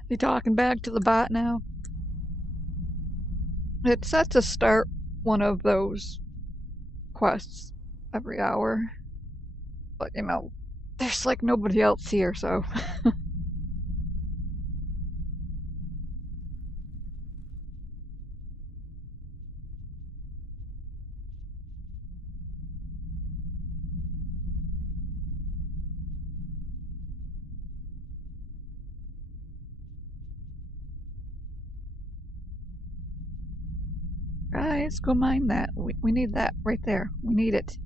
You talking back to the bot now? It says to start one of those quests every hour. But, you know, there's like nobody else here, so. Guys, go mine that. We need that right there. We need it.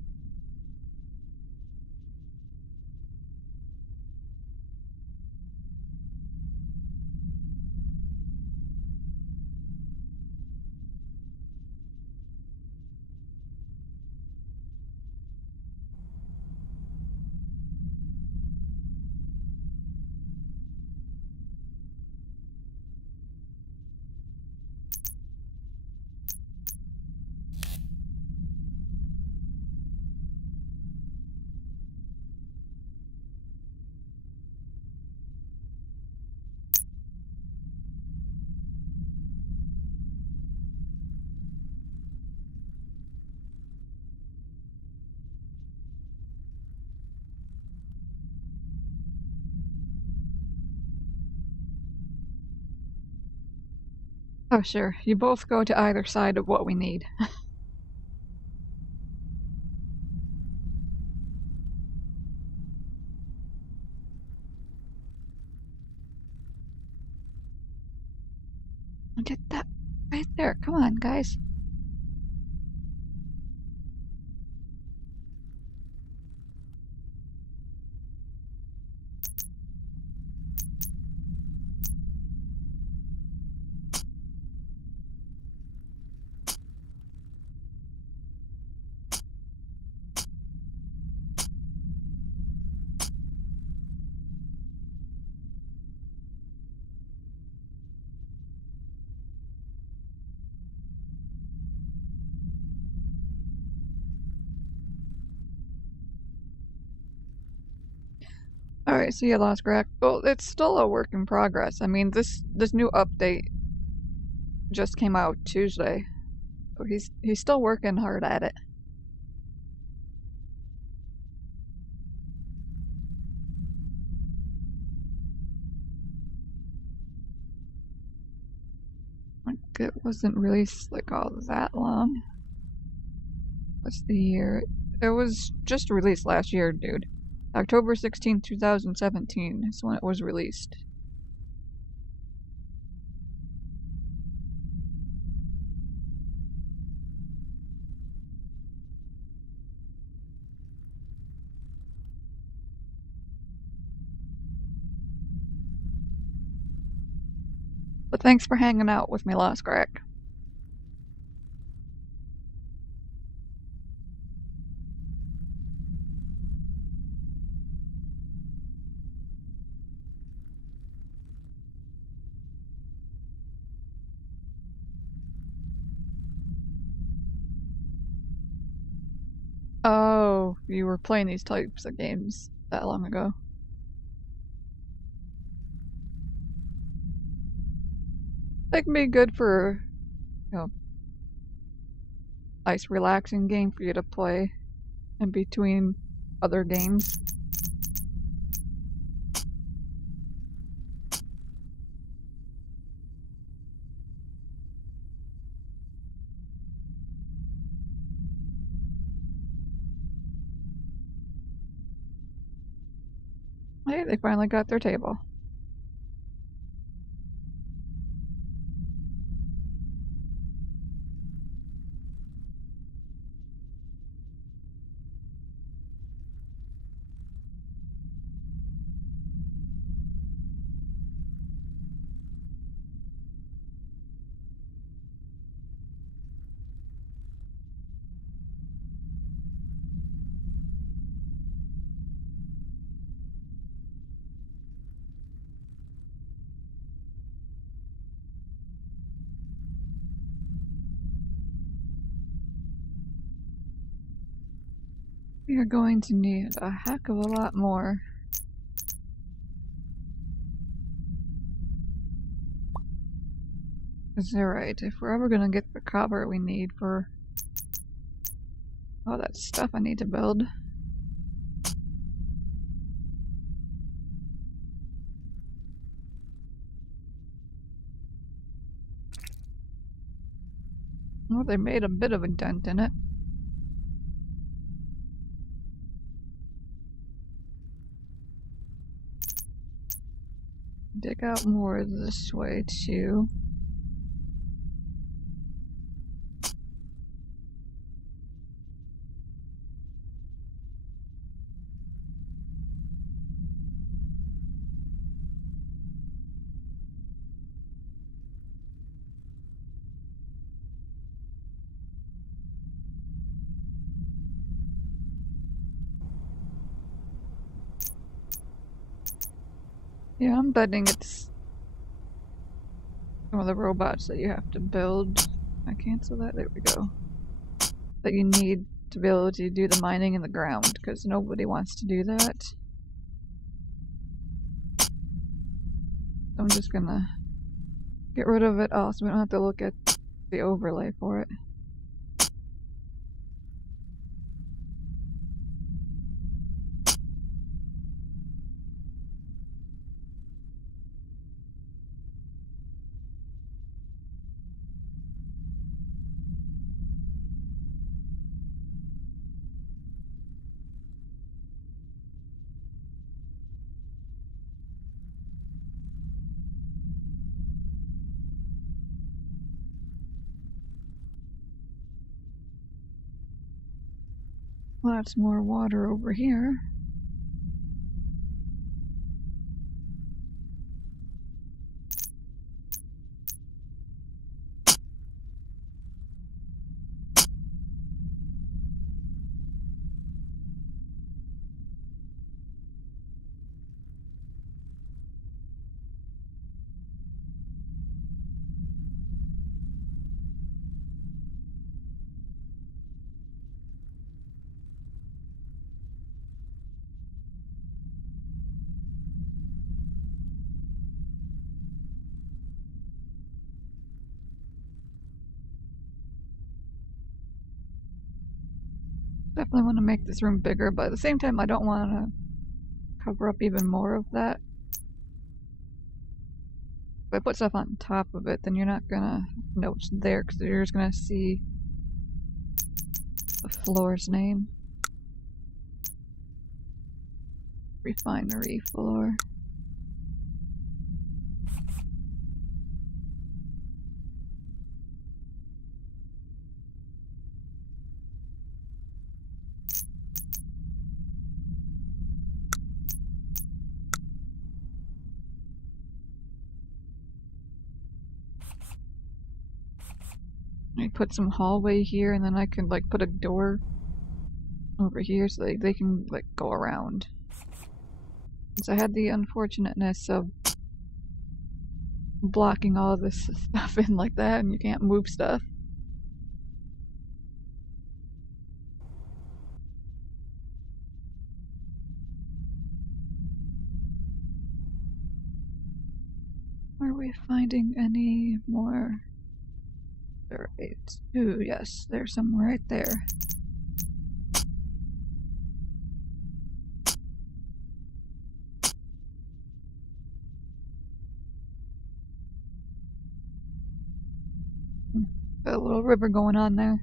Oh, sure. You both go to either side of what we need. Get that right there. Come on, guys. Alright, so you lost Greg. Well, it's still a work in progress. I mean, this new update just came out Tuesday. So he's still working hard at it. Like, it wasn't released like all that long. What's the year? It was just released last year, dude. October 16th, 2017 is when it was released. But thanks for hanging out with me, Lost Crack. Oh, you were playing these types of games that long ago. That can be good for, you know, nice relaxing game for you to play in between other games. Hey, they finally got their table. We are going to need a heck of a lot more. Is that right? If we're ever gonna get the copper we need for all that stuff I need to build. Well, they made a bit of a dent in it. Dig out more this way too. Yeah, I'm betting it's some of the robots that you have to build. I cancel that. There we go. That you need to be able to do the mining in the ground, because nobody wants to do that. I'm just gonna get rid of it all so we don't have to look at the overlay for it. Lots more water over here. Definitely want to make this room bigger, but at the same time I don't want to cover up even more of that. If I put stuff on top of it, then you're not gonna know it's there, because you're just gonna see the floor's name. Refinery floor. I put some hallway here, and then I can like put a door over here so they can like go around. Since I had the unfortunateness of blocking all of this stuff in like that, and you can't move stuff. Are we finding any more? Right. Ooh, yes, there's some right there. Got a little river going on there.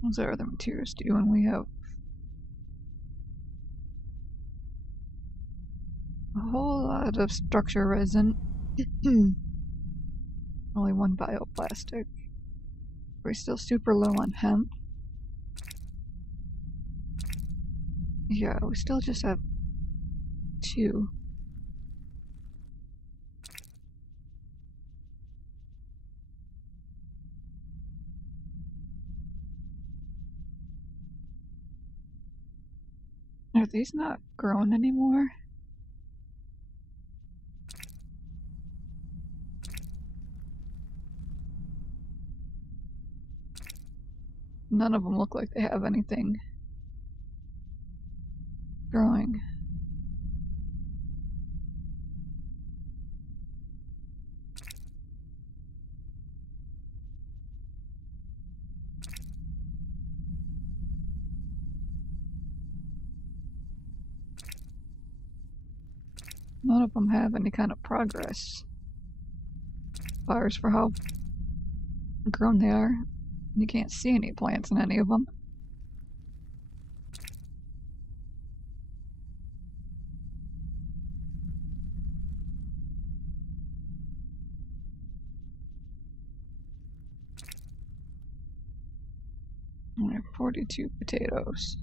What's our other materials do? And we have a whole lot of structure resin. Only one bioplastic. We're still super low on hemp. Yeah, we still just have 2. Are these not growing anymore? None of them look like they have anything growing. None of them have any kind of progress. As far as for how grown they are. You can't see any plants in any of them. Only 42 potatoes.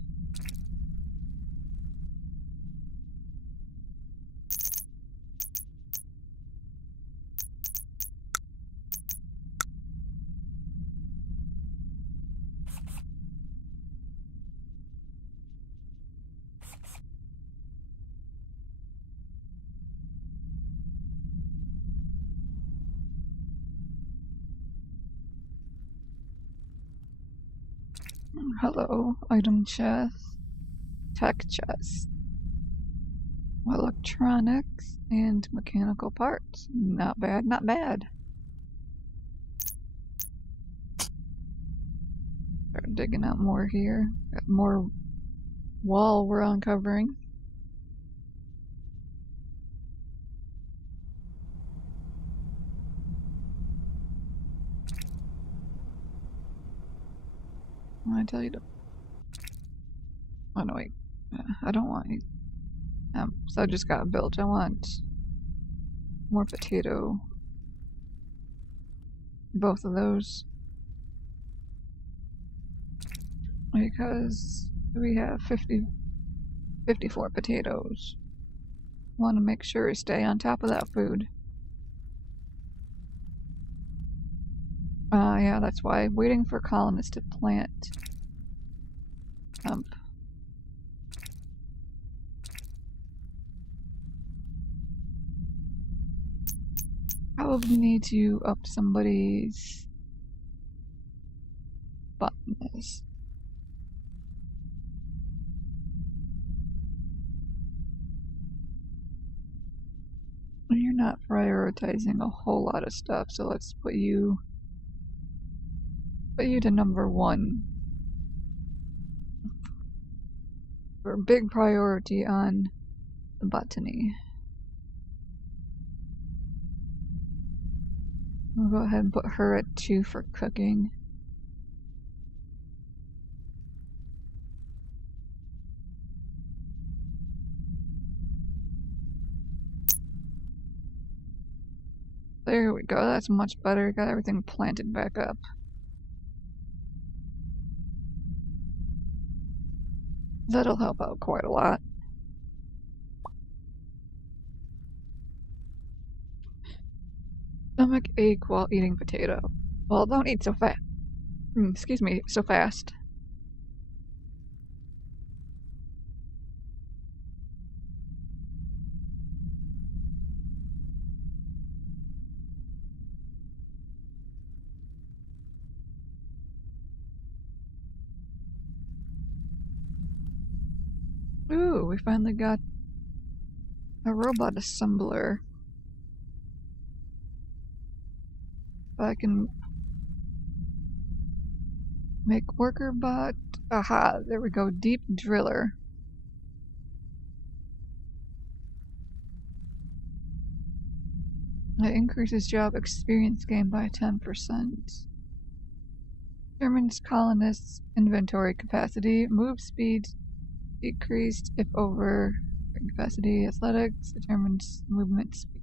Hello, item chest, tech chest, electronics, and mechanical parts. Not bad, not bad. Start digging out more here. Got more wall we're uncovering. I tell you to. Oh no, wait. I don't want it. So I just got built. I want more potato. Both of those. Because we have 54 potatoes. Want to make sure we stay on top of that food. Yeah, that's why. Waiting for colonists to plant hemp. Probably need to up somebody's botanist. You're not prioritizing a whole lot of stuff, so let's put you to number 1. For a big priority on the botany. We'll go ahead and put her at 2 for cooking. There we go, that's much better. Got everything planted back up. That'll help out quite a lot. Stomach ache while eating potato. Well, don't eat so fast. Excuse me, so fast. Ooh, we finally got a robot assembler. I can make worker bot. Aha, there we go. Deep driller. It increases job experience gain by 10%. Determines colonists' inventory capacity. Move speed decreased if over capacity. Athletics determines movement speed.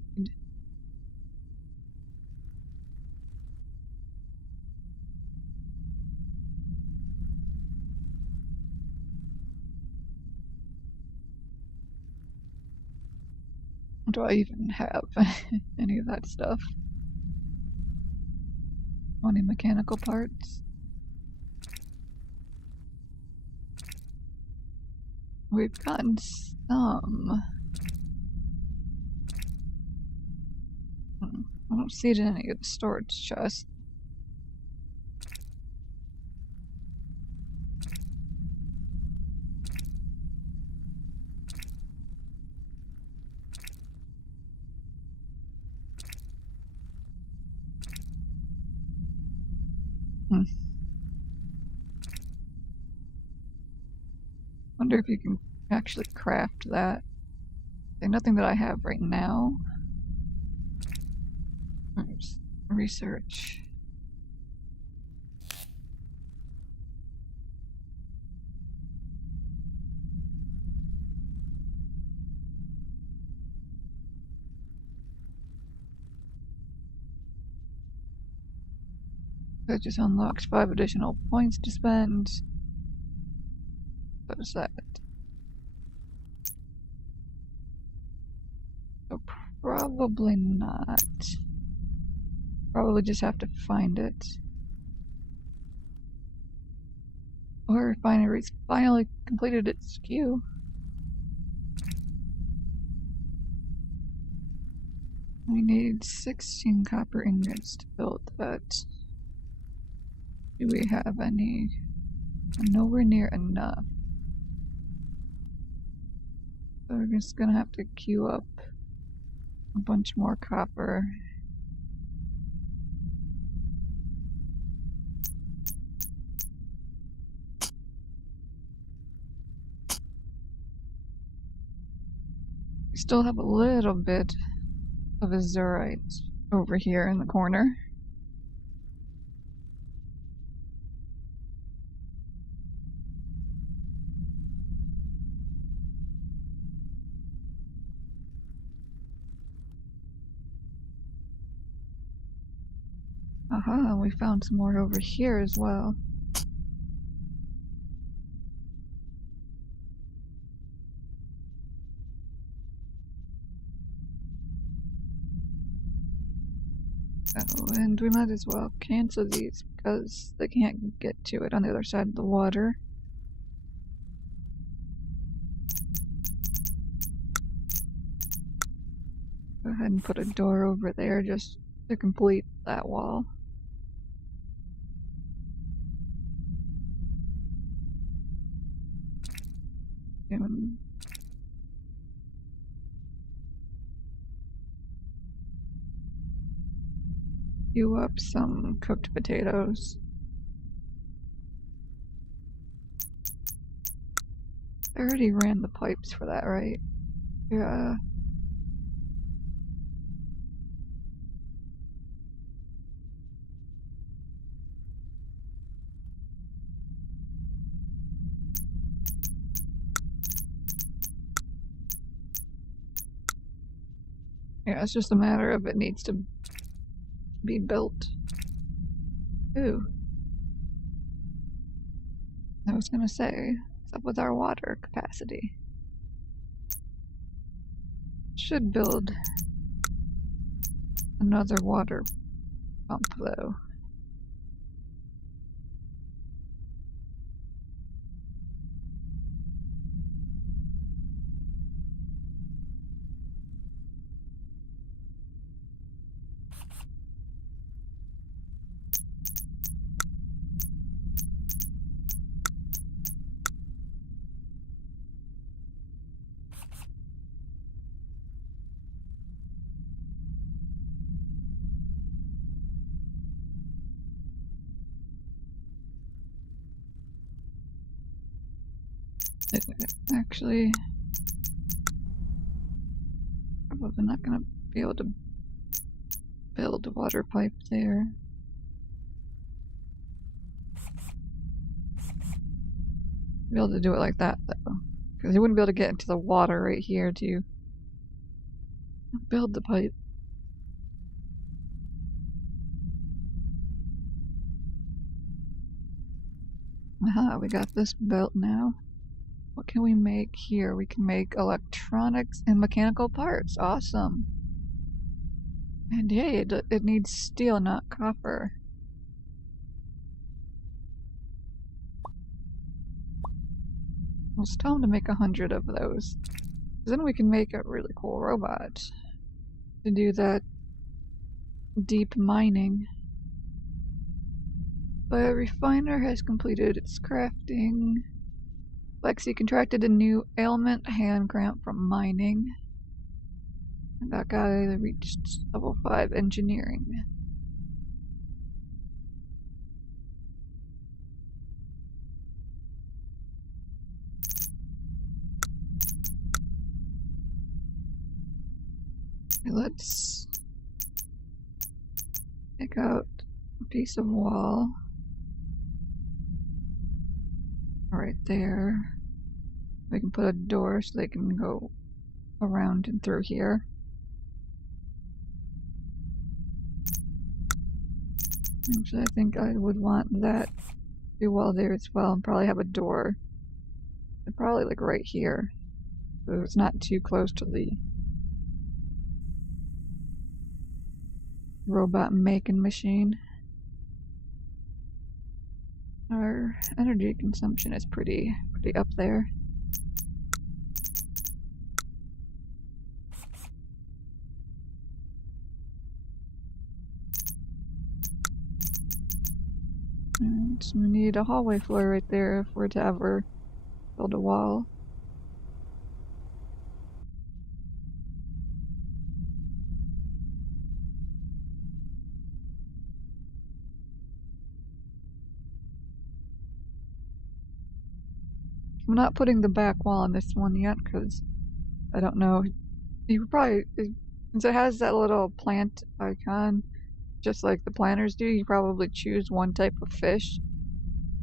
Do I even have any of that stuff? 20 mechanical parts. We've gotten some. I don't see it in any of the storage chests. Wonder if you can actually craft that. Nothing that I have right now. Research. That just unlocks 5 additional points to spend. What is that? So probably not. Probably just have to find it. Or refinery's finally completed its queue. We need 16 copper ingots to build that. Do we have any? Nowhere near enough. So we're just gonna have to queue up a bunch more copper. We still have a little bit of azurite over here in the corner. Aha, we found some more over here as well. Oh, and we might as well cancel these because they can't get to it on the other side of the water. Go ahead and put a door over there just to complete that wall. And queue up some cooked potatoes. I already ran the pipes for that, right? Yeah. Yeah, it's just a matter of it needs to be built. Ooh. I was gonna say, what's up with our water capacity? Should build another water pump though. Actually, probably not gonna be able to build a water pipe there. Be able to do it like that though, because you wouldn't be able to get into the water right here to build the pipe. Aha, we got this built now. What can we make here? We can make electronics and mechanical parts. Awesome. And yay, it needs steel, not copper. Let's tell them to make 100 of those. Then we can make a really cool robot to do that deep mining. The refiner has completed its crafting. Lexi contracted a new ailment, hand cramp from mining. And that guy reached level 5 engineering. Let's take out a piece of wall right there. We can put a door so they can go around and through here. Actually, I think I would want that to be wall there as well, and probably have a door. And probably like right here, so it's not too close to the robot making machine. Our energy consumption is pretty up there. And we need a hallway floor right there if we're to ever build a wall. I'm not putting the back wall on this one yet because I don't know. You probably, since it has that little plant icon, just like the planners do, you probably choose one type of fish.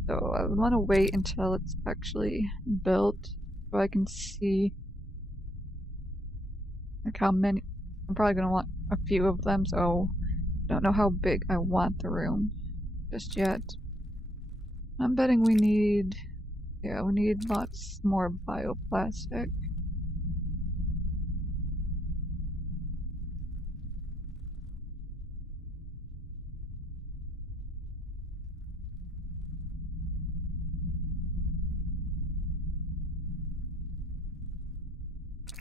So I would want to wait until it's actually built so I can see like how many. I'm probably going to want a few of them, so I don't know how big I want the room just yet. I'm betting we need, yeah, we need lots more bioplastic.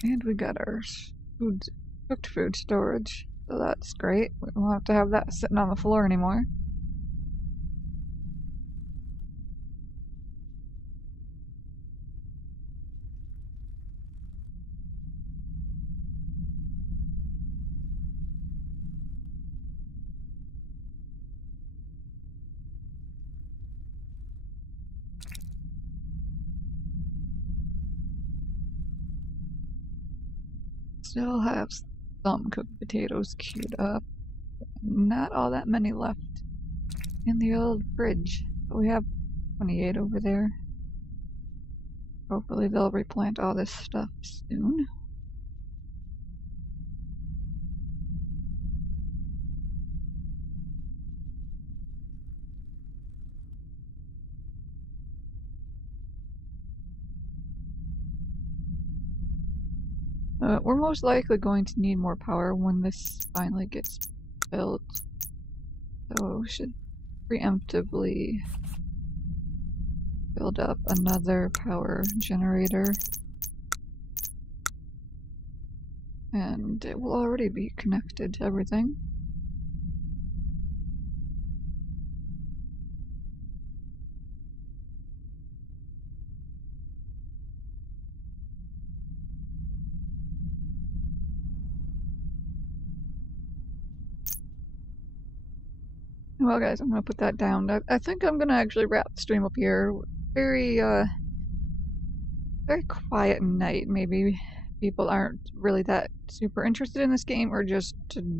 And we got our cooked food storage, so that's great. We won't have to have that sitting on the floor anymore. still have some cooked potatoes queued up. Not all that many left in the old fridge. But we have 28 over there. Hopefully they'll replant all this stuff soon. We're most likely going to need more power when this finally gets built. So we should preemptively build up another power generator. And it will already be connected to everything. Well guys, I'm gonna put that down. I think I'm gonna actually wrap the stream up here. Very quiet night. Maybe people aren't really that super interested in this game or just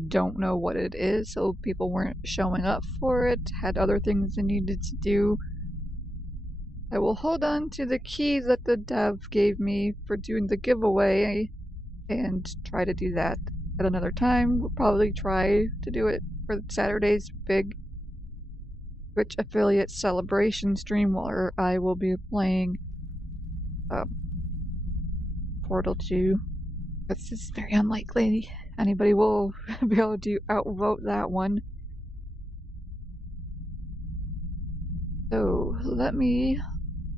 don't know what it is, so people weren't showing up for it, had other things they needed to do. I will hold on to the key that the dev gave me for doing the giveaway and try to do that at another time. We'll probably try to do it for Saturday's big Twitch affiliate celebration stream where I will be playing Portal 2. This is very unlikely anybody will be able to outvote that one. So let me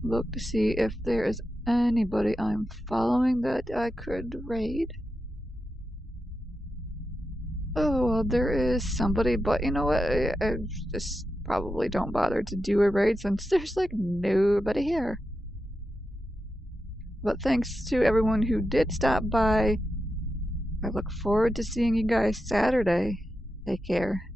look to see if there is anybody I'm following that I could raid. Oh, well, there is somebody, but you know what? I just probably don't bother to do a raid since there's like nobody here. But thanks to everyone who did stop by. I look forward to seeing you guys Saturday. Take care.